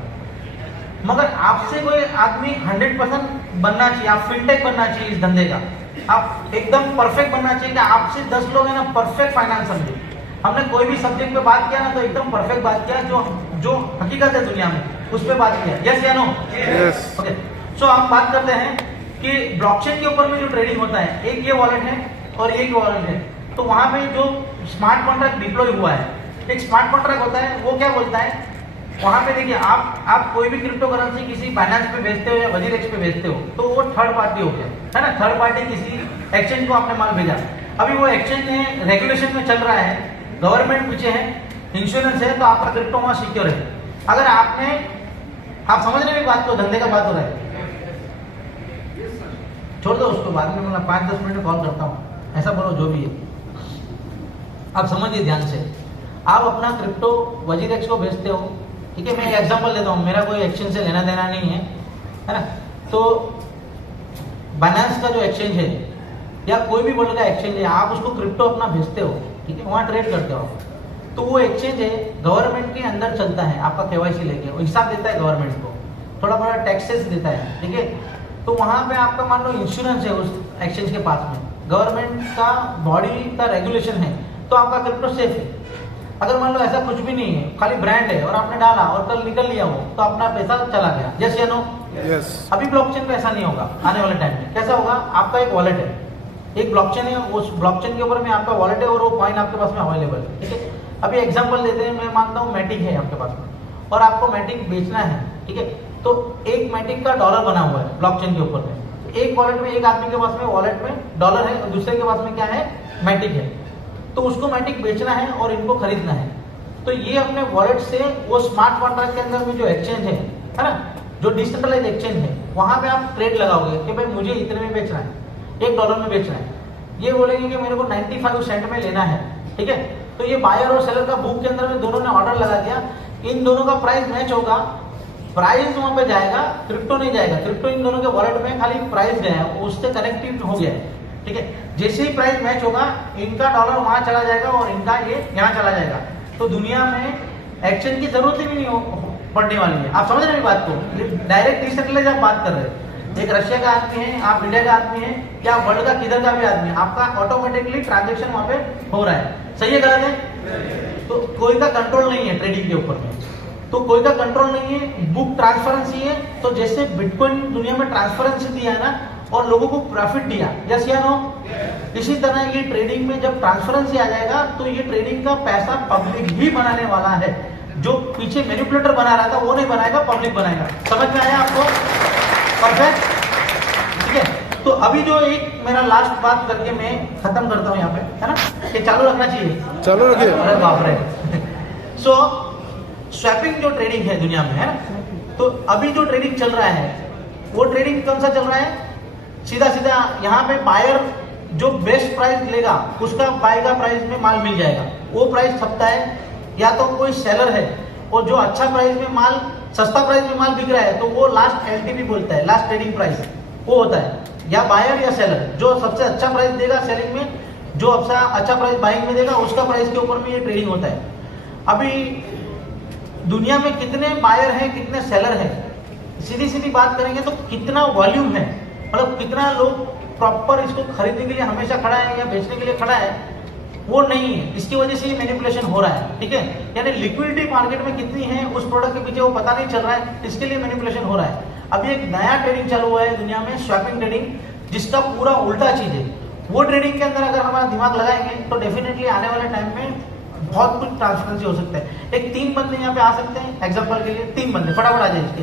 मगर आपसे कोई आदमी 100% बनना चाहिए, आप फिनटेक बनना चाहिए इस धंधे का, आप एकदम परफेक्ट बनना चाहिए कि आपसे 10 लोग है ना परफेक्ट फाइनेंस समझे। हमने कोई भी सब्जेक्ट पे बात किया ना तो एकदम परफेक्ट बात किया, जो हकीकत है दुनिया में उस पर बात किया। यस या नो? यस। ओके, सो हम बात करते हैं कि ब्लॉकचेन के ऊपर में जो ट्रेडिंग होता है, एक ये वॉलेट है और एक वॉलेट है। तो वहां पे जो स्मार्ट कॉन्ट्रैक्ट डिप्लॉय हुआ है, एक स्मार्ट कॉन्ट्रैक्ट होता है, वो क्या बोलता है वहां पे, देखिए आप कोई भी क्रिप्टो करेंसी किसी बाइनेंस पे बेचते हो या वजीरेक्स पे बेचते हो तो वो थर्ड पार्टी हो गया, है ना? थर्ड पार्टी किसी एक्सचेंज को आपने माल भेजा, अभी वो एक्सचेंज में रेगुलेशन में चल रहा है, गवर्नमेंट पीछे है, इंश्योरेंस है, तो आपका क्रिप्टो वहां सिक्योर है। अगर आप समझ रहे हैं बात को, धंधे का बात हो रहा है, छोड़ दो उसको, बाद में मैं 5-10 मिनट में कॉल करता हूँ, ऐसा बोलो जो भी है। आप समझिए ध्यान से, आप अपना क्रिप्टो वजीरेक्स को भेजते हो, ठीक है? मैं एक एग्जांपल देता हूँ, मेरा कोई एक्सचेंज से लेना देना नहीं है, है ना? तो बाइनेंस का जो एक्सचेंज है या कोई भी वर्ल्ड का एक्सचेंज है, आप उसको क्रिप्टो अपना भेजते हो, ठीक है? वहाँ ट्रेड करते हो, तो वो एक्सचेंज है गवर्नमेंट के अंदर चलता है, आपका KYC लेके हिसाब देता है गवर्नमेंट को, थोड़ा बड़ा टैक्सेस देता है, ठीक है? तो वहां पे आपका मान लो इंश्योरेंस है उस एक्सचेंज के पास में, गवर्नमेंट का बॉडी का रेगुलेशन है, तो आपका क्रिप्टो सेफ है। अगर मान लो ऐसा कुछ भी नहीं है, खाली ब्रांड है और आपने डाला और कल निकल लिया वो, तो अपना पैसा चला गया। यस या नो? यस। अभी ब्लॉकचेन पे ऐसा नहीं होगा, आने वाले टाइम में कैसा होगा? आपका एक वॉलेट है, एक ब्लॉकचेन है, उस ब्लॉकचेन के ऊपर में आपका वॉलेट है और वो कॉइन आपके पास में अवेलेबल है, ठीक है? अभी एग्जांपल देते हैं, मैं मानता हूँ मैटिक है आपके पास में और आपको मैटिक बेचना है, ठीक है? तो एक मैटिक का डॉलर बना हुआ है ब्लॉकचेन के ऊपर में, एक वॉलेट में, एक आदमी के पास में वॉलेट में डॉलर है और दूसरे के पास में क्या है? मैटिक है। तो उसको मैटिक बेचना है और इनको खरीदना है, तो ये अपने वॉलेट से वो स्मार्ट कॉन्ट्रैक्ट के अंदर में जो एक्सचेंज है ना, जो डिसेंट्रलाइज एक्सचेंज है, वहां पे आप ट्रेड लगाओगे कि भाई मुझे इतने में बेचना है, $1 में बेचना है, ये बोलेंगे कि मेरे को 95 सेंट में लेना है, ठीक है? तो ये बायर और सेलर का बुक के अंदर में दोनों ने ऑर्डर लगा दिया, इन दोनों का प्राइस मैच होगा, प्राइस वहां पे जाएगा, क्रिप्टो नहीं जाएगा, क्रिप्टो इन दोनों के वॉलेट में खाली प्राइस गया, उससे कनेक्टिव हो गया, ठीक है? जैसे ही प्राइस मैच होगा, इनका डॉलर वहां चला जाएगा और इनका ये यहाँ चला जाएगा, तो दुनिया में एक्सचेंज की जरूरत ही नहीं पड़ने वाली है। आप समझ रहे हैं बात को? डायरेक्ट डिसेंट्रलाइज आप बात कर रहे हैं, एक रशिया का आदमी है, आप इंडिया का आदमी है, या वर्ल्ड का किधर का भी आदमी है, आपका ऑटोमेटिकली ट्रांजेक्शन वहां पे हो रहा है। सही है गलत है? तो कोई का कंट्रोल नहीं है ट्रेडिंग के ऊपर में, तो कोई का कंट्रोल नहीं है, बुक ट्रांसपेरेंसी है। तो जैसे बिटकॉइन दुनिया में ट्रांसपेरेंसी दिया है ना और लोगों को प्रॉफिट दिया, यस या नो? इसी तरह ये ट्रेडिंग में जब ट्रांसपेरेंसी आ जाएगा तो ये ट्रेडिंग का पैसा पब्लिक ही बनाने वाला है, जो पीछे मैनिपुलेटर बना रहा था वो नहीं बनाएगा, पब्लिक बनाएगा। समझ में आया आपको? परफेक्ट, ठीक है? तो अभी जो एक मेरा लास्ट बात करके मैं खत्म करता हूँ यहाँ पे, है ना? ये चालू रखना चाहिए, चालू रखिए। अरे बाप रे। सो स्वैपिंग जो ट्रेडिंग है दुनिया में, है ना? तो अभी जो ट्रेडिंग चल रहा है वो ट्रेडिंग कौन सा चल रहा है? सीधा सीधा यहाँ पे बायर जो बेस्ट प्राइस लेगा उसका बाय का प्राइस में माल मिल जाएगा, वो प्राइस छपता है। या तो कोई सेलर है और जो अच्छा प्राइस में माल, सस्ता प्राइस में माल बिक रहा है तो वो लास्ट LTP बोलता है, लास्ट ट्रेडिंग प्राइस वो होता है। या बायर या सेलर जो सबसे अच्छा प्राइस देगा सेलिंग में, जो अच्छा प्राइस बाइंग में देगा, उसका प्राइस के ऊपर में ये ट्रेडिंग होता है। अभी दुनिया में कितने बायर हैं, कितने सेलर हैं, सीधी सीधी बात करेंगे तो कितना वॉल्यूम है, मतलब कितना लोग प्रॉपर इसको खरीदने के लिए हमेशा खड़ा है या बेचने के लिए खड़ा है, वो नहीं है। इसकी वजह से ये मैनिपुलेशन हो रहा है, ठीक है। यानी लिक्विडिटी मार्केट में कितनी है उस प्रोडक्ट के पीछे वो पता नहीं चल रहा है, इसके लिए मैनिपुलेशन हो रहा है। अभी एक नया ट्रेडिंग चालू हुआ है दुनिया में, स्वैपिंग ट्रेडिंग, जिसका पूरा उल्टा चीज है। वो ट्रेडिंग के अंदर अगर हमारा दिमाग लगाएंगे तो डेफिनेटली आने वाले टाइम में बहुत कुछ ट्रांसपेरेंसी हो सकता है। एक 3 बंदे यहाँ पे आ सकते हैं एग्जाम्पल के लिए, 3 बंदे फटाफट आ जाए इसके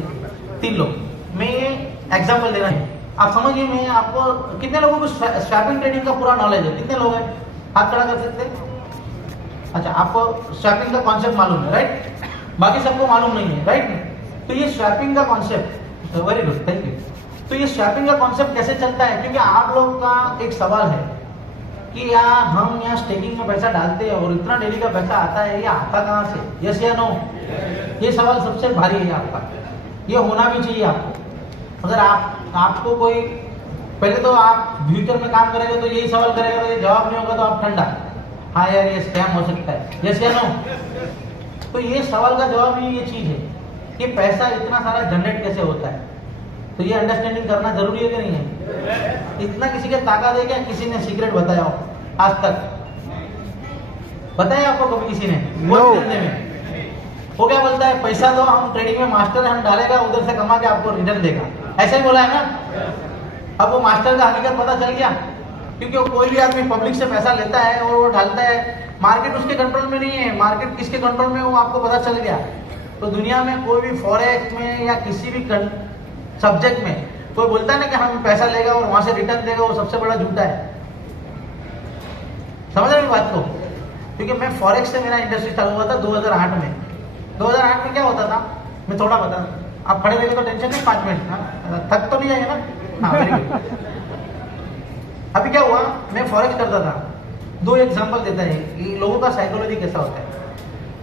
3 लोग। मैं ये एग्जाम्पल दे रहा हूँ, आप समझिए। मैं आपको, कितने लोगों को स्वैपिंग ट्रेडिंग का पूरा नॉलेज है? कितने लोग हैं? हाथ खड़ा कर सकते हैं? अच्छा, आपको स्वैपिंग का कॉन्सेप्ट मालूम है, राइट? बाकी सबको मालूम नहीं है, राइट? तो ये स्वैपिंग का concept, very good, thank you. तो ये स्वैपिंग का कॉन्सेप्ट कैसे चलता है? क्योंकि आप लोग का एक सवाल है कि यार हम यहाँ स्टेकिंग में पैसा डालते हैं और इतना डेली का पैसा आता है, ये आता कहाँ से? यस या नो? ये सवाल सबसे भारी है आपका, ये होना भी चाहिए आपको। अगर आपको कोई, पहले तो आप फ्यूचर में काम करेंगे तो यही सवाल करेगा, तो ये जवाब नहीं होगा तो आप ठंडा, हाँ यार ये स्कैम हो सकता है, यस या नो? तो ये सवाल का जवाब ही ये चीज है कि पैसा इतना सारा जनरेट कैसे होता है। तो ये अंडरस्टैंडिंग करना जरूरी है कि नहीं है? इतना किसी के ताकत है क्या? किसी ने सीक्रेट बताया हो आज तक? बताया आपको कभी किसी ने? No. वो क्या बोलता है, पैसा तो हम ट्रेडिंग में मास्टर है, हम डालेगा उधर से कमा के आपको रिटर्न देगा, ऐसा ही बोला है ना? अब वो मास्टर का हकीकत पता चल गया, क्योंकि कोई भी आदमी पब्लिक से पैसा लेता है और वो डालता है, मार्केट उसके कंट्रोल में नहीं है, मार्केट किसके कंट्रोल में वो आपको पता चल गया। तो दुनिया में कोई भी फॉरेक्स में या किसी भी सब्जेक्ट में कोई बोलता है ना कि हम पैसा लेगा और वहां से रिटर्न देगा, वो सबसे बड़ा झूठा है। समझ रहे बात को? क्योंकि मैं फॉरेक्स से मेरा इंडस्ट्री चालू हुआ था 2008 में। 2008 में क्या होता था, मैं थोड़ा बता, आप खड़े रहेंगे तो टेंशन नहीं, 5 मिनट थक तो नहीं जाएंगे ना? हाँ, वेरी गुड। अभी क्या हुआ, मैं फॉरेक्स करता था। 2 एग्जांपल देता है कि लोगों का साइकोलॉजी कैसा होता है।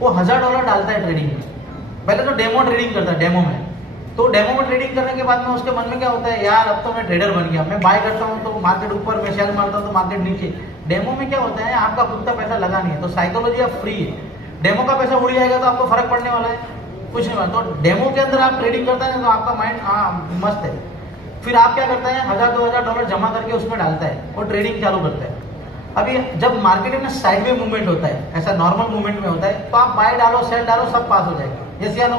वो $1000 डालता है ट्रेडिंग में, पहले तो डेमो ट्रेडिंग करता है, डेमो में। तो डेमो में ट्रेडिंग करने के बाद में उसके मन में क्या होता है, यार अब तो मैं ट्रेडर बन गया, मैं बाय करता हूँ तो मार्केट ऊपर, मैं सेल मारता हूँ तो मार्केट नीचे। डेमो में क्या होता है, आपका खुद का पैसा लगा नहीं है, तो साइकोलॉजी आप फ्री है। डेमो का पैसा उड़ जाएगा तो आपको फर्क पड़ने वाला है कुछ नहीं वाला। तो डेमो के अंदर आप ट्रेडिंग करता है तो आपका माइंड मस्त है। फिर आप क्या करता है, $1000-2000 जमा करके उसमें डालता है और ट्रेडिंग चालू करता है। अभी जब मार्केट में साइडवे मूवमेंट होता है, ऐसा नॉर्मल मूवमेंट में होता है, तो आप बाय डालो सेल डालो सब पास हो जाएगा, यस या नो?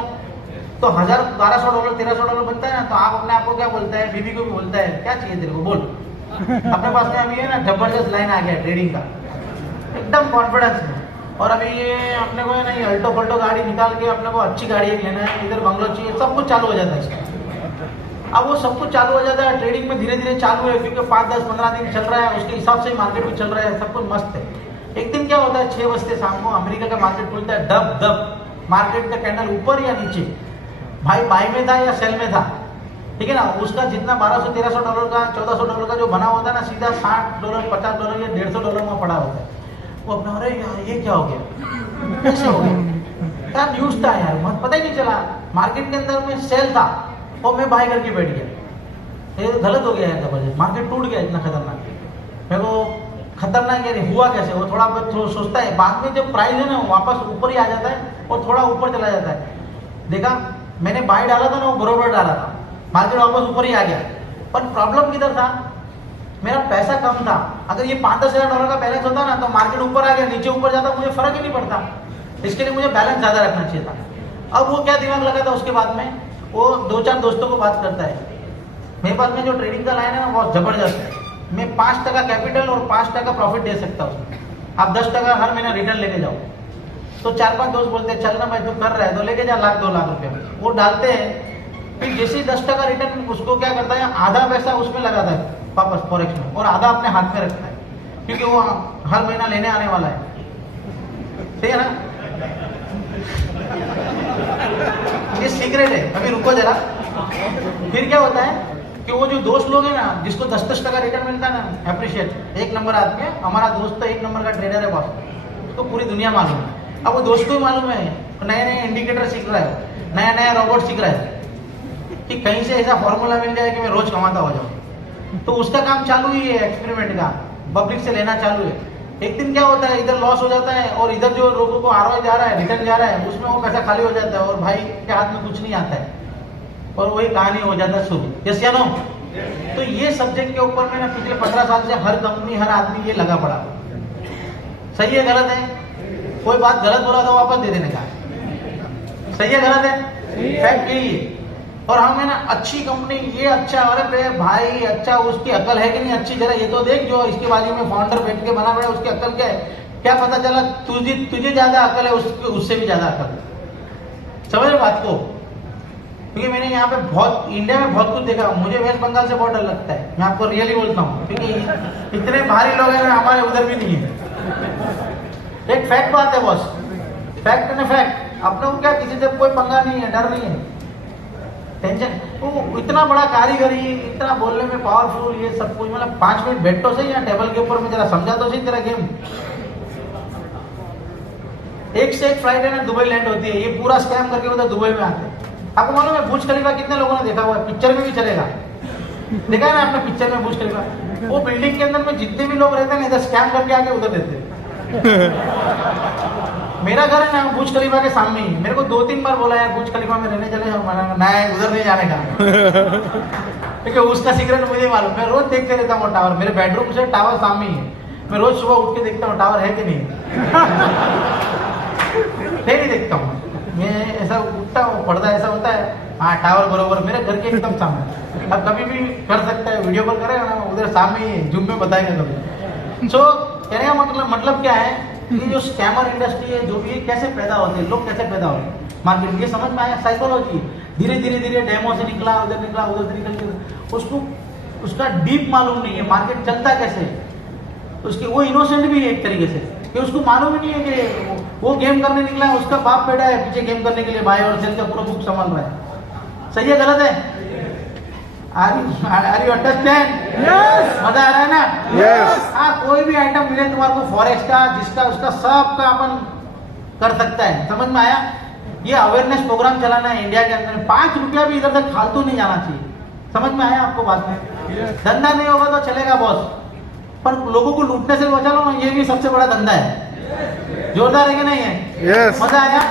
तो $1000-1200 $1300 बनता है ना, तो आप अपने आप को क्या बोलता है, बीबी को भी बोलता है, क्या चाहिए तेरे को बोल। अपने पास में अभी है ना जबरदस्त लाइन आ गया ट्रेडिंग का, एकदम कॉन्फिडेंस में। और अभी ये अपने को है ना, ये अल्टो पल्टो गाड़ी निकाल के अपने को अच्छी गाड़ी लेना है, इधर बंगलो चाहिए, सब कुछ चालू हो जाता है इसका। अब वो सब कुछ चालू हो जाता है, ट्रेडिंग में धीरे धीरे चालू है, क्योंकि 5-10-15 दिन चल रहा है, उसके हिसाब से मार्केट भी चल रहा है, सब कुछ मस्त है। एक दिन क्या होता है, 6 बजते शाम को अमेरिका का मार्केट खुलता है, दब दब मार्केट का कैंडल ऊपर या नीचे, भाई बाय में था या सेल में था, ठीक है ना? उसका जितना $1200-1300 का $1400 का जो बना होता है ना, सीधा $60 $50 या $150 में पड़ा होता है। वो अपना, अरे यार ये क्या हो गया, कैसे हो गया, क्या न्यूज था यार, मुझे पता ही नहीं चला। मार्केट के अंदर में सेल था और मैं बाय करके बैठ गया, ये गलत हो गया है जबरदस्त, मार्केट टूट गया इतना खतरनाक। मेरे को खतरनाक यानी हुआ कैसे, वो थोड़ा बहुत सोचता है, बाद में जब प्राइस है ना वापस ऊपर ही आ जाता है और थोड़ा ऊपर चला जाता है। देखा, मैंने बाय डाला था ना, वो बरोबर डाला था, मार्केट वापस ऊपर ही आ गया। पर प्रॉब्लम किधर था, मेरा पैसा कम था। अगर ये $5-10 हज़ार का बैलेंस होता ना, तो मार्केट ऊपर आ गया नीचे ऊपर जाता, मुझे फर्क ही नहीं पड़ता। इसके लिए मुझे बैलेंस ज्यादा रखना चाहिए था। अब वो क्या दिमाग लगा था, उसके बाद में वो 2-4 दोस्तों को बात करता है, मेरे पास में जो ट्रेडिंग का लाइन है ना बहुत जबरदस्त है, मैं 5% कैपिटल और 5% प्रॉफिट दे सकता हूँ, आप 10% हर महीना रिटर्न लेके जाओ। तो 4-5 दोस्त बोलते हैं, चल ना भाई तू कर रहा है तो लेके जा, $1-2 लाख रुपये। वो डालते हैं, फिर जैसे 10% रिटर्न, उसको क्या करता है, आधा पैसा उसमें लगाता है वापस फॉरेक्स में, और आधा अपने हाथ में रखता है, क्योंकि वो हर महीना लेने आने वाला है, सही है ना? ये सीक्रेट है, अभी रुको जरा। फिर क्या होता है कि वो जो दोस्त लोग हैं ना, जिसको 10-10% रिटर्न मिलता है ना, अप्रिशिएट, 1 नंबर आदमी है, हमारा दोस्त तो 1 नंबर का ट्रेडर है बॉस, उसको पूरी दुनिया मालूम है। अब वो दोस्त को ही मालूम है, नए नए इंडिकेटर सीख रहा है, नया नया रोबोट सीख रहा है कि कहीं से ऐसा फॉर्मूला मिल जाए कि मैं रोज कमाता हो जाऊँ। तो उसका काम चालू ही है, एक्सपेरिमेंट का, पब्लिक से लेना चालू है। एक दिन क्या होता है, इधर लॉस हो जाता है और इधर जो लोगों को आरओआई जा रहा है, रिटर्न जा रहा है, उसमें वो पैसा खाली हो जाता है और भाई के हाथ में कुछ नहीं आता है और वही कहानी हो जाता है शुरू। यस या नो? तो ये सब्जेक्ट के ऊपर में ना पिछले 15 साल से हर कंपनी, हर आदमी ये लगा पड़ा। सही है गलत है? कोई बात गलत बोला तो वापस दे देने का। सही है गलत है? फैक्ट यही है। और हमें ना अच्छी कंपनी, ये अच्छा, अरे भाई अच्छा, उसकी अकल है कि नहीं अच्छी, जरा ये तो देख, जो इसके बाजू में फाउंडर बैठ के बना पड़ा उसकी अकल क्या है? क्या पता चला तुझे ज्यादा अकल है, उससे भी ज्यादा अकल। समझ रहे बात को? क्योंकि मैंने यहाँ पे बहुत, इंडिया में बहुत कुछ देखा। मुझे वेस्ट बंगाल से बहुत डर लगता है, मैं आपको रियली बोलता हूँ, क्योंकि इतने भारी लोग हैं, हमारे उधर भी नहीं है। एक फैक्ट बात है बॉस, फैक्ट है फैक्ट। अपने को क्या, किसी से कोई पंगा नहीं है, डर नहीं है, टेंशन। वो इतना बड़ा कारीगरी, इतना बोलने में पावरफुल, ये सब कुछ, मतलब 5 मिनट बैठ तो सही, या टेबल के ऊपर में जरा समझा तो सही तेरा गेम। एक से एक फ्लाइट है ना दुबई लैंड होती है, ये पूरा स्कैम करके उधर दुबई में आते हैं। आपको मालूम है बुर्ज खलीफा कितने लोगों ने देखा हुआ है? पिक्चर में भी चलेगा, देखा है ना आपने पिक्चर में बुर्ज खलीफा? वो बिल्डिंग के अंदर में जितने भी लोग रहते हैं ना, इधर स्कैम करके आके उधर देते हैं। मेरा घर है ना बुर्ज खलीफा के सामने ही। मेरे को 2-3 बार बोला यार बुर्ज खलीफा में रहने चले जाओ, नहीं उधर नहीं जाने का। क्योंकि उसका सीक्रेट मुझे मालूम, मैं रोज देखते रहता हूँ टावर, मेरे बेडरूम से टावर सामने ही है। मैं रोज सुबह उठ के देखता हूँ टावर है कि नहीं। नहीं देखता हूँ मैं, ऐसा उठता हूँ, पड़ता ऐसा होता है, हाँ टावर बरोबर मेरे घर के एकदम सामने। अब कभी भी कर सकता है, वीडियो कॉल करेगा ना, उधर सामने ही जूम में बताएगा कभी। सो कहने का मतलब क्या है, ये जो स्कैमर इंडस्ट्री है, जो भी है, कैसे पैदा होते हैं लोग, कैसे पैदा होते हैं मार्केट में, ये समझ में आया? साइकोलॉजी धीरे धीरे डेमो से निकला, उधर से निकल के, उसको उसका डीप मालूम नहीं है मार्केट चलता कैसे। उसके वो इनोसेंट भी है एक तरीके से, कि उसको मालूम ही नहीं है कि वो गेम करने निकला है, उसका बाप बेटा है पीछे गेम करने के लिए, बाय और सेल का पूरा बुक संभाल रहा है। सही है गलत है? Are you understand? Yes. मजा आ रहा है ना? Yes. हाँ, कोई भी आइटम मिले तुम्हारे को फॉरेक्स का, जिसका उसका सब का अपन कर सकता है। समझ में आया? ये अवेयरनेस प्रोग्राम चलाना है इंडिया के अंदर। 5 रुपया भी इधर तक फालतू नहीं जाना चाहिए। समझ में आया आपको बात में? धंधा नहीं होगा तो चलेगा बॉस, पर लोगों को लूटने से बचा लो ना, ये भी सबसे बड़ा धंधा है। जोरदार है कि नहीं है? Yes. मजा आया?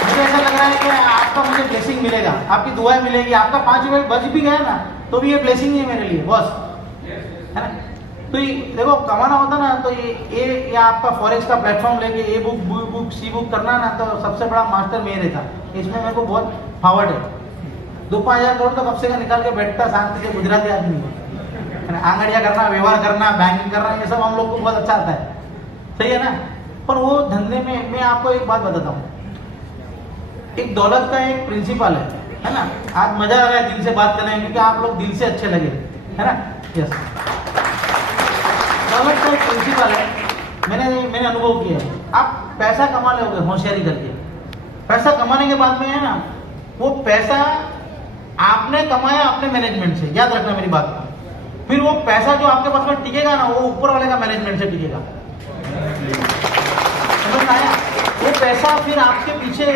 मुझे ऐसा लग रहा है कि आपका मुझे ब्लेसिंग मिलेगा, आपकी दुआएं मिलेगी। आपका 5 रुपये बच भी गया ना तो भी ये ब्लेसिंग ही है मेरे लिए बॉस, है ना? तो ये देखो, कमाना होता ना तो ये आपका फॉरेक्स का प्लेटफॉर्म लेके ए बुक सी बुक करना ना, तो सबसे बड़ा मास्टर मेरे था। इसमें मेरे को बहुत फॉरवर्ड है। 2-5 हज़ार करोड़ तो कब से का निकाल के बैठता शांति से गुजराती आदमी है। आंगड़िया करना, व्यवहार करना, बैंकिंग करना, ये सब हम लोग को बहुत अच्छा आता है। सही है ना? पर वो धंधे में मैं आपको एक बात बताता हूँ, एक दौलत का एक प्रिंसिपल है ना? आज मजा आ रहा है दिल से बात करने में, क्योंकि आप लोग दिल से अच्छे लगे, है ना? यस, दौलत का एक प्रिंसिपल है, मैंने अनुभव किया है। आप पैसा कमा लोगे होशियारी करके, पैसा कमाने के बाद में है ना, वो पैसा आपने कमाया अपने मैनेजमेंट से, याद रखना मेरी बात को। फिर वो पैसा जो आपके पास में टिकेगा ना, वो ऊपर वाले का मैनेजमेंट से टिकेगा। समझ में आया? वो पैसा फिर आपके पीछे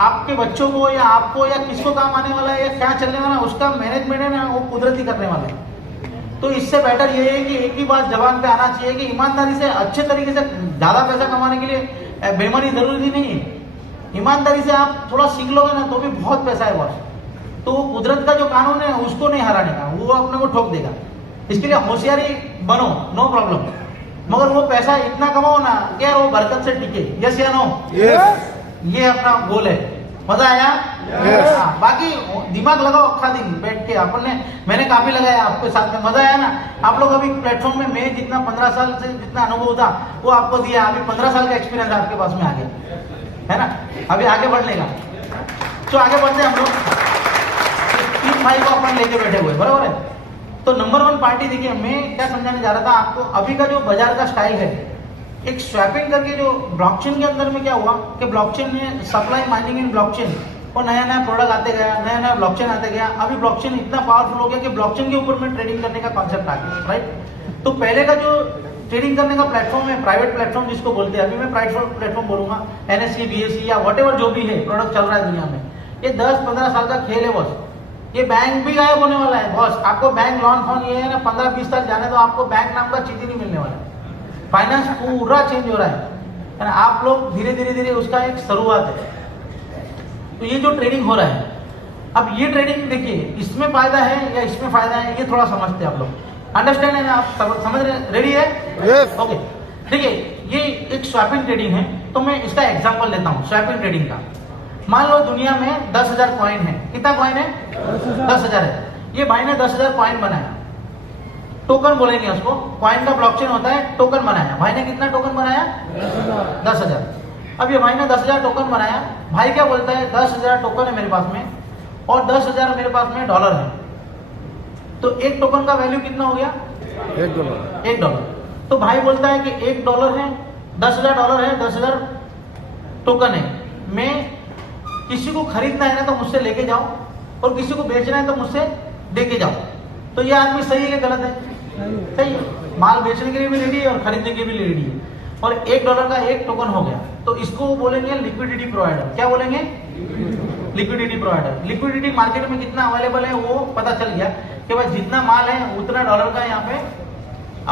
आपके बच्चों को या आपको या किसको काम आने वाला है या क्या चलने वाला है, उसका मैनेजमेंट है ना, वो कुदरती करने वाला है। तो इससे बेटर ये है कि एक ही बात जबान पे आना चाहिए कि ईमानदारी से, अच्छे तरीके से ज्यादा पैसा कमाने के लिए बेईमानी जरूरी नहीं है। ईमानदारी से आप थोड़ा सीख लोगे ना तो भी बहुत पैसा है बॉस। तो वो कुदरत का जो कानून है उसको नहीं हराने का, वो अपने को ठोक देगा। इसके लिए होशियारी बनो, नो प्रॉब्लम, मगर वो पैसा इतना कमाओ ना कि वो बरकत से टिके। यस या नो? Yes. ये अपना गोल है। मजा आया? Yes. बाकी दिमाग लगाओ अक्खा दिन बैठ के, मैंने काफी लगाया आपके साथ में। मजा आया ना? आप लोग अभी प्लेटफॉर्म में, मैं जितना 15 साल से जितना अनुभव था वो आपको दिया, अभी 15 साल का एक्सपीरियंस आपके पास में आ गया, है ना? अभी आगे बढ़ने का, तो आगे बढ़ते हम लोग। 3 भाई को अपन लेके बैठे हुए, बराबर है? तो नंबर 1 पार्टी देखिए, मैं क्या समझाने जा रहा था आपको, अभी का जो बाजार का स्टाइल है, एक स्वैपिंग करके जो ब्लॉकचेन के अंदर में क्या हुआ कि ब्लॉकचेन में सप्लाई माइनिंग इन ब्लॉकचेन, और नया नया प्रोडक्ट आते गया, नया नया ब्लॉकचेन आते गया। अभी ब्लॉकचेन इतना पावरफुल हो गया कि ब्लॉकचेन के ऊपर में ट्रेडिंग करने का कॉन्सेप्ट आ गया, राइट? तो पहले का जो ट्रेडिंग करने का प्लेटफॉर्म है, प्राइवेट प्लेटफॉर्म जिसको बोलते हैं, अभी मैं प्राइवेट प्लेटफॉर्म बोलूंगा, NSE, BSE या व्हाटएवर जो भी है प्रोडक्ट चल रहा है दुनिया में, ये 10-15 साल का खेल है बॉस। ये बैंक भी गायब होने वाला है बॉस। आपको बैंक लोन फोन ये है ना, 15-20 साल जाने तो आपको बैंक नाम का चीज ही नहीं मिलने वाला है। फाइनेंस पूरा चेंज हो रहा है। यानी आप लोग धीरे धीरे धीरे उसका एक शुरुआत है। तो ये जो ट्रेडिंग हो रहा है, अब ये ट्रेडिंग देखिए, इसमें फायदा है या इसमें फायदा है, ये थोड़ा समझते हैं आप लोग। अंडरस्टैंड है ना? आप समझ रहे? रेडी है? Yes. ओके। देखिए, ये एक स्वैपिंग ट्रेडिंग है, तो मैं इसका एग्जांपल लेता हूँ स्वैपिंग ट्रेडिंग का। मान लो दुनिया में 10,000 कॉइन है। कितना कॉइन है? 10,000 है। ये भाई ने 10,000 कॉइन बनाया, टोकन बोलेंगे उसको। कॉइन का ब्लॉकचेन होता है, टोकन बनाया। भाई ने कितना टोकन बनाया? 10,000। अब ये भाई ने 10,000 टोकन बनाया। भाई क्या बोलता है? 10,000 टोकन है मेरे पास में और 10,000 मेरे पास में डॉलर है। तो एक टोकन का वैल्यू कितना हो गया? $1. $1। तो भाई बोलता है कि $1 है, 10,000 डॉलर है, 10,000 टोकन है। मैं किसी को खरीदना है ना तो मुझसे लेके जाओ, और किसी को बेचना है तो मुझसे दे के जाओ। तो ये आदमी सही है गलत है? सही है। माल बेचने के लिए भी रेडी है और खरीदने के लिए भी रेडी है, और $1 का एक टोकन हो गया। तो इसको बोलेंगे लिक्विडिटी प्रोवाइडर। क्या बोलेंगे? Liquidity provider. लिक्विडिटी मार्केट में कितना अवेलेबल है वो पता चल गया कि भाई जितना माल है उतना डॉलर का यहाँ पे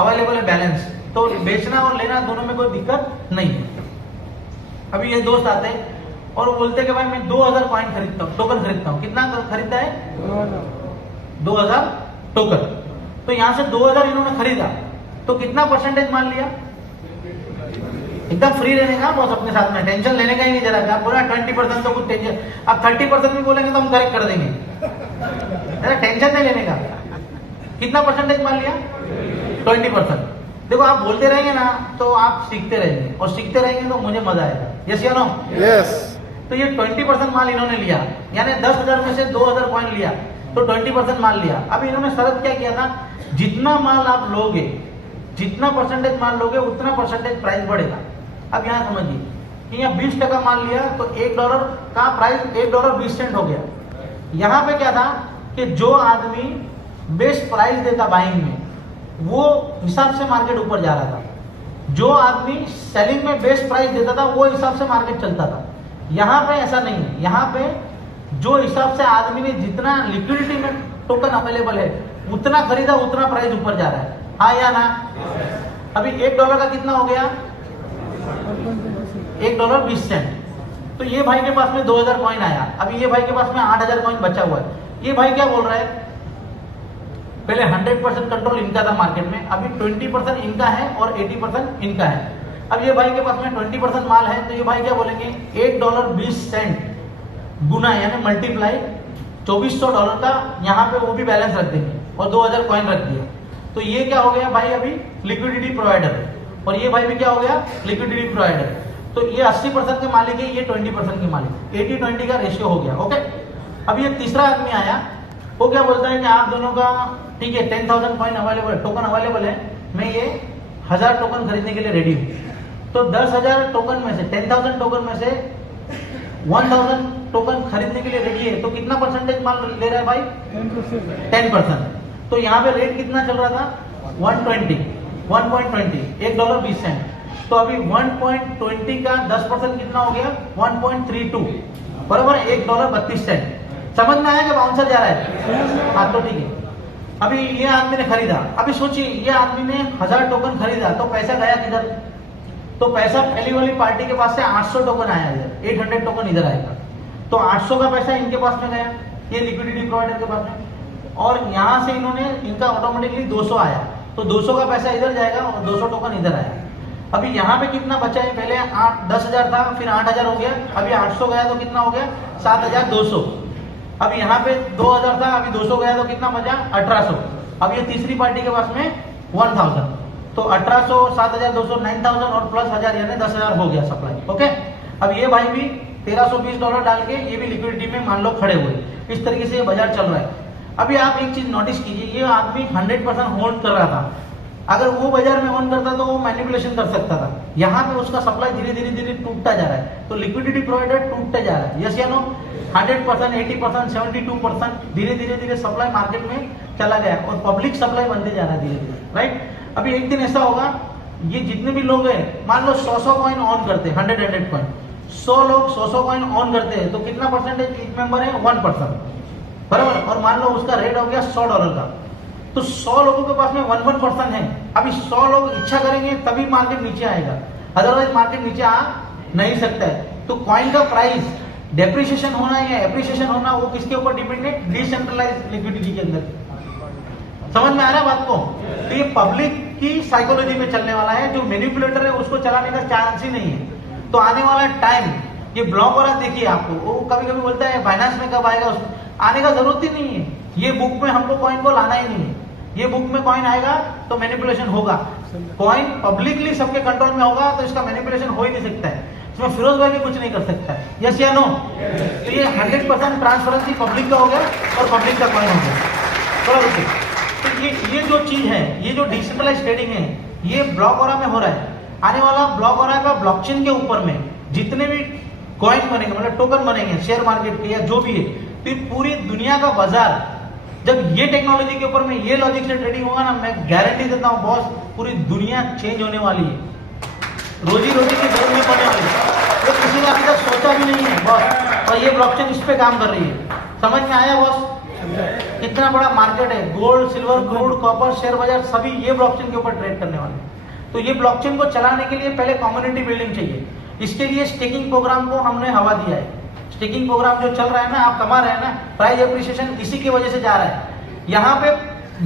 अवेलेबल है बैलेंस। तो बेचना और लेना दोनों में कोई दिक्कत नहीं है। अभी ये दोस्त आते हैं और वो बोलते हैं कि भाई मैं 2,000 कॉइन खरीदता हूँ, टोकन खरीदता हूँ। कितना खरीदता है? 2,000 टोकन। तो यहाँ से 2,000 इन्होंने खरीदा, तो कितना परसेंटेज मान लिया? एकदम फ्री रहने का बॉस अपने साथ में, टेंशन लेने का ही नहीं जरा। आप बोला 20% तो कुछ टेंशन, आप 30% भी बोलेंगे तो हम करेक्ट कर देंगे। टेंशन नहीं लेने का। कितना परसेंटेज मान लिया? 20%। देखो, आप बोलते रहेंगे ना तो आप सीखते रहेंगे, और सीखते रहेंगे तो मुझे मजा आएगा। यस या नो? Yes. तो ये 20% माल इन्होंने लिया, यानी 10,000 में से 2,000 कॉइन लिया, तो 20% माल लिया। अब इन्होंने शर्त क्या किया था? जितना माल आप लोगे, जितना परसेंटेज माल लोगे, उतना परसेंटेज प्राइस बढ़ेगा। अब यहाँ समझिए कि यहाँ 20% माल लिया तो $1 का प्राइस $1.20 हो गया। यहाँ पे क्या था कि जो आदमी बेस्ट प्राइस देता बाइंग में, वो हिसाब से मार्केट ऊपर जा रहा था। जो आदमी सेलिंग में बेस्ट प्राइस देता था, वो हिसाब से मार्केट चलता था। यहाँ पे ऐसा नहीं है। यहाँ पे जो हिसाब से आदमी ने जितना लिक्विडिटी में टोकन अवेलेबल है उतना खरीदा, उतना प्राइस ऊपर जा रहा है। हाँ या ना? अभी $1 का कितना हो गया? $1.20। तो ये भाई के पास में 2,000 कॉइन आया। अभी ये भाई के पास में 8,000 कॉइन बचा हुआ है। ये भाई क्या बोल रहा है? पहले 100% कंट्रोल इनका था मार्केट में, अभी 20% इनका है और 80% इनका है। अब ये भाई के पास में 20% माल है, तो ये भाई क्या बोलेंगे? $1.20 गुना, यानी मल्टीप्लाई $2,400 का यहाँ पे वो भी बैलेंस रख देंगे, और 2,000 कॉइन रख दिया। तो ये क्या हो गया भाई? अभी लिक्विडिटी प्रोवाइडर। और ये भाई भी क्या हो गया? Liquidity provider. तो ये 80% के मालिक है, ये 20% के मालिक। 80-20 का रेशियो हो गया। ओके। अब ये तीसरा आदमी आया, वो क्या बोलता है कि आप दोनों का ठीक है, 10,000 कॉइन अवेलेबल, टोकन अवेलेबल है, मैं ये 1,000 टोकन खरीदने के लिए रेडी हूँ। तो 10,000 टोकन में से, 10,000 टोकन में से 1,000 टोकन खरीदने के लिए रेडी है, तो कितना परसेंटेज माल ले रहा है भाई? 10%। तो यहाँ पे रेट कितना चल रहा था? 120, $1.20। तो अभी 1.20 का 10% कितना हो गया? 1.32 बराबर $1.32। समझ में आया कि बाउंसर जा रहा है? हाँ, तो ठीक है। अभी ये आदमी ने खरीदा। अभी सोचिए, ये आदमी ने 1,000 टोकन खरीदा, तो पैसा गया किधर? तो पैसा पहली वाली पार्टी के पास से 800 टोकन आया, इधर 800 टोकन इधर आएगा। तो 800 का पैसा इनके पास में गया, ये लिक्विडिटी प्रोवाइडर के पास में, और यहाँ से इन्होंने, इनका ऑटोमेटिकली 200 आया, तो 200 का पैसा इधर जाएगा और 200 टोकन इधर आया। अभी यहाँ पे कितना बचा है? पहले 10,000 था, फिर 8,000 हो गया, अभी 800 गया तो कितना हो गया? 7,200। अब यहाँ पे 2,000 था, अभी 200 गया तो कितना बचा? 1,800। अब ये तीसरी पार्टी के पास में 1,000, तो 1,800, 7,200, 9,000 और प्लस 1,000, यानी 10,000 हो गया सप्लाई। ओके। अब ये भाई भी $1,320 डाल के ये भी लिक्विडिटी में मान लो खड़े हुए। इस तरीके से ये बाजार चल रहा है। अभी आप एक चीज नोटिस कीजिए, ये आदमी 100% होल्ड कर रहा था। अगर वो बाजार में ऑन करता तो वो मैनिपुलेशन कर सकता था। यहाँ पे उसका सप्लाई धीरे धीरे धीरे टूटता जा रहा है, तो लिक्विडिटी प्रोवाइडर टूटते जा रहा है। यस या नो? 100%, 80%, 72% धीरे धीरे धीरे सप्लाई मार्केट में चला गया, और पब्लिक सप्लाई बनते जा रहा है धीरे धीरे, राइट। अभी एक दिन ऐसा होगा, ये जितने भी लोग हैं, मान लो 100 कॉइन ऑन करते हैं, 100 कॉइन, 100 लोग 100 कॉइन ऑन करते हैं, तो कितना परसेंटेज ईच मेंबर है? 1%, बराबर। और मान लो उसका रेट हो गया $100 का, तो 100 लोगों के पास में 1% है। अभी 100 लोग इच्छा करेंगे तभी मार्केट नीचे आएगा, अदरवाइज मार्केट नीचे आ नहीं सकता है। तो कॉइन का प्राइस डेप्रिसिएशन होना या एप्रिसिएशन होना वो किसके ऊपर डिपेंड है? डिसेंट्रलाइज्ड लिक्विडिटी के अंदर। समझ में आ रहा है बात को? तो ये पब्लिक की साइकोलॉजी में चलने वाला है, जो मैनिपुलेटर है उसको चलाने का चांस ही नहीं है। तो आने वाला टाइम ये ब्लॉक हो रहा देखिए आपको, वो कभी कभी बोलता है फाइनेंस में कब आएगा, आने का जरूरत ही नहीं है। ये बुक में हमको कॉइन को लाना ही नहीं है। ये बुक में कॉइन आएगा तो मैनिपुलेशन होगा। कॉइन पब्लिकली सबके कंट्रोल में होगा तो इसका मैनिपुलेशन हो ही नहीं सकता है। इसमें फिरोज भाई भी कुछ नहीं कर सकता है। यस या नो? तो ये 100% ट्रांसपेरेंसी पब्लिक का हो गया और पब्लिक का कॉइन हो गया। थोड़ा रुकिए। तो ये जो चीज है, ये जो डिसेंट्रलाइज ट्रेडिंग है, ये ब्लॉक ऑरा में हो रहा है। आने वाला ब्लॉक ऑरा का ब्लॉकचेन के ऊपर में जितने भी कॉइन बनेंगे, मतलब टोकन बनेंगे शेयर मार्केट के या जो भी है, तो पूरी दुनिया का बाजार जब ये टेक्नोलॉजी के ऊपर में ये लॉजिक से ट्रेडिंग होगा ना, मैं गारंटी देता हूँ बॉस, पूरी दुनिया चेंज होने वाली है, रोजी रोटी की जरूरत नहीं पड़ने वाली है। तो किसी ने अभी तक सोचा भी नहीं है बॉस, और ये ब्लॉकचेन इस पे काम कर रही है। समझ में आया बॉस? कितना बड़ा मार्केट है, gold, silver, crude, copper, share बाजार सभी ये ब्लॉकचेन के ऊपर ट्रेड करने वाले हैं। तो ये ब्लॉकचेन को चलाने के लिए पहले कम्युनिटी बिल्डिंग चाहिए। इसके लिए स्टेकिंग प्रोग्राम को हमने हवा दिया है। स्टेकिंग प्रोग्राम जो चल रहा है ना, आप कमा रहे हैं ना, प्राइस एप्रिसिएशन इसी की वजह से जा रहा है। यहाँ पे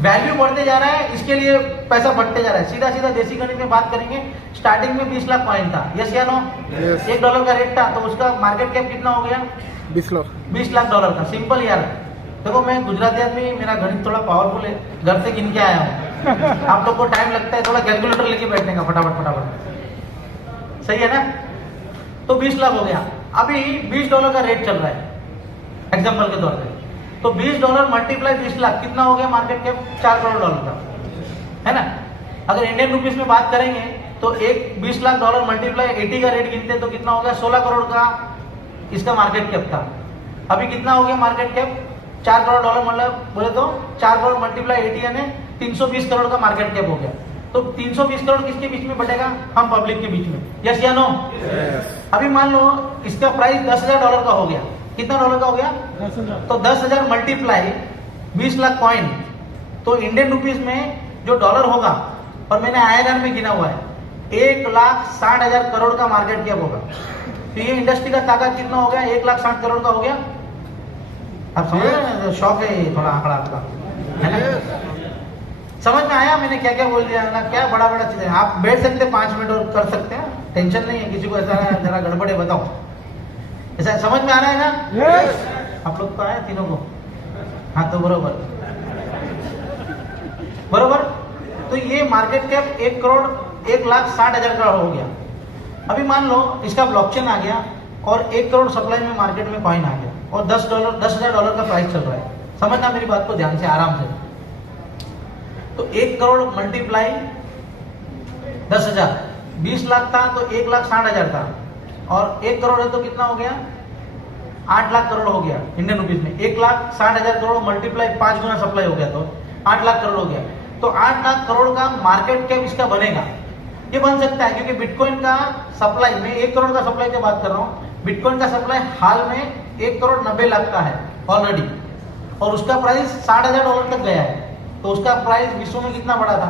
वैल्यू बढ़ते जा रहा है, इसके लिए पैसा बढ़ते जा रहा है। सीधा सीधा देसी गणित में बात करेंगे, स्टार्टिंग में 20 लाख कॉइन था, यस या नो? $1 का रेट था, तो उसका मार्केट कैप कितना हो गया? 20 लाख डॉलर का। सिंपल यार, देखो मैं गुजराती आदमी, मेरा गणित थोड़ा पावरफुल है, घर से गिन के आया हूँ। आप लोग को टाइम लगता है थोड़ा कैलकुलेटर लेके बैठने का, फटाफट फटाफट, सही है ना? तो 20 लाख हो गया। अभी $20 का रेट चल रहा है एग्जाम्पल के तौर पे, तो $20 मल्टीप्लाई 20 लाख कितना हो गया मार्केट कैप? $4 करोड़ का, है ना? अगर इंडियन रुपीस में बात करेंगे तो एक $20 लाख मल्टीप्लाई 80 का रेट गिनते तो कितना हो गया? 16 करोड़ का इसका मार्केट कैप था। अभी कितना हो गया मार्केट कैप? $4 करोड़, मतलब बोले तो 4 करोड़ मल्टीप्लाई 80 यानी 320 करोड़ का मार्केट कैप हो गया। तो 320 करोड़ किसके बीच में बटेगा? हम पब्लिक के बीच में, यस या नो? अभी मान लो इसका प्राइस $10,000 का हो गया। कितना डॉलर का हो गया? 10,000। तो 10,000 मल्टीप्लाई 20 लाख कॉइन, तो इंडियन रुपीस में जो डॉलर होगा, और मैंने INR में गिना हुआ है, 1,60,000 करोड़ का मार्केट कैप होगा। तो ये इंडस्ट्री का ताकत कितना हो गया? 1,60,000 करोड़ का हो गया। आप समझ रहे हैं? शौक है ये थोड़ा आंकड़ा आपका, है ना? समझ में आया मैंने क्या क्या बोल दिया ना? क्या बड़ा बड़ा चीजें। आप बैठ सकते 5 मिनट और कर सकते हैं, टेंशन नहीं है। किसी को ऐसा जरा गड़बड़ है बताओ, ऐसा समझ में आ रहा है ना? yes. आप लोग को आया तीनों को? हाँ, तो बरोबर बरोबर। तो ये मार्केट कैप 1 करोड़ 1,60,000 का हो गया। अभी मान लो इसका ब्लॉकचेन आ गया और 1 करोड़ सप्लाई में मार्केट में कॉइन आ गया और $10,000 का प्राइस चल रहा है। समझना मेरी बात को ध्यान से, आराम से। तो 1 करोड़ मल्टीप्लाई 10,000, 20 लाख था तो 1,60,000 था, और 1 करोड़ है तो कितना हो गया? 8 लाख करोड़ हो गया इंडियन रुपीस में। 1,60,000 करोड़ मल्टीप्लाई 5 गुना सप्लाई हो गया तो 8 लाख करोड़ हो गया। तो 8 लाख करोड़ का मार्केट कैप इसका बनेगा। ये बन सकता है क्योंकि बिटकॉइन का सप्लाई, मैं 1 करोड़ का सप्लाई की बात कर रहा हूँ, बिटकॉइन का सप्लाई हाल में 1 करोड़ 90 लाख का है ऑलरेडी, और उसका प्राइस $60,000 तक गया है। तो उसका प्राइस विश्व में कितना बड़ा था?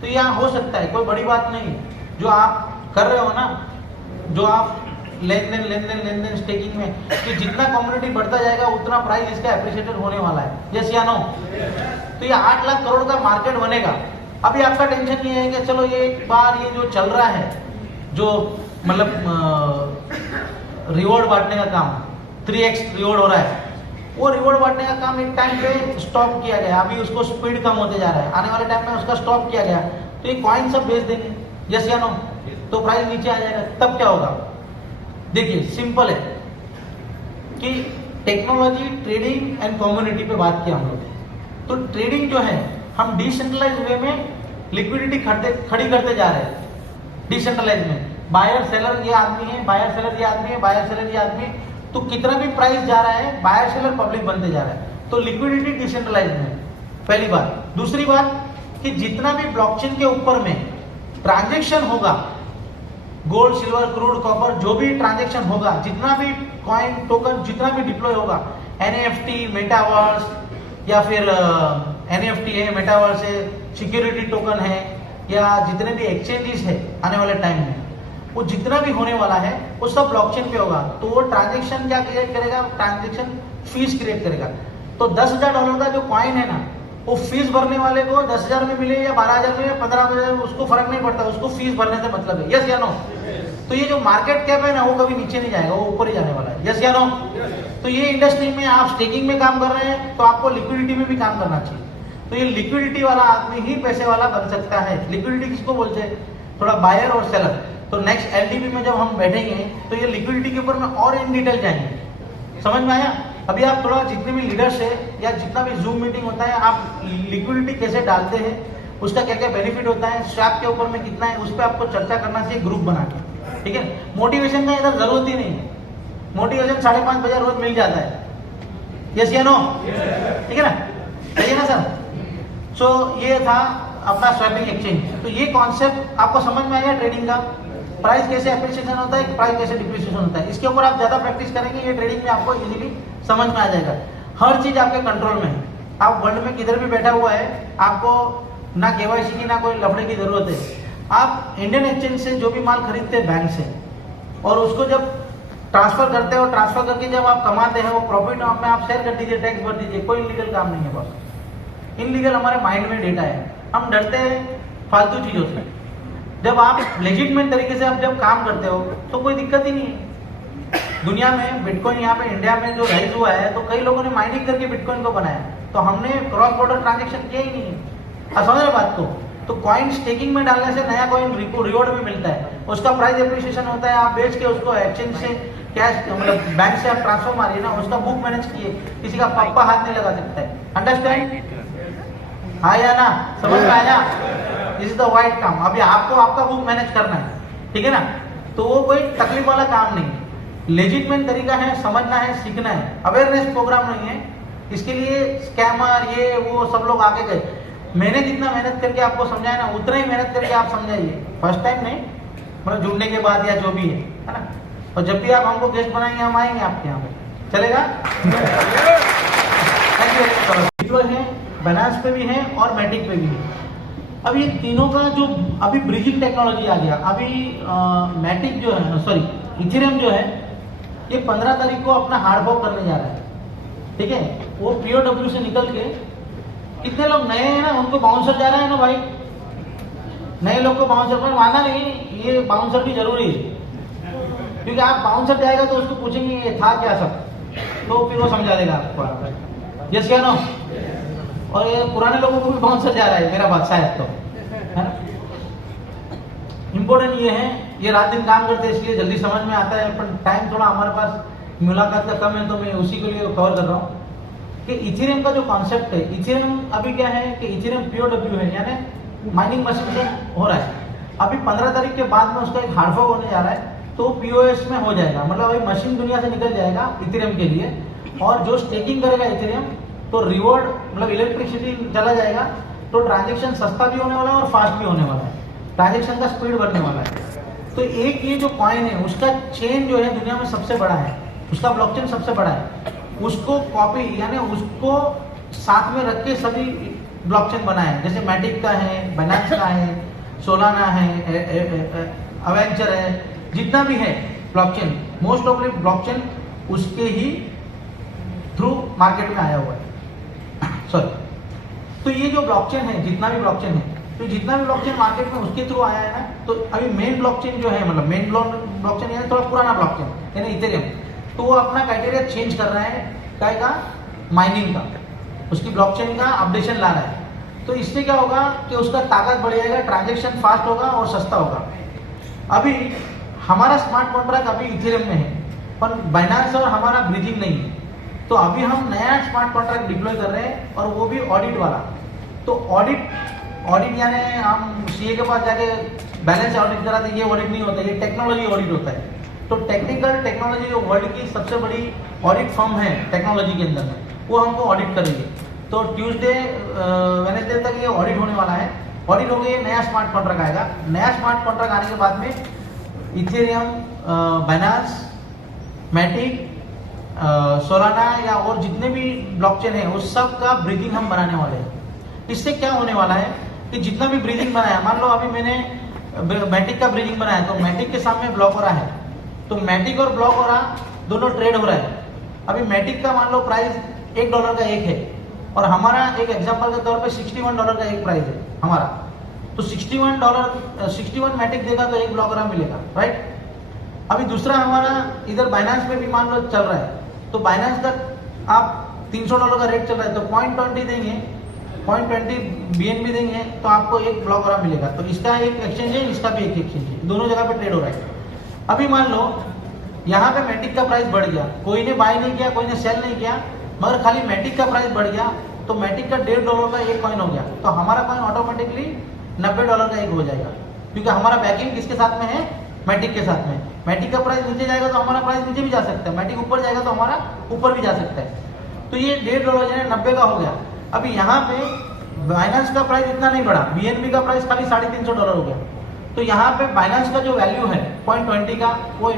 तो यहाँ हो सकता है, कोई बड़ी बात नहीं है। जो आप कर रहे हो ना, जो आप लेन देन स्टेकिंग में, कि जितना कम्युनिटी बढ़ता जाएगा उतना प्राइस इसका एप्रिशिएटेड होने वाला है, यस या नो? तो ये 8 लाख करोड़ का मार्केट बनेगा। अभी आपका टेंशन ये है कि चलो ये एक बार ये जो चल रहा है, जो मतलब रिवॉर्ड बांटने का काम 3x रिवॉर्ड हो रहा है, वो रिवॉर्ड बांटने का काम एक टाइम पे स्टॉप किया गया। अभी उसको स्पीड कम होते जा रहा है, आने वाले टाइम में उसका स्टॉप किया गया तो ये कॉइन सब बेच देंगे, यस या नो? तो प्राइस नीचे आ जाएगा। तब क्या होगा? देखिए सिंपल है कि टेक्नोलॉजी, ट्रेडिंग एंड कम्युनिटी पे बात किया हम लोग। तो ट्रेडिंग जो है हम डिसेंट्रलाइज वे में लिक्विडिटी खड़ी करते जा रहे हैं। डिसेंट्रलाइज में बायर सेलर ये आदमी है, बायर सेलर ये आदमी है, बायर सेलर ये आदमी है, तो कितना भी प्राइस जा रहा है बायर सेलर पब्लिक बनते जा रहा है। तो लिक्विडिटी डिसेंट्रलाइज में, पहली बात। दूसरी बात कि जितना भी ब्लॉकचेन के ऊपर में ट्रांजैक्शन होगा, गोल्ड, सिल्वर, क्रूड, कॉपर, जो भी ट्रांजैक्शन होगा, जितना भी कॉइन, टोकन, जितना भी डिप्लॉय होगा, NFT, मेटावर्स या फिर NFT है, मेटावर्स है, सिक्योरिटी टोकन है, या जितने भी एक्सचेंजेस है आने वाले टाइम में, वो जितना भी होने वाला है वो सब ब्लॉकचेन पे होगा। तो वो ट्रांजेक्शन क्या क्रिएट करेगा, ट्रांजेक्शन फीस क्रिएट करेगा। तो $10,000 का जो कॉइन है ना, वो फीस भरने वाले को 10,000 में मिले या 12,000 में या 15,000 में, उसको फर्क नहीं पड़ता, उसको फीस भरने से मतलब है। यस या नो? तो ये जो मार्केट कैप है ना, वो कभी नीचे नहीं जाएगा, वो ऊपर ही जाने वाला है। यस या नो? तो ये इंडस्ट्री में आप स्टेकिंग में काम कर रहे हैं तो आपको लिक्विडिटी में भी काम करना चाहिए। तो ये लिक्विडिटी वाला आदमी ही पैसे वाला बन सकता है। लिक्विडिटी किसको बोलते हैं? थोड़ा बायर और सेलर। तो नेक्स्ट एलडीबी में जब हम बैठेंगे तो ये लिक्विडिटी के ऊपर में और इन डिटेल जाएंगे। समझ में आया? अभी आप थोड़ा जितने भी लीडर्स है या जितना भी जूम मीटिंग होता है, आप लिक्विडिटी कैसे डालते हैं, उसका क्या क्या बेनिफिट होता है, स्वैप के ऊपर में कितना है, उस पर आपको चर्चा करना चाहिए ग्रुप बना के। ठीक है? मोटिवेशन का इधर जरूरत ही नहीं है। मोटिवेशन 5.5 बजे रोज मिल जाता है। यस या नो? ठीक है ना? सही है ना सर? सो ये था अपना स्वैपिंग एक्सचेंज। तो ये कॉन्सेप्ट आपको समझ में आया ट्रेडिंग का? प्राइस कैसे एप्रिसिएशन होता है, प्राइस कैसे डिप्रिसिएशन होता है, इसके ऊपर आप ज्यादा प्रैक्टिस करेंगे, ये ट्रेडिंग में आपको इजीली समझ में आ जाएगा। हर चीज आपके कंट्रोल में है। आप वर्ल्ड में किधर भी बैठा हुआ है, आपको ना केवाईसी की ना कोई लफड़े की जरूरत है। आप इंडियन एक्सचेंज से जो भी माल खरीदते हैं बैंक से, और उसको जब ट्रांसफर करते हो, ट्रांसफर करके जब आप कमाते हैं वो प्रॉफिट में आप शेयर कर दीजिए, टैक्स भर दीजिए, कोई इलीगल काम नहीं है बॉस। इनलीगल हमारे माइंड में डेटा है, हम डरते हैं फालतू चीजों से। जब आप लेजिटमेट तरीके से आप जब काम करते हो तो कोई दिक्कत ही नहीं है। दुनिया में बिटकॉइन यहाँ पे इंडिया में जो राइज हुआ है, तो कई लोगों ने माइनिंग करके बिटकॉइन को बनाया, तो हमने क्रॉस बॉर्डर ट्रांजेक्शन किया ही नहीं है। आप समझ रहे बात को? तो कॉइन स्टेकिंग में डालने से नया कॉइन रिवॉर्ड भी मिलता है, उसका प्राइस एप्रिसिएशन होता है। आप बेच के उसको एक्सचेंज से कैश मतलब बैंक से आप ट्रांसफर मारिए ना, उसका बुक मैनेज किए, किसी का पप्पा हाथ नहीं लगा सकता है। अंडरस्टैंड? हाँ या ना? समझ में आया? दिस इज द वाइट काम। अभी आपको आपका बुक मैनेज करना है, ठीक है ना? तो वो कोई तकलीफ वाला काम नहीं है, लेजिटमेट तरीका है, समझना है, सीखना है। अवेयरनेस प्रोग्राम नहीं है, इसके लिए स्कैमर ये वो सब लोग आगे गए। मैंने जितना मेहनत करके आपको समझाया ना, उतना ही मेहनत करके आप समझाइए। फर्स्ट टाइम नहीं, मतलब जुड़ने के बाद या जो भी है ना? और जब भी आप हमको गेस्ट बनाएंगे, हम आएंगे आपके यहाँ पे, चलेगा? Thank you. है बाइनेंस पे भी है और मैटिक पे भी है। अब ये तीनों का जो अभी ब्रिजिंग टेक्नोलॉजी आ गया। अभी मैटिक जो है, सॉरी इथेरियम जो है, ये 15 तारीख को अपना हार्ड फॉर्क करने जा रहा है। ठीक है? वो POW से निकल के, कितने लोग नए हैं ना, उनको बाउंसर जा रहा है ना भाई, नए लोग को बाउंसर पर माना नहीं, ये बाउंसर भी जरूरी है, क्योंकि आप बाउंसर जाएगा तो उसको पूछेंगे ये था क्या सब, तो फिर वो समझा देगा आपको। यस क्या नो? और ये पुराने लोगों को भी बाउंसर जा रहा है मेरा बात शायद, तो है ना? इम्पोर्टेंट ये है, ये रात दिन काम करते हैं इसलिए जल्दी समझ में आता है, पर टाइम थोड़ा हमारे पास मुलाकात का कम है, तो मैं उसी के लिए कवर कर रहा हूँ कि इथेरियम का जो कॉन्सेप्ट है। इथेरियम अभी क्या है कि इथेरियम POW है, यानी माइनिंग मशीन से हो रहा है। अभी 15 तारीख के बाद में उसका एक हार्ड फॉर्क होने जा रहा है, तो POS में हो जाएगा, मतलब अभी मशीन दुनिया से निकल जाएगा इथेरियम के लिए। और जो स्टेकिंग करेगा इथेरियम, तो रिवॉर्ड मतलब इलेक्ट्रिसिटी चला जाएगा, तो ट्रांजेक्शन सस्ता भी होने वाला है और फास्ट भी होने वाला है, ट्रांजेक्शन का स्पीड बढ़ने वाला है। तो एक ये जो कॉइन है, उसका चेन जो है दुनिया में सबसे बड़ा है, उसका ब्लॉकचेन सबसे बड़ा है, उसको कॉपी यानी उसको साथ में रख के सभी ब्लॉकचेन बनाए, जैसे मैटिक का है, बाइनेंस का है, सोलाना है, अवेंचर है, जितना भी है ब्लॉकचेन, मोस्ट ऑफ ब्लॉकचेन उसके ही थ्रू मार्केट में आया हुआ है। सॉरी, तो ये जो ब्लॉकचेन है, जितना भी ब्लॉकचेन है, तो जितना भी ब्लॉकचेन मार्केट में उसके थ्रू आया है ना, तो अभी मेन ब्लॉकचेन जो है, मतलब मेन ब्लॉकचेन यानी थोड़ा पुराना ब्लॉकचेन यानी इथेरियम, तो वो अपना क्राइटेरिया चेंज कर रहा है, क्या का माइनिंग का, उसकी ब्लॉकचेन का अपडेशन ला रहा है। तो इससे क्या होगा कि उसका ताकत बढ़ जाएगा, ट्रांजेक्शन फास्ट होगा और सस्ता होगा। अभी हमारा स्मार्ट कॉन्ट्रैक्ट अभी इथेरियम में है, पर बाइनेंस और हमारा ब्रिजिंग नहीं है। तो अभी हम नया स्मार्ट कॉन्ट्रैक्ट डिप्लॉय कर रहे हैं, और वो भी ऑडिट वाला। तो ऑडिट यानी हम CA के पास जाके बैलेंस ऑडिट कराते, ये ऑडिट नहीं होता, ये टेक्नोलॉजी ऑडिट होता है। तो टेक्निकल टेक्नोलॉजी जो वर्ल्ड की सबसे बड़ी ऑडिट फर्म है टेक्नोलॉजी के अंदर में, वो हमको ऑडिट करेंगे। तो ट्यूसडे वेडनेसडे तक ये ऑडिट होने वाला है। ऑडिट हो गई, नया स्मार्ट कॉन्ट्रैक्ट आएगा। नया स्मार्ट कॉन्ट्रैक्ट आने के बाद में इथेरियम, बाइनेंस, मैटिक, सोलाना या और जितने भी ब्लॉकचेन है, उस सब का ब्रिजिंग हम बनाने वाले हैं। इससे क्या होने वाला है कि जितना भी ब्रिजिंग बनाया, मान लो अभी मैंने मैटिक का ब्रिजिंग बनाया तो मैटिक के सामने ब्लॉक हो रहा है, तो मैटिक और ब्लॉक हो रहा दोनों ट्रेड हो रहा है। अभी मैटिक का मान लो प्राइस $1 का एक है और हमारा एक एग्जांपल के तौर पे $61 का एक प्राइस है हमारा, तो $61 मैटिक देगा तो एक ब्लॉक मिलेगा, राइट। अभी दूसरा हमारा इधर बाइनेंस में भी मान लो चल रहा है, तो बाइनेंस का आप $300 का रेट चल रहा है तो 0.20 देंगे, 0.20 BNB देंगे तो आपको एक ब्लॉक मिलेगा। तो इसका एक एक्सचेंज है, इसका भी एक एक्सचेंज है, दोनों जगह पे ट्रेड हो रहा है। अभी मान लो यहाँ पे मैटिक का प्राइस बढ़ गया, कोई ने बाय नहीं किया, कोई ने सेल नहीं किया, मगर खाली मैटिक का प्राइस बढ़ गया तो मैटिक का $1.5 का एक कॉइन हो गया, तो हमारा कॉइन ऑटोमेटिकली $90 का एक हो जाएगा, क्योंकि हमारा बैकिंग किसके साथ में है, मैटिक के साथ में। मैटिक का प्राइस नीचे जाएगा तो हमारा प्राइस नीचे भी जा सकता है, मैटिक ऊपर जाएगा तो हमारा ऊपर भी जा सकता है। तो ये $1.5 यानी 90 का हो गया। अभी यहाँ पे बाइनेंस का प्राइस इतना नहीं बढ़ा, BNB का प्राइस खाली $350 हो गया, तो यहाँ पे बाइनेंस का जो वैल्यू है 0.20 का वो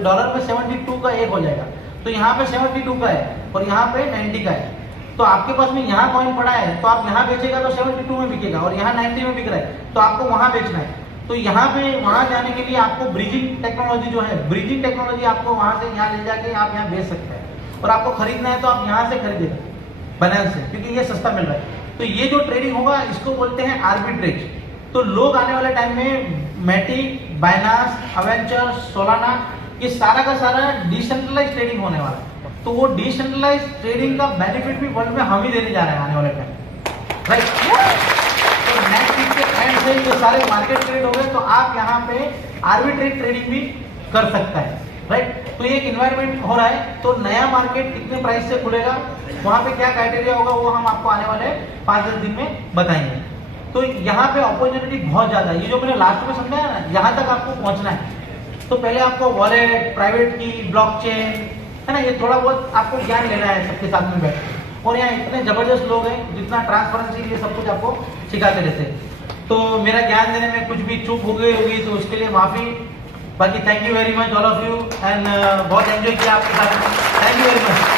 डॉलर में 72 का एक हो जाएगा, तो यहाँ पे 72 का है और यहाँ पे 90 का है। तो आपके पास में यहाँ कॉइन पड़ा है तो आप यहाँ बेचेगा तो 72 में बिकेगा और यहाँ 90 में बिक रहा है तो आपको वहाँ बेचना है। तो यहाँ पे वहाँ जाने के लिए आपको ब्रिजिंग टेक्नोलॉजी जो है, ब्रिजिंग टेक्नोलॉजी आपको वहाँ से यहाँ ले जाके आप यहाँ बेच सकते हैं, और आपको खरीदना है तो आप यहाँ से खरीदेगा बाइनेंस से, क्योंकि ये सस्ता मिल रहा है। तो ये जो ट्रेडिंग होगा इसको बोलते हैं आर्बिट्रेज। तो लोग आने वाले टाइम में मैटिक, बाइनेंस, अवेंचर, सोलाना, ये सारा का सारा डिसेंट्रलाइज ट्रेडिंग होने वाला है। तो वो डिसेंट्रलाइज ट्रेडिंग का बेनिफिट भी वर्ल्ड में हम ही देने जा रहे हैं आने वाले टाइम, राइट। तो नेक्स्ट वीक के एंड से ये सारे मार्केट ट्रेड हो गए तो आप यहाँ पे आर्बिट्रेज ट्रेडिंग भी कर सकता है, राइट। तो ये एक इन्वायरमेंट हो रहा है, तो नया मार्केट कितने प्राइस से खुलेगा, वहां पे क्या क्राइटेरिया होगा, वो हम आपको आने वाले 5-10 दिन में बताएंगे। तो यहाँ पे अपॉर्चुनिटी बहुत ज्यादा है, ये जो मैंने लास्ट में समझाया ना, यहाँ तक आपको पहुंचना है। तो पहले आपको वॉलेट, प्राइवेट की, ब्लॉकचेन, है ना, ये थोड़ा बहुत आपको ज्ञान लेना है सबके साथ में बैठ के। और यहाँ इतने जबरदस्त लोग हैं जितना ट्रांसपेरेंसी ये सब कुछ आपको सिखाते रहते हैं। तो मेरा ज्ञान देने में कुछ भी चूक हो गई होगी तो उसके लिए माफी। बाकी thank you very much all of you, and बहुत एंजॉय किया आपके साथ, थैंक यू वेरी मच।